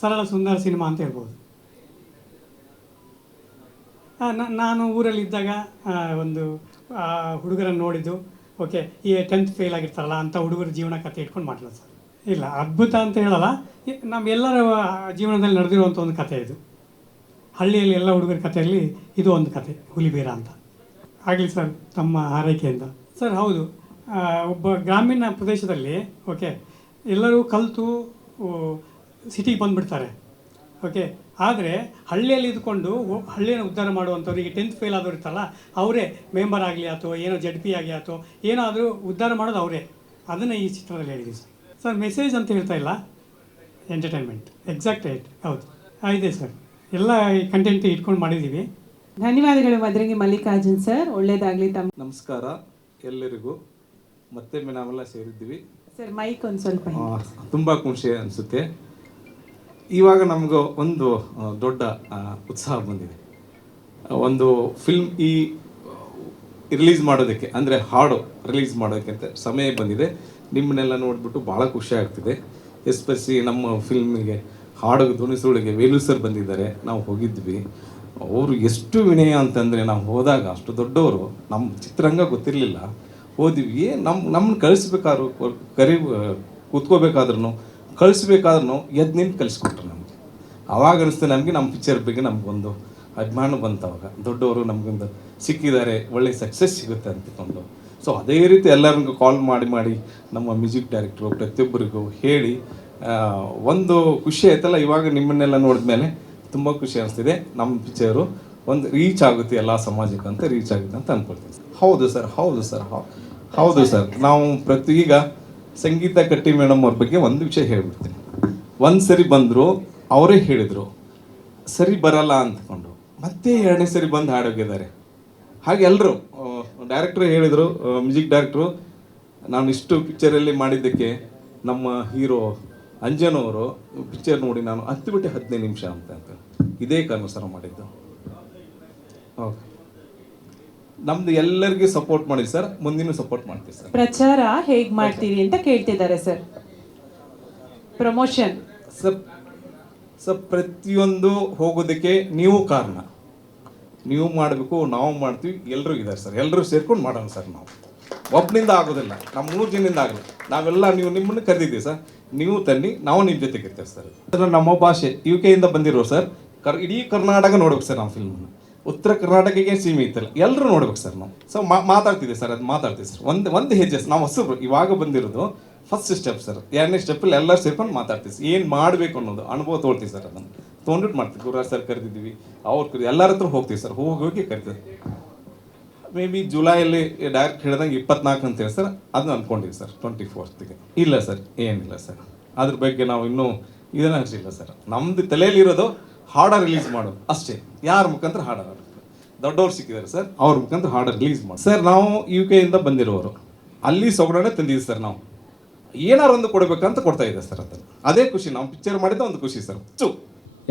ಸರಳ ಸುಂದರ ಸಿನಿಮಾ ಅಂತ ಹೇಳ್ಬೋದು. ನಾನು ಊರಲ್ಲಿದ್ದಾಗ ಒಂದು ಹುಡುಗರನ್ನು ನೋಡಿದ್ದು. ಈ 10th ಫೇಲ್ ಆಗಿರ್ತಾರಲ್ಲ ಅಂಥ ಹುಡುಗರ ಜೀವನ ಕಥೆ ಇಟ್ಕೊಂಡು ಮಾಡಲ್ಲ ಸರ್. ಇಲ್ಲ, ಅದ್ಭುತ ಅಂತ ಹೇಳಲ್ಲ, ನಮ್ಮೆಲ್ಲರ ಜೀವನದಲ್ಲಿ ನಡೆದಿರುವಂಥ ಒಂದು ಕಥೆ ಇದು. ಹಳ್ಳಿಯಲ್ಲಿ ಎಲ್ಲ ಹುಡುಗರ ಕಥೆಯಲ್ಲಿ ಇದು ಒಂದು ಕಥೆ, ಹುಲಿಬೀರ ಅಂತ. ಆಗಲಿ ಸರ್, ತಮ್ಮ ಹಾರೈಕೆಯಿಂದ. ಸರ್, ಹೌದು, ಒಬ್ಬ ಗ್ರಾಮೀಣ ಪ್ರದೇಶದಲ್ಲಿ ಎಲ್ಲರೂ ಕಲಿತು ಸಿಟಿಗೆ ಬಂದುಬಿಡ್ತಾರೆ. ಆದರೆ ಹಳ್ಳಿಯಲ್ಲಿ ಇದ್ಕೊಂಡು ಹಳ್ಳಿಯನ್ನು ಉದ್ಧಾರ ಮಾಡುವಂಥವ್ರಿಗೆ 10th ಫೇಲ್ ಆದವ್ರು ಇರ್ತಾರಲ್ಲ, ಅವರೇ ಮೆಂಬರ್ ಆಗಲಿ ಅಥವಾ ಏನೋ ZP ಆಗಿ ಅಥವಾ ಏನೋ ಆದರೂ ಉದ್ಧಾರ ಮಾಡೋದು ಅವರೇ. ಅದನ್ನು ಈ ಚಿತ್ರದಲ್ಲಿ ಹೇಳಿದ್ದೀವಿ ಸರ್. ಸರ್, ಮೆಸೇಜ್ ಅಂತ ಹೇಳ್ತಾ ಇಲ್ಲ, ಎಂಟರ್ಟೈನ್ಮೆಂಟ್. ಎಕ್ಸಾಕ್ಟ್ ರೈಟ್, ಹೌದು ಇದೆ ಸರ್. ಎಲ್ಲ ಕಂಟೆಂಟ್ ಇಟ್ಕೊಂಡು ಮಾಡಿದ್ದೀವಿ. ಧನ್ಯವಾದಗಳು ಮದ್ರಂಗಿ ಮಲ್ಲಿಕಾರ್ಜುನ್ ಸರ್, ಒಳ್ಳೇದಾಗಲಿ ತಮ್ಮ. ನಮಸ್ಕಾರ ಎಲ್ಲರಿಗೂ. ಮತ್ತೆ ನಾವೆಲ್ಲ ಸೇರಿದ್ದೀವಿ ಸರ್. ಮೈಕ್ ಒಂದು ಸ್ವಲ್ಪ ತುಂಬ ಖುಷಿ ಅನಿಸುತ್ತೆ. ಇವಾಗ ನಮಗೂ ಒಂದು ದೊಡ್ಡ ಉತ್ಸಾಹ ಬಂದಿದೆ. ಒಂದು ಫಿಲ್ಮ್ ರಿಲೀಸ್ ಮಾಡೋದಕ್ಕೆ, ಅಂದರೆ ಹಾಡು ರಿಲೀಸ್ ಮಾಡೋದಕ್ಕೆ ಅಂತ ಸಮಯ ಬಂದಿದೆ. ನಿಮ್ಮನ್ನೆಲ್ಲ ನೋಡಿಬಿಟ್ಟು ಭಾಳ ಖುಷಿ ಆಗ್ತಿದೆ. ಎಸ್ಪೆಷಲಿ ನಮ್ಮ ಫಿಲ್ಮಿಗೆ ಹಾಡು ಧ್ವನಿಸುಳಿಗೆ ವೇಲು ಸರ್ ಬಂದಿದ್ದಾರೆ. ನಾವು ಹೋಗಿದ್ವಿ. ಅವರು ಎಷ್ಟು ವಿನಯ ಅಂತಂದರೆ, ನಾವು ಹೋದಾಗ ಅಷ್ಟು ದೊಡ್ಡವರು, ನಮ್ಮ ಚಿತ್ರರಂಗ ಗೊತ್ತಿರಲಿಲ್ಲ. ಹೋದ್ವಿ, ನಮ್ಮನ್ನು ಕಳಿಸ್ಬೇಕಾದ್ರು ಕೂತ್ಕೋಬೇಕಾದ್ರೂ ಕಳಿಸ್ಬೇಕಾದ್ರೂ ಎದ್ದು ನಿಂತು ಕಲಿಸ್ಕೊಟ್ರು ನಮಗೆ. ಅವಾಗ ಅನಿಸ್ತು ನಮಗೆ ನಮ್ಮ ಪಿಕ್ಚರ್ ಬಗ್ಗೆ ನಮಗೊಂದು ಅಭಿಮಾನ ಬಂತು. ಅವಾಗ ದೊಡ್ಡವರು ನಮಗೊಂದು ಸಿಕ್ಕಿದ್ದಾರೆ, ಒಳ್ಳೆ ಸಕ್ಸಸ್ ಸಿಗುತ್ತೆ ಅಂತಿಕೊಂಡು. ಸೊ ಅದೇ ರೀತಿ ಎಲ್ಲರಿಗೂ ಕಾಲ್ ಮಾಡಿ ನಮ್ಮ ಮ್ಯೂಸಿಕ್ ಡೈರೆಕ್ಟ್ರು ಪ್ರತಿಯೊಬ್ಬರಿಗೂ ಹೇಳಿ ಒಂದು ಖುಷಿ ಆಯ್ತಲ್ಲ. ಇವಾಗ ನಿಮ್ಮನ್ನೆಲ್ಲ ನೋಡಿದ್ಮೇಲೆ ತುಂಬ ಖುಷಿ ಅನಿಸ್ತಿದೆ. ನಮ್ಮ ಪಿಕ್ಚರು ಒಂದು ರೀಚ್ ಆಗುತ್ತೆ, ಎಲ್ಲ ಸಮಾಜಕ್ಕೆ ಅಂತ ರೀಚ್ ಆಗುತ್ತೆ ಅಂತ ಅಂದ್ಕೊಳ್ತೀನಿ. ಹೌದು ಸರ್ ನಾವು ಈಗ ಸಂಗೀತ ಕಟ್ಟಿ ಮೇಡಮ್ ಅವ್ರ ಬಗ್ಗೆ ಒಂದು ವಿಷಯ ಹೇಳ್ಬಿಡ್ತೀನಿ. ಒಂದು ಸರಿ ಬಂದರು, ಅವರೇ ಹೇಳಿದರು ಸರಿ ಬರಲ್ಲ ಅಂದ್ಕೊಂಡು, ಮತ್ತೆ 2ನೇ ಸರಿ ಬಂದು ಹಾಡೋಗಿದ್ದಾರೆ. ಹಾಗೆ ಎಲ್ಲರೂ ಡೈರೆಕ್ಟ್ರು ಹೇಳಿದರು, ಮ್ಯೂಸಿಕ್ ಡೈರೆಕ್ಟ್ರು, ನಾನು ಇಷ್ಟು ಪಿಕ್ಚರಲ್ಲಿ ಮಾಡಿದ್ದಕ್ಕೆ ನಮ್ಮ ಹೀರೋ ಅಂಜನ್ ಅವರು ಪಿಕ್ಚರ್ ನೋಡಿ ನಾನು 10 ಬಿಟ್ಟು 15 ನಿಮಿಷ ಅಂತ ಇದೇ ಕಾರಣಸರ ಮಾಡಿದ್ದು. ಓಕೆ, ನಮ್ದು ಎಲ್ಲರಿಗೂ ಸಪೋರ್ಟ್ ಮಾಡಿ ಸರ್, ಮುಂದಿನ ಸಪೋರ್ಟ್ ಮಾಡ್ತೀವಿ ಸರ್. ಪ್ರಚಾರ ಹೇಗ್ ಮಾಡ್ತೀರಿ ಅಂತ ಕೇಳ್ತಿದ್ದಾರೆ ಸರ್. ಪ್ರಮೋಷನ್ ಸರ್ ಪ್ರತಿಯೊಂದು ಹೋಗೋದಕ್ಕೆ ನೀವು ಕಾರಣ, ನೀವು ಮಾಡಬೇಕು, ನಾವು ಮಾಡ್ತೀವಿ, ಎಲ್ಲರೂ ಇದ್ದಾರೆ ಸರ್. ಎಲ್ಲರೂ ಸೇರ್ಕೊಂಡು ಮಾಡೋಣ ಸರ್. ನಾವು ಒಬ್ಬನಿಂದ ಆಗೋದಿಲ್ಲ, ನಮ್ಮ 3 ಜನದಿಂದ ಆಗಲ್ಲ. ನಾವೆಲ್ಲ ನಿಮ್ಮನ್ನು ಕರೆದಿದ್ದೀವಿ ಸರ್, ನೀವು ತನ್ನಿ, ನಾವು ನಿಮ್ಮ ಜೊತೆಗೆ ಇರ್ತೇವೆ ಸರ್. ಅದನ್ನು ನಮ್ಮ ಭಾಷೆ UK ಬಂದಿರೋ ಸರ್, ಇಡೀ ಕರ್ನಾಟಕ ನೋಡ್ಬೇಕು ಸರ್ ನಾವು ಫಿಲ್ಮನ್ನು. ಉತ್ತರ ಕರ್ನಾಟಕಕ್ಕೆ ಸೀಮಿತ ಇಲ್ಲ, ಎಲ್ಲರೂ ನೋಡ್ಬೇಕು ಸರ್ ನಾವು. ಸೊ ಮಾತಾಡ್ತಿದ್ದೆ ಸರ್, ಅದು ಮಾತಾಡ್ತೀವಿ ಸರ್. ಒಂದು ಹೆಜ್ಜೆ ನಾವು ಹೊಸಬ್ರು ಇವಾಗ ಬಂದಿರೋದು, ಫಸ್ಟ್ ಸ್ಟೆಪ್ ಸರ್. 2ನೇ ಸ್ಟೆಪ್ಪಲ್ಲಿ ಎಲ್ಲರೂ ಸೇರ್ಕೊಂಡು ಮಾತಾಡ್ತೀವಿ, ಏನು ಮಾಡಬೇಕು ಅನ್ನೋದು ಅನುಭವ ತೊಗೊಳ್ತೀವಿ ಸರ್. ಅದನ್ನು ತೊಗೊಂಡಿಟ್ಟು ಮಾಡ್ತೀವಿ. ಗುರುರಾಜ್ ಸರ್ ಕರೆದಿದ್ದೀವಿ, ಅವ್ರು ಎಲ್ಲರ ಹತ್ರ ಹೋಗ್ತೀವಿ ಸರ್. ಹೋಗಿ ಕರಿತೀವಿ. ಮೇ ಬಿ ಜುಲೈಯಲ್ಲಿ ಡೈರೆಕ್ಟ್ ಹೇಳಿದಂಗೆ 24 ಅಂತ ಹೇಳಿ ಸರ್, ಅದನ್ನ ಅಂದ್ಕೊಂಡಿವಿ ಸರ್. 24ಗೆ ಇಲ್ಲ ಸರ್, ಏನಿಲ್ಲ ಸರ್, ಅದ್ರ ಬಗ್ಗೆ ನಾವು ಇನ್ನೂ ಇದನ್ನ ಅನಿಸಿಲ್ಲ ಸರ್. ನಮ್ದು ತಲೆಯಲ್ಲಿರೋದು ಹಾಡ ರಿಲೀಸ್ ಮಾಡೋದು ಅಷ್ಟೇ. ಯಾರ ಮುಖಾಂತರ ಹಾಡ ದೊಡ್ಡವ್ರು ಸಿಕ್ಕಿದ್ದಾರೆ ಸರ್, ಅವ್ರ ಮುಖಾಂತರ ಹಾಡ ರಿಲೀಸ್ ಮಾಡಿ ಸರ್. ನಾವು UK ಬಂದಿರೋರು, ಅಲ್ಲಿ ಸೊಗಡನೆ ತಂದಿದ್ದೀವಿ ಸರ್. ನಾವು ಏನಾರು ಒಂದು ಕೊಡಬೇಕಂತ ಕೊಡ್ತಾ ಇದೆ ಸರ್. ಅದನ್ನು ಅದೇ ಖುಷಿ, ನಾವು ಪಿಕ್ಚರ್ ಮಾಡಿದ ಒಂದು ಖುಷಿ ಸರ್.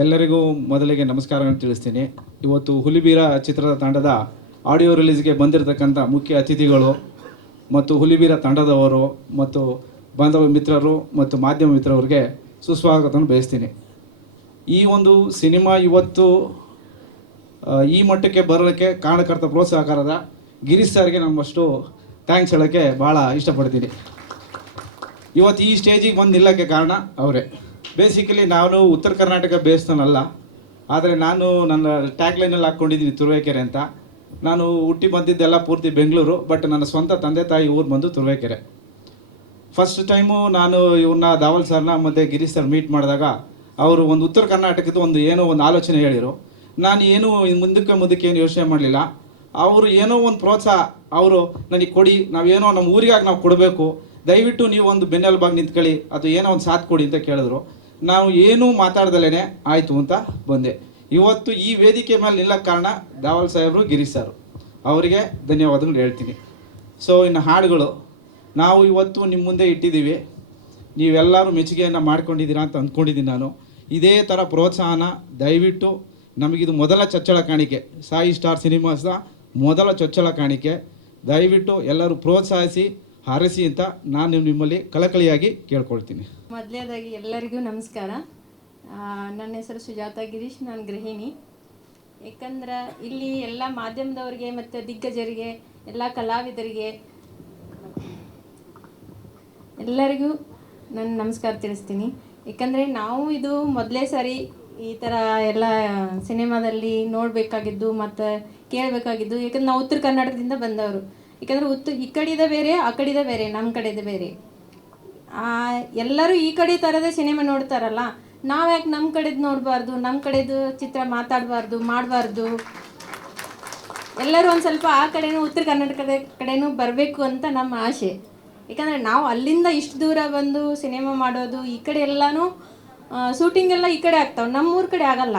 ಎಲ್ಲರಿಗೂ ಮೊದಲಿಗೆ ನಮಸ್ಕಾರಗಳನ್ನು ತಿಳಿಸ್ತೀನಿ. ಇವತ್ತು ಹುಲಿಬೀರ ಚಿತ್ರದ ತಂಡದ ಆಡಿಯೋ ರಿಲೀಸ್ಗೆ ಬಂದಿರತಕ್ಕಂಥ ಮುಖ್ಯ ಅತಿಥಿಗಳು ಮತ್ತು ಹುಲಿಬೀರ ತಂಡದವರು ಮತ್ತು ಬಾಂಧವ ಮಿತ್ರರು ಮತ್ತು ಮಾಧ್ಯಮ ಮಿತ್ರರಿಗೆ ಸುಸ್ವಾಗತವನ್ನು ಬಯಸ್ತೀನಿ. ಈ ಒಂದು ಸಿನಿಮಾ ಇವತ್ತು ಈ ಮಟ್ಟಕ್ಕೆ ಬರೋಕ್ಕೆ ಕಾರಣಕರ್ತ ಪ್ರೋತ್ಸಾಹಕಾರದ ಗಿರೀಶ್ ಸರ್ಗೆ ನಮ್ಮಷ್ಟು ಥ್ಯಾಂಕ್ಸ್ ಹೇಳೋಕ್ಕೆ ಭಾಳ ಇಷ್ಟಪಡ್ತೀನಿ. ಇವತ್ತು ಈ ಸ್ಟೇಜಿಗೆ ಬಂದು ನಿಲ್ಲೋಕ್ಕೆ ಕಾರಣ ಅವರೇ. ಬೇಸಿಕಲಿ ನಾನು ಉತ್ತರ ಕರ್ನಾಟಕ ಬೇಸ್ನಲ್ಲ, ಆದರೆ ನಾನು ನನ್ನ ಟ್ಯಾಗ್ಲೈನಲ್ಲಿ ಹಾಕ್ಕೊಂಡಿದ್ದೀನಿ ತುರುವೇಕೆರೆ ಅಂತ. ನಾನು ಹುಟ್ಟಿ ಬಂದಿದ್ದೆಲ್ಲ ಪೂರ್ತಿ ಬೆಂಗಳೂರು, ಬಟ್ ನನ್ನ ಸ್ವಂತ ತಂದೆ ತಾಯಿ ಊರು ಬಂದು ತುರುವೇಕೆರೆ. ಫಸ್ಟ್ ಟೈಮು ನಾನು ಇವ್ರನ್ನ ದಾವಲ್ ಸರ್ನ ಮತ್ತು ಗಿರೀಶ್ ಸರ್ ಮೀಟ್ ಮಾಡಿದಾಗ ಅವರು ಒಂದು ಉತ್ತರ ಕರ್ನಾಟಕದ ಏನೋ ಒಂದು ಆಲೋಚನೆ ಹೇಳಿದರು. ನಾನು ಏನೂ ಮುಂದಕ್ಕೆ ಏನು ಯೋಚನೆ ಮಾಡಲಿಲ್ಲ. ಅವರು ಏನೋ ಒಂದು ಪ್ರೋತ್ಸಾಹ ಅವರು ನನಗೆ ಕೊಡಿ, ನಾವೇನೋ ನಮ್ಮ ಊರಿಗಾಗಿ ನಾವು ಕೊಡಬೇಕು, ದಯವಿಟ್ಟು ನೀವು ಒಂದು ಬೆನ್ನೆಲುಬಾಗಿ ನಿಂತ್ಕೊಳ್ಳಿ, ಅದು ಏನೋ ಒಂದು ಸಾಥ್ ಕೊಡಿ ಅಂತ ಕೇಳಿದ್ರು. ನಾವು ಏನೂ ಮಾತಾಡ್ದಲೇ ಆಯಿತು ಅಂತ ಬಂದೆ. ಇವತ್ತು ಈ ವೇದಿಕೆ ಮೇಲೆ ನಿಲ್ಲಕ್ಕೆ ಕಾರಣ ದಾವಲ್ ಸಾಹೇಬರು, ಗಿರೀಶ್ ಸರ್, ಅವರಿಗೆ ಧನ್ಯವಾದಗಳು ಹೇಳ್ತೀನಿ. ಸೊ ಇನ್ನು ಹಾಡುಗಳು ನಾವು ಇವತ್ತು ನಿಮ್ಮ ಮುಂದೆ ಇಟ್ಟಿದ್ದೀವಿ, ನೀವೆಲ್ಲರೂ ಮೆಚ್ಚುಗೆಯನ್ನು ಮಾಡ್ಕೊಂಡಿದ್ದೀರಾ ಅಂತ ಅಂದ್ಕೊಂಡಿದ್ದೀನಿ ನಾನು. ಇದೇ ಥರ ಪ್ರೋತ್ಸಾಹನ ದಯವಿಟ್ಟು, ನಮಗಿದು ಮೊದಲ ಚೊಚ್ಚಲ ಕಾಣಿಕೆ, ಸಾಯಿ ಸ್ಟಾರ್ ಸಿನಿಮಾಸ್ನ ಮೊದಲ ಚೊಚ್ಚಲ ಕಾಣಿಕೆ, ದಯವಿಟ್ಟು ಎಲ್ಲರೂ ಪ್ರೋತ್ಸಾಹಿಸಿ ಹಾರೈಸಿ ಅಂತ ನಾನು ನಿಮ್ಮಲ್ಲಿ ಕಳಕಳಿಯಾಗಿ ಕೇಳ್ಕೊಳ್ತೀನಿ. ಮೊದಲನೇದಾಗಿ ಎಲ್ಲರಿಗೂ ನಮಸ್ಕಾರ. ನನ್ನ ಹೆಸರು ಸುಜಾತ ಗಿರೀಶ್, ನಾನು ಗೃಹಿಣಿ. ಯಾಕಂದ್ರೆ ಇಲ್ಲಿ ಎಲ್ಲ ಮಾಧ್ಯಮದವರಿಗೆ ಮತ್ತು ದಿಗ್ಗಜರಿಗೆ, ಎಲ್ಲ ಕಲಾವಿದರಿಗೆ ಎಲ್ಲರಿಗೂ ನಾನು ನಮಸ್ಕಾರ ತಿಳಿಸ್ತೀನಿ. ಯಾಕಂದರೆ ನಾವು ಇದು ಮೊದಲೇ ಸಾರಿ ಈ ಥರ ಎಲ್ಲ ಸಿನಿಮಾದಲ್ಲಿ ನೋಡಬೇಕಾಗಿದ್ದು ಮತ್ತು ಕೇಳಬೇಕಾಗಿದ್ದು. ಯಾಕಂದ್ರೆ ನಾವು ಉತ್ತರ ಕರ್ನಾಟಕದಿಂದ ಬಂದವರು. ಯಾಕಂದರೆ ಈ ಕಡೆದ ಬೇರೆ, ಆ ಕಡೆದ ಬೇರೆ, ನಮ್ಮ ಕಡೆದ ಬೇರೆ. ಎಲ್ಲರೂ ಈ ಕಡೆ ಥರದ ಸಿನಿಮಾ ನೋಡ್ತಾರಲ್ಲ, ನಾವು ಯಾಕೆ ನಮ್ಮ ಕಡೆದು ನೋಡಬಾರ್ದು, ನಮ್ಮ ಕಡೆದು ಚಿತ್ರ ಮಾತಾಡಬಾರ್ದು, ಮಾಡಬಾರ್ದು? ಎಲ್ಲರೂ ಒಂದು ಸ್ವಲ್ಪ ಆ ಕಡೆನೂ, ಉತ್ತರ ಕರ್ನಾಟಕದ ಕಡೆನೂ ಬರಬೇಕು ಅಂತ ನಮ್ಮ ಆಸೆ. ಯಾಕಂದರೆ ನಾವು ಅಲ್ಲಿಂದ ಇಷ್ಟು ದೂರ ಬಂದು ಸಿನಿಮಾ ಮಾಡೋದು, ಈ ಕಡೆ ಎಲ್ಲನೂ ಶೂಟಿಂಗ್ ಎಲ್ಲ ಈ ಕಡೆ ಆಗ್ತಾವೆ, ನಮ್ಮೂರ ಕಡೆ ಆಗಲ್ಲ.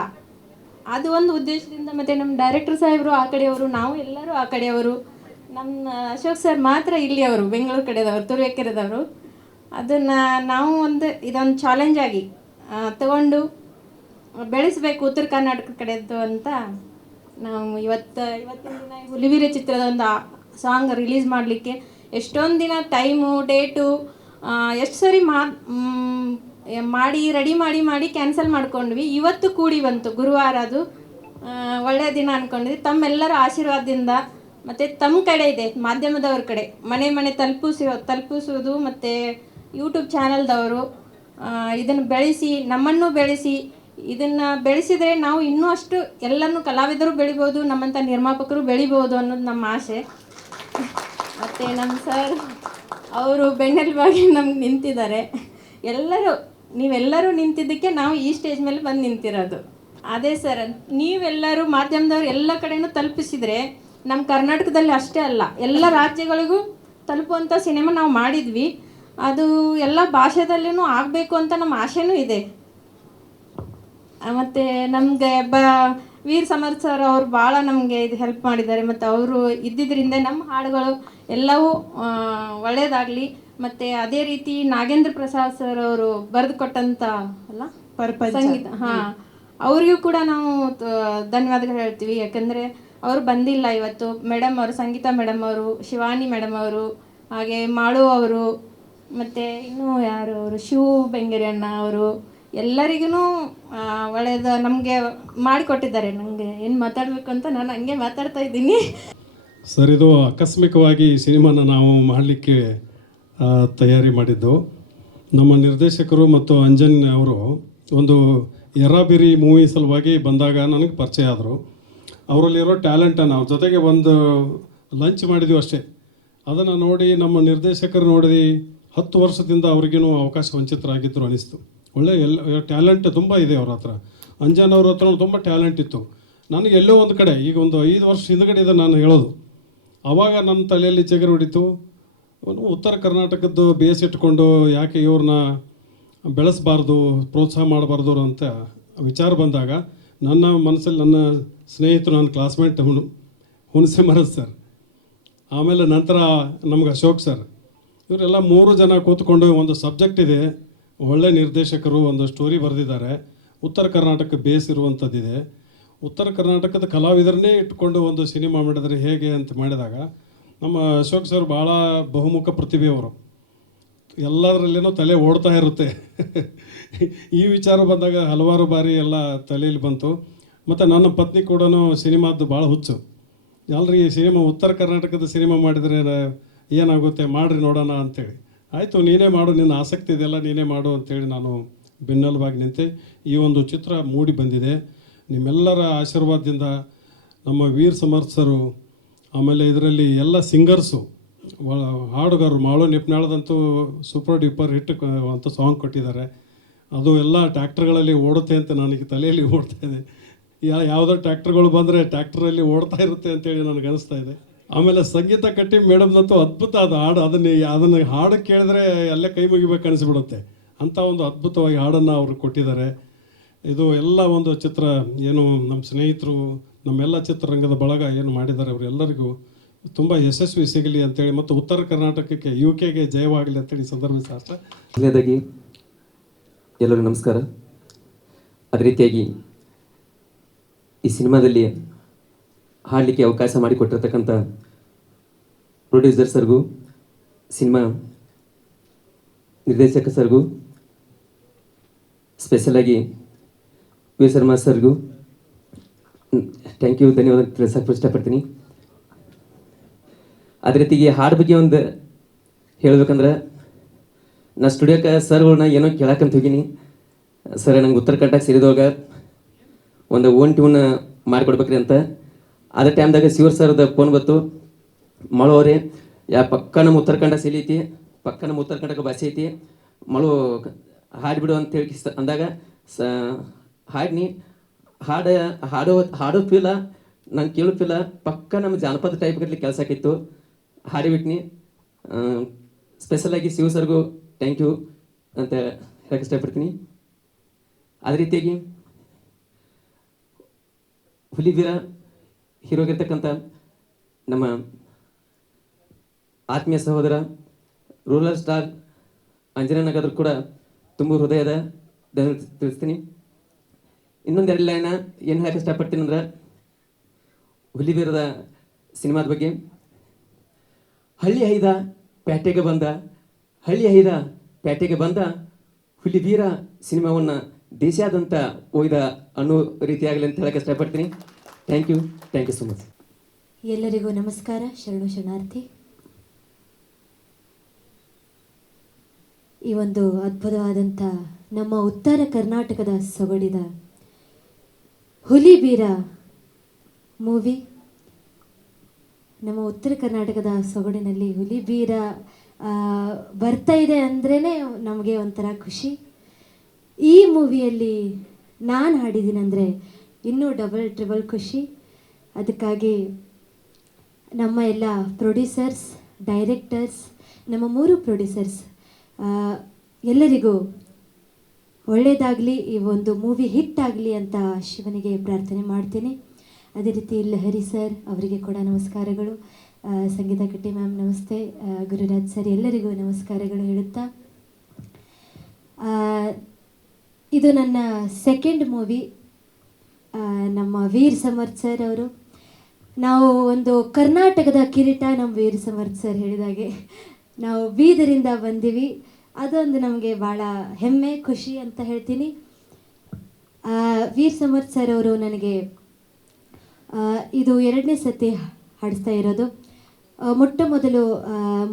ಅದು ಒಂದು ಉದ್ದೇಶದಿಂದ. ಮತ್ತು ನಮ್ಮ ಡೈರೆಕ್ಟರ್ ಸಾಹೇಬರು ಆ ಕಡೆಯವರು, ನಾವು ಎಲ್ಲರೂ ಆ ಕಡೆಯವರು. ನಮ್ಮ ಅಶೋಕ್ ಸರ್ ಮಾತ್ರ ಇಲ್ಲಿಯವರು, ಬೆಂಗಳೂರು ಕಡೆದವರು, ತುರುವೇಕೆರೆದವರು. ಅದನ್ನು ನಾವು ಇದೊಂದು ಚಾಲೆಂಜ್ ಆಗಿ ತಗೊಂಡು ಬೆಳೆಸಬೇಕು ಉತ್ತರ ಕರ್ನಾಟಕ ಕಡೆದು ಅಂತ ನಾವು ಇವತ್ತಿನ ದಿನ ಹುಲಿವೀರ ಚಿತ್ರದ ಒಂದು ಸಾಂಗ್ ರಿಲೀಸ್ ಮಾಡಲಿಕ್ಕೆ ಎಷ್ಟೊಂದು ದಿನ ಟೈಮು, ಡೇಟು ಎಷ್ಟು ಸರಿ ಮಾಡಿ ರೆಡಿ ಮಾಡಿ ಕ್ಯಾನ್ಸಲ್ ಮಾಡ್ಕೊಂಡ್ವಿ. ಇವತ್ತು ಕೂಡಿ ಬಂತು, ಗುರುವಾರ. ಅದು ಒಳ್ಳೆಯ ದಿನ ಅಂದ್ಕೊಂಡ್ವಿ. ತಮ್ಮೆಲ್ಲರ ಆಶೀರ್ವಾದದಿಂದ ಮತ್ತು ತಮ್ಮ ಕಡೆ ಇದೆ, ಮಾಧ್ಯಮದವ್ರ ಕಡೆ ಮನೆ ಮನೆ ತಲುಪಿಸೋದು ಮತ್ತು ಯೂಟ್ಯೂಬ್ ಚಾನಲ್ದವರು ಇದನ್ನು ಬೆಳೆಸಿ ನಮ್ಮನ್ನು ಬೆಳೆಸಿ ಇದನ್ನು ಬೆಳೆಸಿದರೆ ನಾವು ಇನ್ನೂ ಅಷ್ಟು ಎಲ್ಲನೂ ಕಲಾವಿದರು ಬೆಳಿಬೋದು, ನಮ್ಮಂಥ ನಿರ್ಮಾಪಕರು ಬೆಳಿಬೋದು ಅನ್ನೋದು ನಮ್ಮ ಆಸೆ. ಮತ್ತು ನಮ್ಮ ಸರ್ ಅವರು ಬೆನ್ನೆಲುಬಾಗಿ ನಮ್ಗೆ ನಿಂತಿದ್ದಾರೆ. ನೀವೆಲ್ಲರೂ ನಿಂತಿದ್ದಕ್ಕೆ ನಾವು ಈ ಸ್ಟೇಜ್ ಮೇಲೆ ಬಂದು ನಿಂತಿರೋದು. ಅದೇ ಸರ್, ನೀವೆಲ್ಲರೂ ಮಾಧ್ಯಮದವ್ರು ಎಲ್ಲ ಕಡೆನೂ ತಲುಪಿಸಿದರೆ ನಮ್ಮ ಕರ್ನಾಟಕದಲ್ಲಿ ಅಷ್ಟೇ ಅಲ್ಲ, ಎಲ್ಲ ರಾಜ್ಯಗಳಿಗೂ ತಲುಪುವಂಥ ಸಿನಿಮಾ ನಾವು ಮಾಡಿದ್ವಿ. ಅದು ಎಲ್ಲ ಭಾಷೆದಲ್ಲೂ ಆಗಬೇಕು ಅಂತ ನಮ್ಮ ಆಸೆನೂ ಇದೆ. ಮತ್ತು ನಮಗೆ ವೀರ್ ಸಮರ್ಥ್ ಸರ್ ಅವರು ಭಾಳ ನಮಗೆ ಇದು ಹೆಲ್ಪ್ ಮಾಡಿದ್ದಾರೆ. ಮತ್ತು ಅವರು ಇದ್ದಿದ್ದರಿಂದ ನಮ್ಮ ಹಾಡುಗಳು ಎಲ್ಲವೂ ಒಳ್ಳೆಯದಾಗಲಿ. ಮತ್ತು ಅದೇ ರೀತಿ ನಾಗೇಂದ್ರ ಪ್ರಸಾದ್ ಸರ್ ಅವರು ಬರೆದು ಕೊಟ್ಟಂಥ ಅಲ್ಲ ಸಂಗೀತ, ಹಾಂ, ಅವರಿಗೂ ಕೂಡ ನಾವು ಧನ್ಯವಾದಗಳು ಹೇಳ್ತೀವಿ. ಯಾಕಂದರೆ ಅವರು ಬಂದಿಲ್ಲ ಇವತ್ತು. ಮೇಡಮ್ ಅವರು, ಸಂಗೀತ ಮೇಡಮ್ ಅವರು, ಶಿವಾನಿ ಮೇಡಮ್ ಅವರು, ಹಾಗೆ ಮಾಳು ಅವರು, ಮತ್ತು ಇನ್ನೂ ಯಾರು ಅವರು, ಶಿವ ಬೆಂಗೇರಿ ಅಣ್ಣ ಅವರು, ಎಲ್ಲರಿಗೂ ಒಳ್ಳೆಯದು ನಮಗೆ ಮಾಡಿಕೊಟ್ಟಿದ್ದಾರೆ. ನನಗೆ ಏನು ಮಾತಾಡಬೇಕು ಅಂತ ನಾನು ಹಂಗೆ ಮಾತಾಡ್ತಾ ಇದ್ದೀನಿ. ಸರ್, ಇದು ಆಕಸ್ಮಿಕವಾಗಿ ಈ ಸಿನಿಮಾನ ನಾವು ಮಾಡಲಿಕ್ಕೆ ತಯಾರಿ ಮಾಡಿದ್ದು. ನಮ್ಮ ನಿರ್ದೇಶಕರು ಮತ್ತು ಅಂಜನ್ ಅವರು ಒಂದು ಎರಾಬಿರಿ ಮೂವಿ ಸಲುವಾಗಿ ಬಂದಾಗ ನನಗೆ ಪರಿಚಯ ಆದರು. ಅವರಲ್ಲಿರೋ ಟ್ಯಾಲೆಂಟನ್ನು ಅವ್ರ ಜೊತೆಗೆ ಒಂದು ಲಂಚ್ ಮಾಡಿದ್ವಿ ಅಷ್ಟೇ. ಅದನ್ನು ನೋಡಿ ನಮ್ಮ ನಿರ್ದೇಶಕರು ನೋಡಿ 10 ವರ್ಷದಿಂದ ಅವ್ರಿಗೇನು ಅವಕಾಶ ವಂಚಿತರಾಗಿದ್ದರು ಅನಿಸ್ತು. ಒಳ್ಳೆ ಟ್ಯಾಲೆಂಟ್ ತುಂಬ ಇದೆ ಅವ್ರ ಹತ್ರ. ಅಂಜನ್ ಅವ್ರ ಹತ್ರ ತುಂಬ ಟ್ಯಾಲೆಂಟ್ ಇತ್ತು. ನನಗೆ ಎಲ್ಲೋ ಒಂದು ಕಡೆ ಈಗ ಒಂದು 5 ವರ್ಷ ಹಿಂದ್ಗಡೆ ಇದೆ ನಾನು ಹೇಳೋದು. ಆವಾಗ ನನ್ನ ತಲೆಯಲ್ಲಿ ಚಿಗುರು ಹೊಡಿತು, ಉತ್ತರ ಕರ್ನಾಟಕದ್ದು ಬೇಸ್ ಇಟ್ಕೊಂಡು ಯಾಕೆ ಇವ್ರನ್ನ ಬೆಳೆಸಬಾರ್ದು, ಪ್ರೋತ್ಸಾಹ ಮಾಡಬಾರ್ದು ಅಂತ ವಿಚಾರ ಬಂದಾಗ ನನ್ನ ಮನಸ್ಸಲ್ಲಿ ನನ್ನ ಸ್ನೇಹಿತರು, ನನ್ನ ಕ್ಲಾಸ್ಮೇಟ್ ಹುಣಸೆ ಮರದ್ ಸರ್, ಆಮೇಲೆ ನಂತರ ನಮ್ಗೆ ಅಶೋಕ್ ಸರ್, ಇವರೆಲ್ಲ 3 ಜನ ಕೂತ್ಕೊಂಡು ಒಂದು ಸಬ್ಜೆಕ್ಟ್ ಇದೆ, ಒಳ್ಳೆ ನಿರ್ದೇಶಕರು ಒಂದು ಸ್ಟೋರಿ ಬರೆದಿದ್ದಾರೆ, ಉತ್ತರ ಕರ್ನಾಟಕ ಬೇಸ್ ಇರುವಂಥದ್ದಿದೆ, ಉತ್ತರ ಕರ್ನಾಟಕದ ಕಲಾವಿದರನ್ನೇ ಇಟ್ಕೊಂಡು ಒಂದು ಸಿನಿಮಾ ಮಾಡಿದರೆ ಹೇಗೆ ಅಂತ ಮಾಡಿದಾಗ ನಮ್ಮ ಅಶೋಕ್ ಸರ್ ಭಾಳ ಬಹುಮುಖ ಪ್ರತಿಭೆಯವರು, ಎಲ್ಲದರಲ್ಲೇನೋ ತಲೆ ಓಡ್ತಾ ಇರುತ್ತೆ. ಈ ವಿಚಾರ ಬಂದಾಗ ಹಲವಾರು ಬಾರಿ ಎಲ್ಲ ತಲೆಯಲ್ಲಿ ಬಂತು. ಮತ್ತು ನನ್ನ ಪತ್ನಿ ಕೂಡ ಸಿನಿಮಾದ್ದು ಭಾಳ ಹುಚ್ಚು. ಅಲ್ರಿ ಸಿನಿಮಾ ಉತ್ತರ ಕರ್ನಾಟಕದ ಸಿನಿಮಾ ಮಾಡಿದರೆ ಏನಾಗುತ್ತೆ, ಮಾಡಿರಿ ನೋಡೋಣ ಅಂಥೇಳಿ. ಆಯಿತು, ನೀನೇ ಮಾಡು, ನಿನ್ನ ಆಸಕ್ತಿ ಇದೆಯಲ್ಲ, ನೀನೇ ಮಾಡು ಅಂಥೇಳಿ ನಾನು ಬೆನ್ನೆಲುಬಾಗಿ ನಿಂತೆ ಈ ಒಂದು ಚಿತ್ರ ಮೂಡಿ ಬಂದಿದೆ. ನಿಮ್ಮೆಲ್ಲರ ಆಶೀರ್ವಾದದಿಂದ ನಮ್ಮ ವೀರ್ ಸಮರ್ಥ್ ಸರು, ಆಮೇಲೆ ಇದರಲ್ಲಿ ಎಲ್ಲ singers, ಹಾಡುಗಾರರು, Malu ನಿಪ್ನಾಳದಂತೂ super duper hit ಅಂತ ಸಾಂಗ್ ಕೊಟ್ಟಿದ್ದಾರೆ. ಅದು ಎಲ್ಲ ಟ್ಯಾಕ್ಟರ್ಗಳಲ್ಲಿ ಓಡುತ್ತೆ ಅಂತ ನನಗೆ ತಲೆಯಲ್ಲಿ ಓಡ್ತಾ ಇದೆ. ಯಾವುದೋ ಟ್ಯಾಕ್ಟರ್ಗಳು ಬಂದರೆ ಟ್ಯಾಕ್ಟ್ರಲ್ಲಿ ಓಡ್ತಾ ಇರುತ್ತೆ ಅಂತೇಳಿ ನನಗೆ ಅನಿಸ್ತಾ ಇದೆ. ಆಮೇಲೆ ಸಂಗೀತ ಕಟ್ಟಿ ಮೇಡಮ್ದಂತೂ ಅದ್ಭುತ ಅದು ಹಾಡು. ಅದನ್ನು ಹಾಡು ಕೇಳಿದ್ರೆ ಅಲ್ಲೇ ಕೈ ಮುಗಿಬೇಕು ಅನಿಸ್ಬಿಡುತ್ತೆ. ಅಂಥ ಒಂದು ಅದ್ಭುತವಾಗಿ ಹಾಡನ್ನು ಅವರು ಕೊಟ್ಟಿದ್ದಾರೆ. ಇದು ಎಲ್ಲ ಒಂದು ಚಿತ್ರ ಏನು ನಮ್ಮ ಸ್ನೇಹಿತರು, ನಮ್ಮೆಲ್ಲ ಚಿತ್ರರಂಗದ ಬಳಗ ಏನು ಮಾಡಿದ್ದಾರೆ ಅವರೆಲ್ಲರಿಗೂ ತುಂಬ ಯಶಸ್ವಿ ಸಿಗಲಿ ಅಂತೇಳಿ, ಮತ್ತು ಉತ್ತರ ಕರ್ನಾಟಕಕ್ಕೆ UK ಜಯವಾಗಲಿ ಅಂತೇಳಿ ಸಂದರ್ಭ ಶಾಸ್ತ್ರ. ಮೊದಲನೇದಾಗಿ ಎಲ್ಲರಿಗೂ ನಮಸ್ಕಾರ. ಅದೇ ರೀತಿಯಾಗಿ ಈ ಸಿನಿಮಾದಲ್ಲಿ ಹಾಡಲಿಕ್ಕೆ ಅವಕಾಶ ಮಾಡಿಕೊಟ್ಟಿರ್ತಕ್ಕಂಥ ಪ್ರೊಡ್ಯೂಸರ್ ಸರ್ಗೂ, ಸಿನಿಮಾ ನಿರ್ದೇಶಕ ಸರ್ಗೂ, ಸ್ಪೆಷಲಾಗಿ ವೀರ್ ಶರ್ಮಾ ಸರ್ಗೂ ಥ್ಯಾಂಕ್ ಯು, ಧನ್ಯವಾದ ತಿಳಿಸಕ್ಕೆ ಇಷ್ಟಪಡ್ತೀನಿ. ಅದೇ ರೀತಿಗೆ ಹಾಡು ಬಗ್ಗೆ ಒಂದು ಹೇಳ್ಬೇಕಂದ್ರೆ, ನಾ ಸ್ಟುಡಿಯೋಕ್ಕೆ ಸರ್ಗಳನ್ನ ಏನೋ ಕೇಳಕ್ಕಂತ ಹೋಗಿನಿ. ಸರ್, ನಂಗೆ ಉತ್ತರ ಕರ್ನಾಟಕ ಸೇರಿದವಾಗ ಒಂದು ಓನ್ ಟ್ಯೂನ್ ಮಾಡಿಕೊಡ್ಬೇಕ್ರಿ ಅಂತ. ಅದೇ ಟೈಮ್ದಾಗ ಶಿವರ್ ಸರ್ದ ಫೋನ್ ಬಂತು, ಮಳು ಅವರೇ, ಪಕ್ಕ ನಮ್ಮ ಉತ್ತರ ಕನ್ನಡ ಶೈಲಿ ಐತಿ, ಪಕ್ಕ ನಮ್ಮ ಉತ್ತರ ಕರ್ನಾಟಕ ಭಾಷೆ ಐತಿ, ಮಳು ಹಾಡ್ಬಿಡು ಅಂತ ಹೇಳಿ ಅಂದಾಗ ಹಾಡ್ನಿ. ಹಾಡೋ ಫೀಲ ನಂಗೆ ಕೇಳೋ ಫೀಲ ಪಕ್ಕ ನಮ್ಮ ಜಾನಪದ ಟೈಪ್ ಗಟ್ಲಿ ಕೆಲಸ ಆಕಿತ್ತು. ಹಾಡಿಬಿಟ್ನಿ. ಸ್ಪೆಷಲಾಗಿ ಶಿವ ಸರ್ಗೂ ಥ್ಯಾಂಕ್ ಯು ಅಂತ ಹೇಳಕ್ಕೆ ಇಷ್ಟಪಡ್ತೀನಿ. ಅದೇ ರೀತಿಯಾಗಿ ಹುಲಿವೀರ ಹೀರೋಗಿರ್ತಕ್ಕಂಥ ನಮ್ಮ ಆತ್ಮೀಯ ಸಹೋದರ ರೂರಲ್ ಸ್ಟಾರ್ ಅಂಜನನಗಾದ್ರು ಕೂಡ ತುಂಬ ಹೃದಯದ ತಿಳಿಸ್ತೀನಿ. ಇನ್ನೊಂದೆರಡು ಲೈನ ಏನು ಹೇಳಕ್ಕೆ ಇಷ್ಟಪಡ್ತೀನಿ ಅಂದ್ರೆ, ಹುಲಿವೀರದ ಸಿನಿಮಾದ ಬಗ್ಗೆ. ಹಳ್ಳಿ ಹೈದ ಪ್ಯಾಟೆಗೆ ಬಂದ, ಹಳ್ಳಿ ಹೈದ ಪ್ಯಾಟೆಗೆ ಬಂದ, ಹುಲಿವೀರ ಸಿನಿಮಾವನ್ನು ದೇಶಾದ್ಯಂತ ಒಯ್ದ ಅನ್ನೋ ರೀತಿಯಾಗಲಿ ಅಂತ ಹೇಳಕ್ಕೆ ಇಷ್ಟಪಡ್ತೀನಿ. Thank you so much. ಎಲ್ಲರಿಗೂ ನಮಸ್ಕಾರ, ಶರಣು ಶರಣಾರ್ಥಿ. ಈ ಒಂದು ಅದ್ಭುತವಾದಂಥ ನಮ್ಮ ಉತ್ತರ ಕರ್ನಾಟಕದ ಸೊಗಡಿದ ಹುಲಿಬೀರ ಮೂವಿ. ನಮ್ಮ ಉತ್ತರ ಕರ್ನಾಟಕದ ಸೊಗಡಿನಲ್ಲಿ ಹುಲಿಬೀರ ಬರ್ತಾ ಇದೆ ಅಂದ್ರೇ ನಮಗೆ ಒಂಥರ ಖುಷಿ. ಈ ಮೂವಿಯಲ್ಲಿ ನಾನು ಹಾಡಿದ್ದೀನಿ ಅಂದರೆ ಇನ್ನೂ ಡಬಲ್ ಟ್ರಿಬಲ್ ಖುಷಿ. ಅದಕ್ಕಾಗಿ ನಮ್ಮ ಎಲ್ಲ ಪ್ರೊಡ್ಯೂಸರ್ಸ್, ಡೈರೆಕ್ಟರ್ಸ್, ನಮ್ಮ 3 ಪ್ರೊಡ್ಯೂಸರ್ಸ್ ಎಲ್ಲರಿಗೂ ಒಳ್ಳೆಯದಾಗಲಿ, ಈ ಒಂದು ಮೂವಿ ಹಿಟ್ ಆಗಲಿ ಅಂತ ಶಿವನಿಗೆ ಪ್ರಾರ್ಥನೆ ಮಾಡ್ತೀನಿ. ಅದೇ ರೀತಿ ಲಹರಿ ಸರ್ ಅವರಿಗೆ ಕೂಡ ನಮಸ್ಕಾರಗಳು, ಸಂಗೀತ ಕಟ್ಟಿ ಮ್ಯಾಮ್ ನಮಸ್ತೆ, ಗುರುರಾಜ್ ಸರ್ ಎಲ್ಲರಿಗೂ ನಮಸ್ಕಾರಗಳು ಹೇಳುತ್ತಾ, ಇದು ನನ್ನ ಸೆಕೆಂಡ್ ಮೂವಿ. ನಮ್ಮ ವೀರ್ ಸಮರ್ಥ್ ಸರ್ ಅವರು, ನಾವು ಒಂದು ಕರ್ನಾಟಕದ ಕಿರೀಟ ನಮ್ಮ ವೀರ್ ಸಮರ್ಥ್ ಸರ್ ಹೇಳಿದಾಗೆ ನಾವು ಬೀದರಿಂದ ಬಂದೀವಿ. ಅದೊಂದು ನಮಗೆ ಭಾಳ ಹೆಮ್ಮೆ, ಖುಷಿ ಅಂತ ಹೇಳ್ತೀನಿ. ವೀರ್ ಸಮರ್ಥ್ ಸರ್ ಅವರು ನನಗೆ ಇದು 2ನೇ ಸತಿ ಹಾಡಿಸ್ತಾ ಇರೋದು. ಮೊಟ್ಟ ಮೊದಲು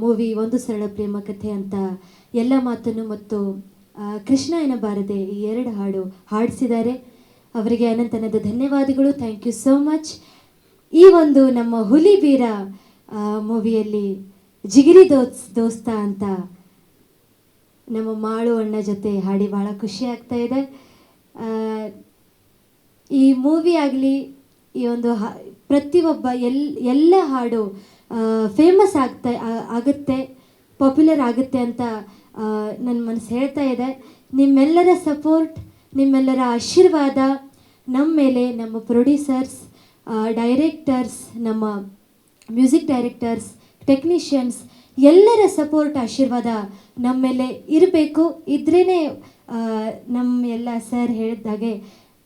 ಮೂವಿ ಒಂದು ಸರಳ ಪ್ರೇಮ ಕಥೆ ಅಂತ ಎಲ್ಲ ಮಾತನ್ನು ಮತ್ತು ಕೃಷ್ಣ ಎನ್ನಬಾರದೆ ಈ 2 ಹಾಡು ಹಾಡಿಸಿದ್ದಾರೆ. ಅವರಿಗೆ ಅನಂತನದ ಧನ್ಯವಾದಗಳು. Thank you so much. ಈ ಒಂದು ನಮ್ಮ ಹುಲಿಬೀರ ಮೂವಿಯಲ್ಲಿ ಜಿಗಿರಿ ದೋಸ್ತ ಅಂತ ನಮ್ಮ ಮಾಳು ಅಣ್ಣ ಜೊತೆ ಹಾಡಿ ಭಾಳ ಖುಷಿ ಆಗ್ತಾ ಇದೆ. ಈ ಮೂವಿ ಆಗಲಿ, ಈ ಒಂದು ಪ್ರತಿಯೊಬ್ಬ ಎಲ್ಲ ಹಾಡು ಫೇಮಸ್ ಆಗುತ್ತೆ, ಪಾಪ್ಯುಲರ್ ಆಗುತ್ತೆ ಅಂತ ನನ್ನ ಮನಸ್ಸು ಹೇಳ್ತಾ ಇದೆ. ನಿಮ್ಮೆಲ್ಲರ ಸಪೋರ್ಟ್, ನಿಮ್ಮೆಲ್ಲರ ಆಶೀರ್ವಾದ ನಮ್ಮ ಮೇಲೆ, ನಮ್ಮ ಪ್ರೊಡ್ಯೂಸರ್ಸ್, ಡೈರೆಕ್ಟರ್ಸ್, ನಮ್ಮ ಮ್ಯೂಸಿಕ್ ಡೈರೆಕ್ಟರ್ಸ್, ಟೆಕ್ನಿಷಿಯನ್ಸ್ ಎಲ್ಲರ ಸಪೋರ್ಟ್, ಆಶೀರ್ವಾದ ನಮ್ಮ ಮೇಲೆ ಇರಬೇಕು. ಇದ್ರೇ ನಮ್ಮ ಎಲ್ಲ ಸರ್ ಹೇಳಿದಾಗೆ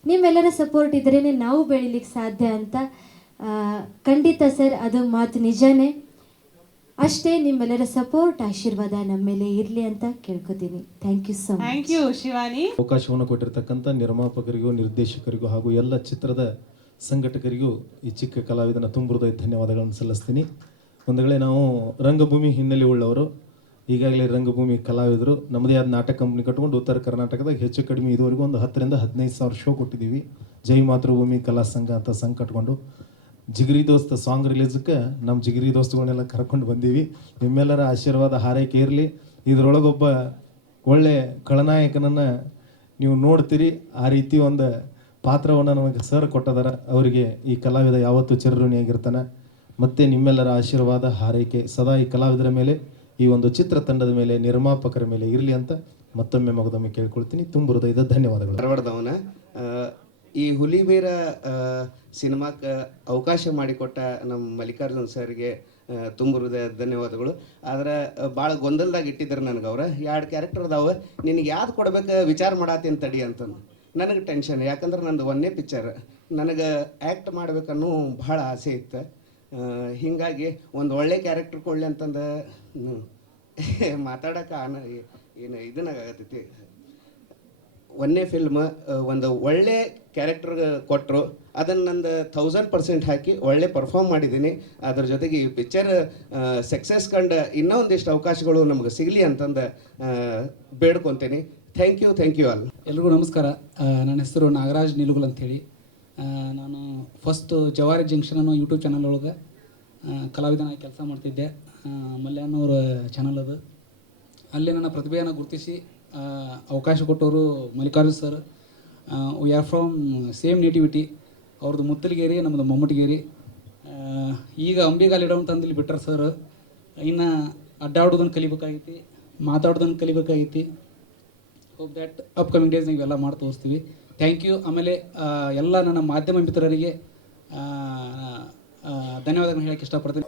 ನಿಮ್ಮೆಲ್ಲರ ಸಪೋರ್ಟ್ ಇದ್ರೇ ನಾವು ಬೆಳಿಲಿಕ್ಕೆ ಸಾಧ್ಯ ಅಂತ. ಖಂಡಿತ ಸರ್, ಅದು ಮಾತು ನಿಜನೇ. ಅಷ್ಟೇ, ನಿಮ್ಮೆಲ್ಲರ ಸಪೋರ್ಟ್, ಆಶೀರ್ವಾದ ನಮ್ಮ ಮೇಲೆ ಇರಲಿ ಅಂತ ಕೇಳ್ಕೊತೀನಿ. Thank you so much. Thank you Shivani. ಅವಕಾಶವನ್ನು ಕೊಟ್ಟಿರ್ತಕ್ಕಂಥ ನಿರ್ಮಾಪಕರಿಗೂ, ನಿರ್ದೇಶಕರಿಗೂ ಹಾಗೂ ಎಲ್ಲ ಚಿತ್ರದ ಸಂಘಟಕರಿಗೂ ಈ ಚಿಕ್ಕ ಕಲಾವಿದನ ತುಂಬುವುದೈ ಧನ್ಯವಾದಗಳನ್ನು ಸಲ್ಲಿಸ್ತೀನಿ. ಒಂದು ವೇಳೆ ನಾವು ರಂಗಭೂಮಿ ಹಿನ್ನೆಲೆ ಉಳ್ಳವರು, ಈಗಾಗಲೇ ರಂಗಭೂಮಿ ಕಲಾವಿದರು, ನಮ್ಮದೇ ಆದ ನಾಟಕ ಕಂಪ್ನಿ ಕಟ್ಕೊಂಡು ಉತ್ತರ ಕರ್ನಾಟಕದಾಗ ಹೆಚ್ಚು ಕಡಿಮೆ ಇದುವರೆಗೂ ಒಂದು 10,000 ರಿಂದ 15,000 ಶೋ ಕೊಟ್ಟಿದ್ದೀವಿ. ಜೈ ಮಾತೃಭೂಮಿ ಕಲಾ ಸಂಘ ಅಂತ ಸಂಘ ಕಟ್ಕೊಂಡು ಜಿಗಿರಿ ದೋಸ್ತ ಸಾಂಗ್ ರಿಲೀಸಕ್ಕೆ ನಮ್ಮ ಜಿಗಿರಿ ದೋಸ್ತುಗಳನ್ನೆಲ್ಲ ಕರ್ಕೊಂಡು ಬಂದೀವಿ. ನಿಮ್ಮೆಲ್ಲರ ಆಶೀರ್ವಾದ ಹಾರೈಕೆ ಇರಲಿ. ಇದರೊಳಗೊಬ್ಬ ಒಳ್ಳೆ ಖಳನಾಯಕನನ್ನು ನೀವು ನೋಡ್ತೀರಿ. ಆ ರೀತಿ ಒಂದು ಪಾತ್ರವನ್ನು ನಮಗೆ ಸರ್ ಕೊಟ್ಟದಾರ. ಅವರಿಗೆ ಈ ಕಲಾವಿದ ಯಾವತ್ತೂ ಚಿರಋಣಿಯಾಗಿರ್ತಾನೆ. ಮತ್ತು ನಿಮ್ಮೆಲ್ಲರ ಆಶೀರ್ವಾದ ಹಾರೈಕೆ ಸದಾ ಈ ಕಲಾವಿದರ ಮೇಲೆ, ಈ ಒಂದು ಚಿತ್ರತಂಡದ ಮೇಲೆ, ನಿರ್ಮಾಪಕರ ಮೇಲೆ ಇರಲಿ ಅಂತ ಮತ್ತೊಮ್ಮೆ ಮಗದೊಮ್ಮೆ ಕೇಳ್ಕೊಳ್ತೀನಿ. ತುಂಬ ಹೃದಯದ ಧನ್ಯವಾದಗಳು. ಧಾರವಾಡದವನ ಈ ಹುಲಿಬೀರ ಸಿನಿಮಾಕ್ಕೆ ಅವಕಾಶ ಮಾಡಿಕೊಟ್ಟ ನಮ್ಮ ಮಲ್ಲಿಕಾರ್ಜುನ್ ಸರ್ಗೆ ತುಂಬ ಹೃದಯ ಧನ್ಯವಾದಗಳು. ಆದರೆ ಭಾಳ ಗೊಂದಲದಾಗ ಇಟ್ಟಿದ್ದಾರೆ ನನಗೆ. ಅವ್ರು 2 ಕ್ಯಾರೆಕ್ಟರ್ ಅದಾವೆ, ನಿನಗೆ ಯಾವ್ದು ಕೊಡ್ಬೇಕು ವಿಚಾರ ಮಾಡತ್ತೀನಿ ತಡಿ ಅಂತಂದು. ನನಗೆ ಟೆನ್ಷನ್, ಯಾಕಂದ್ರೆ ನಂದು 1ನೇ ಪಿಕ್ಚರ್. ನನಗೆ ಆ್ಯಕ್ಟ್ ಮಾಡ್ಬೇಕನ್ನೋ ಭಾಳ ಆಸೆ ಇತ್ತು. ಹೀಗಾಗಿ ಒಂದು ಒಳ್ಳೆ ಕ್ಯಾರೆಕ್ಟರ್ ಕೊಡಲಿ ಅಂತಂದು ಮಾತಾಡೋಕೆ ಏನು ಇದನ್ನಾಗತ್ತೈತಿ. 1ನೇ ಫಿಲ್ಮ್ ಒಂದು ಒಳ್ಳೆ ಕ್ಯಾರೆಕ್ಟರ್ ಕೊಟ್ಟರು, ಅದನ್ನು ನಂದು 1000% ಹಾಕಿ ಒಳ್ಳೆ ಪರ್ಫಾರ್ಮ್ ಮಾಡಿದ್ದೀನಿ. ಅದ್ರ ಜೊತೆಗೆ ಈ ಪಿಕ್ಚರ್ ಸಕ್ಸಸ್ ಕಂಡು ಇನ್ನೂ ಒಂದಿಷ್ಟು ಅವಕಾಶಗಳು ನಮಗೆ ಸಿಗಲಿ ಅಂತಂದು ಬೇಡ್ಕೊತೀನಿ. Thank you all. ಎಲ್ರಿಗೂ ನಮಸ್ಕಾರ. ನನ್ನ ಹೆಸರು ನಾಗರಾಜ್ ನಿಲುಗುಲ್ ಅಂಥೇಳಿ. ನಾನು ಫಸ್ಟ್ ಜವಾರಿ ಜಂಕ್ಷನ್ ಅನ್ನೋ ಯೂಟ್ಯೂಬ್ ಚಾನಲ್ ಒಳಗೆ ಕಲಾವಿದನಾಗಿ ಕೆಲಸ ಮಾಡ್ತಿದ್ದೆ. ಮಲ್ಯಾನವ್ರ ಚಾನಲ್ ಅದು. ಅಲ್ಲಿ ನನ್ನ ಪ್ರತಿಭೆಯನ್ನು ಗುರುತಿಸಿ ಅವಕಾಶ ಕೊಟ್ಟವರು Mallikarjun sir. We are from same nativity. ಅವ್ರದ್ದು ಮುತ್ತಲಗೇರಿ, ನಮ್ಮದು ಮಮ್ಮಟಿಗೇರಿ. ಈಗ ಅಂಬಿಗಾಲಿಡೋ ಅಂತಂದು ಬಿಟ್ಟರೆ ಸರ್. ಇನ್ನು ಅಡ್ಡಾಡೋದನ್ನು ಕಲಿಬೇಕಾಗೈತಿ, ಮಾತಾಡೋದನ್ನು ಕಲಿಬೇಕಾಗೈತಿ. ಹೋಪ್ ದ್ಯಾಟ್ ಅಪ್ಕಮಿಂಗ್ ಡೇಸ್ ನೀವೆಲ್ಲ ಮಾಡಿ ತೋರಿಸ್ತೀವಿ. Thank you. ಆಮೇಲೆ ಎಲ್ಲ ನನ್ನ ಮಾಧ್ಯಮ ಮಿತ್ರರಿಗೆ ಧನ್ಯವಾದಗಳನ್ನು ಹೇಳಕ್ಕೆ ಇಷ್ಟಪಡ್ತೀನಿ.